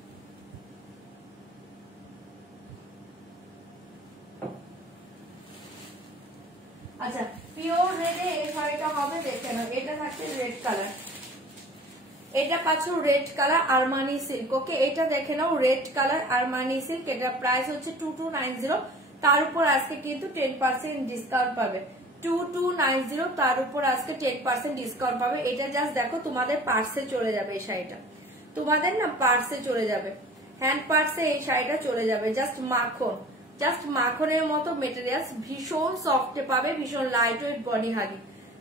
আচ্ছা, পিওর রেডে এই শাড়িটা হবে, দেখে নাও। এটা থাকছে রেড কালার, এটা পাচ্ছ রেড কালার আরমানি সিল্ক, ওকে। এটা দেখে নাও, রেড কালার আরমানি সিল্ক, এটা প্রাইস হচ্ছে 2290। তার উপর আজকে কিন্তু 10% ডিসকাউন্ট পাবে। 2290, তার উপর আজকে 10% ডিসকাউন্ট পাবে। এটা জাস্ট দেখো, তোমাদের পার্সে চলে যাবে এই শাড়িটা, তোমাদের না পার্সে চলে যাবে, হ্যান্ড পার্সে এই শাড়িটা চলে যাবে। জাস্ট মাখন, জাস্ট মাখনের মতো মেটেরিয়ালস, ভীষণ সফটে পাবে, ভীষণ লাইট ওয়েট, বডি হাগি,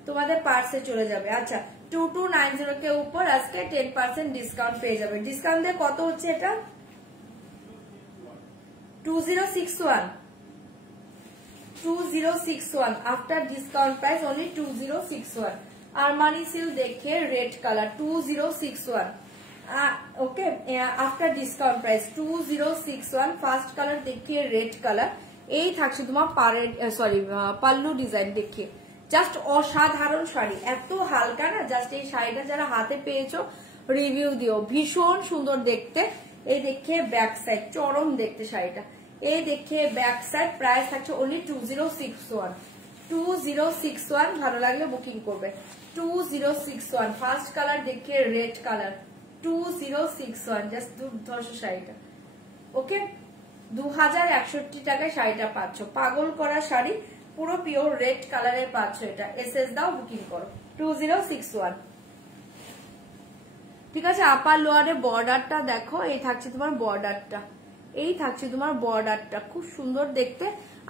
তোমাদের পার্সে চলে যাবে। আচ্ছা, 2290 के ऊपर আজকে 10% ডিসকাউন্ট পেয়ে যাবে। ডিসকাউন্ট দিয়ে কত হচ্ছে এটা? 2061, 2061 after discount price only 2061। Armani silk দেখে red colour 2061, okay. After discount price 2061। First colour দেখে রেড কালার। এই থাকছে তোমার পাল্লু ডিজাইন দেখে, জাস্ট অসাধারণ শাড়ি, এত হালকা না। জাস্ট এই শাড়িটা যারা হাতে পেয়েছো রিভিউ দিও, ভীষণ সুন্দর দেখতে। এই দেখে ব্যাক সাইড, চরম দেখতে শাড়িটা। এই দেখে ব্যাক সাইড, প্রাইস থাকছে অনলি 2061, 2061। ভালো লাগলে বুকিং করবে। 2061, ফার্স্ট কালার দেখে রেড কালার, 2061, জাস্ট দুর্ধর্ষ শাড়িটা, ওকে। 2061 টাকায় শাড়িটা পাচ্ছ, পাগল করা শাড়ি, পুরো পিওর রেড কালারের পাচ্ছ এটা। এসএস দাও, বুকিং করো। 2061। ঠিক আছে। আপার লোয়ারে বর্ডারটা দেখো, এই থাকছে তোমার বর্ডারটা, এই থাকছে তোমার বর্ডারটা, খুব সুন্দর দেখতে।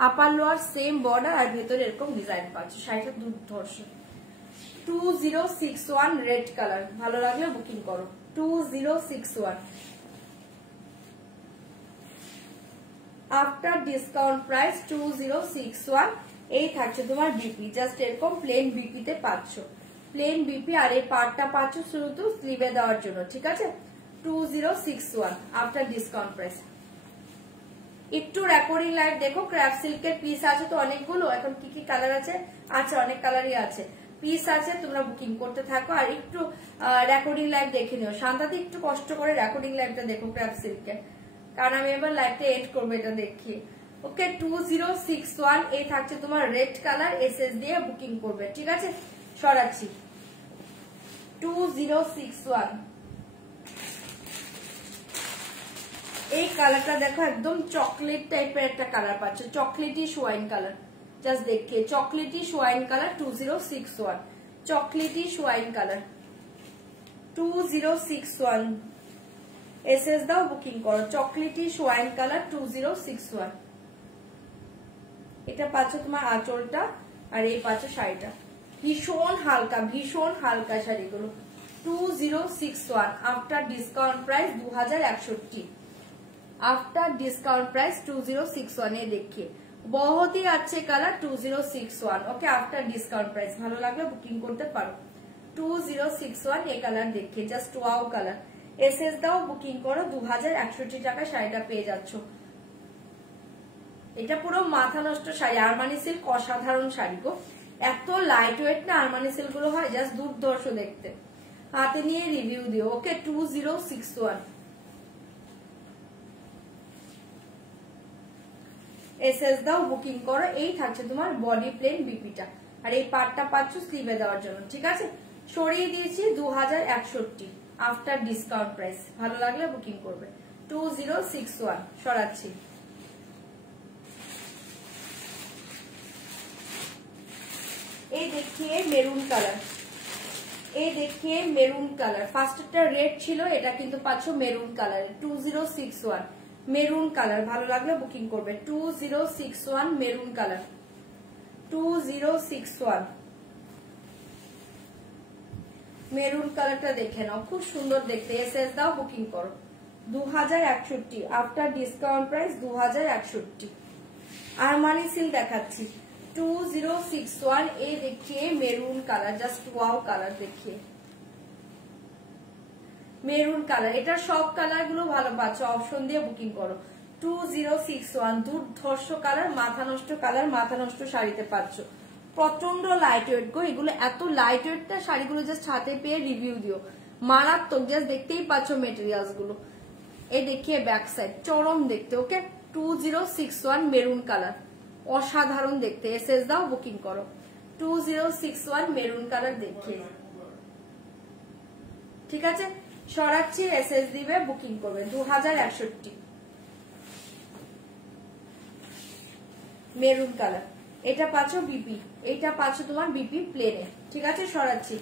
আপার লোয়ার সেম বর্ডার আর ভেতরে এরকম ডিজাইন পাচ্ছ। শাড়িটা দুর্ধর্ষ। 2061 রেড কালার, ভালো লাগলে বুকিং করো। 2061 আফটার ডিসকাউন্ট প্রাইস 2061। এই থাকছে তোমার বিপি, জাস্ট এরকম প্লেন বিপিতে পাচ্ছ, প্লেন বিপি। আর এই পার্টটা পাচ্ছ শুধু স্লিভে দেওয়ার জন্য, ঠিক আছে। 2061 আফটার ডিসকাউন্ট প্রাইস। একটু রেকর্ডিং লাইট দেখো, ক্র্যাফট সিল্কের পিস আছে তো অনেকগুলো, এখন কি কি কালার আছে, অনেক কালারই আছে, পিস আছে, তোমরা বুকিং করতে থাকো। আর একটু রেকর্ডিং লাইভ দেখে নিও, শান্তাতে একটু কষ্ট করে রেকর্ডিং লাইভটা দেখো ক্র্যাফট সিল্কের, কারণ আমি এবার লাইভটা এড করবো এটা দেখিয়ে। ওকে 2061 এই থাকছে তোমার রেড কালার, এসএস দিয়ে বুকিং করবে, ঠিক আছে। সরাচ্ছি 2061। এই কালারটা দেখো, একদম চকলেট টাইপের একটা কালার পাচ্ছ, চকলেটিশ ওয়াইন কালার, জাস্ট দেখে chocolatish wine colour. 2061 chocolatish wine colour, 2061 SS দাও বুকিং করো। Chocolatish wine colour 2061। এটা পাচ্ছ তোমার আঁচলটা, আর এই পাচ্ছ শাড়িটা, ভীষণ হালকা শাড়িগুলো। 2061 after discount price 2061। After discount price 2061 এ দেখিয়ে বহুত ही अच्छे কালার 2061। ওকে आफ्टर ডিসকাউন্ট প্রাইস, ভালো লাগলে বুকিং করতে পারো। 2061 এই কালার দেখিয়ে, জাস্ট ওয়াও কালার, এসএস দাও বুকিং করো। 2061 টাকা শাড়িটা পেয়ে যাচ্ছ। এটা পুরো মাথা নষ্ট শাড়ি, আরমানি সিল্ক, অসাধারণ শাড়ি গো, এত লাইট ওয়েট না আরমানি সিল্ক গুলো হয়, জাস্ট দুর্ধর্ষ দেখতে। হাতে নিয়ে রিভিউ দিও। ওকে 2061 এসএস দাও বুকিং করো। এই থাকছে তোমার বডি প্লেন বিপিটা, আর এই পার্টটা পাচ্ছ স্লিভে দেওয়ার জন্য, ঠিক আছে। সরিয়ে দিয়েছি 2061 আফটার ডিসকাউন্ট প্রাইস, ভালো লাগলে বুকিং করবে। 2061 সরাচ্ছি। এই দেখিয়ে মেরুন কালার, এই দেখিয়ে মেরুন কালার, ফার্স্টটা রেড ছিল, এটা কিন্তু পাচ্ছ মেরুন কালার। 2061 মেরুন কালার, ভালো লাগলে বুকিং করবে। 2061 মেরুন কালার, 2061 মেরুন কালারটা দেখে নাও, খুব সুন্দর দেখতে। এসএস দাও বুকিং করো। 2061 after discount price 2061। Armani silk দেখাচ্ছি 2061। এই দেখিয়ে maroon colour, just wow colour দেখিয়ে মেরুন কালার। এটা সব কালার গুলো ভালো পাচ্ছ, অপশন দিয়ে বুকিং করো। 2061 দুর্ধর্ষ কালার, মাথা নষ্ট কালার, মাথা নষ্ট শাড়িতে পাচ্ছ। প্রচন্ড লাইট ওয়েট গো, এগুলো এত লাইট ওয়েটটা শাড়িগুলো জাস্ট হাতে পেয়ে রিভিউ দিও, মারাত্মক, জাস্ট দেখতেই পাচ্ছ মেটেরিয়ালস গুলো। এই দেখিয়ে ব্যাক সাইড, চরম দেখতে। ওকে 2061 মেরুন কালার, অসাধারণ দেখতে। এসএস দাও বুকিং করো। 2061 মেরুন কালার দেখিয়ে, ঠিক আছে। সরাচ্ছি, এসএস দিবে বুকিং করবে। 2061 মেরুন কালার, এটা পাচ্ছ বিপি, এটা পাচ্ছ তোমার বিপি প্লেনে, ঠিক আছে। সরাচ্ছি,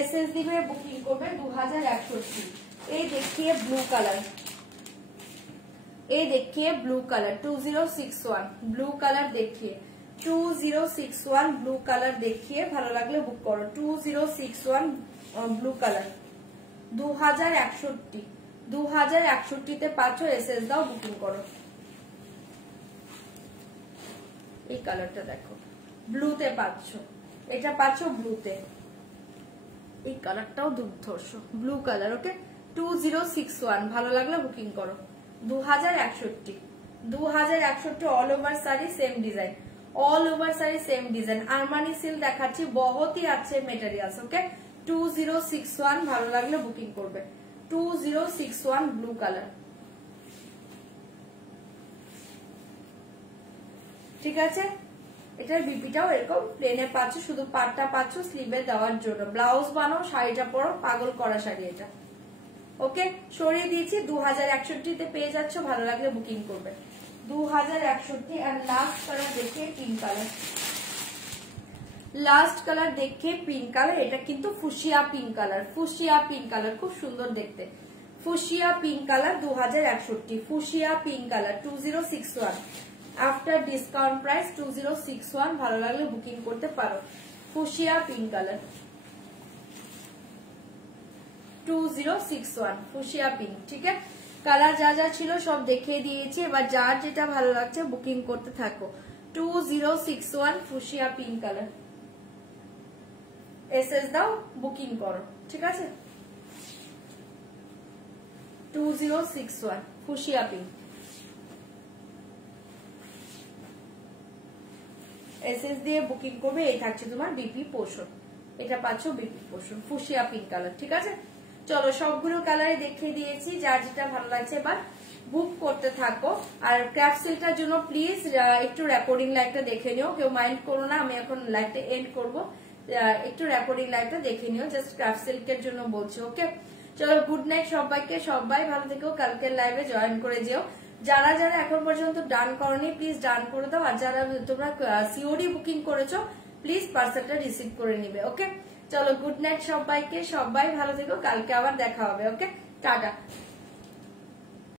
এসএস দিবে বুকিং করবে। 2061 এই দেখিয়ে ব্লু কালার, এই দেখিয়ে ব্লু কালার 2061 ব্লু কালার দেখিয়ে 2061 ব্লু কালার দেখিয়ে, ভালো লাগলে বুক করো। 2061 ব্লু কালার 2061, 2061 তে পাচ্ছ, এসএস দাও বুকিং করো। এই কালারটা দেখো, ব্লুতে পাচ্ছ, এটা পাচ্ছ ব্লুতে, এই কালারটাও দুর্ধর্ষ, ব্লু কালার। ওকে 2061 ভালো লাগলে বুকিং করো। 2061, 2061 all over sari same design, all over sari same design. Armani silk দেখাচ্ছি, বহুত ही अच्छे মেটেরিয়ালস। ওকে 2061 ভালো লাগলে বুকিং করবে। 2061 ব্লু কালার, ঠিক আছে। এটার বিপিটাও এরকম প্লেনে পাচ্ছ, শুধু পাটটা পাচ্ছ স্লিভে দেওয়ার জন্য। ব্লাউজ বানাও, শাড়িটা পরো, পাগল করা শাড়ি এটা। ওকে সরিয়ে দিয়েছি। 2061 তে পেয়ে যাচ্ছ, ভালো লাগলে বুকিং করবে। 2061 আর লাস্ট কালার দেখে পিঙ্ক কালার, লাস্ট কালার দেখে পিঙ্ক কালার, এটা কিন্তু fuchsia pink colour, fuchsia pink colour খুব সুন্দর দেখতে। Fuchsia pink colour 2061, fuchsia pink colour 2061 after discount price 2061। ভালো লাগলে বুকিং করতে পারো। Fuchsia pink colour 2061 fuchsia pink. ঠিক আছে, কালার যা যা ছিল সব দেখিয়ে দিয়েছি, এবার যার যেটা ভালো লাগছে বুকিং করতে থাকো। 2061 ফুশিয়া পিঙ্ক কালার, এসএস দাও, বুকিং করো। ঠিক আছে, 2061 ফুশিয়া পিঙ্ক, এসএস দিয়ে বুকিং করবে। এই থাকছে তোমার বিপি পোর্শন, এটা পাচ্ছ BP portion, fuchsia pink colour. ঠিক আছে, চলো সবগুলো কালারে দেখিয়ে দিয়েছি, যার যেটা ভালো লাগছে এবার বুক করতে থাকো। আর ক্র্যাফট সিল্কটার জন্য প্লিজ একটু রেকর্ডিং লাইভটা দেখে নিও, কেউ মাইন্ড করো না, আমি এখন লাইভটা এন্ড করব, একটু রেকর্ডিং লাইভটা দেখে নিও, জাস্ট ক্র্যাফট সিল্কের জন্য বলছি। ওকে, চলো গুড নাইট সবাইকে, সবাই ভালো থেকো, কালকের লাইভে জয়েন করে যেও। যারা যারা এখন পর্যন্ত ডান করনি প্লিজ ডান করে দাও, আর যারা তোমরা সিওডি বুকিং করেছো প্লিজ পার্সেলটা রিসিভ করে নিবে। ওকে, চলো গুড নাইট সবাইকে, সবাই ভালো থেকো, কালকে আবার দেখা হবে। ওকে, টাটা।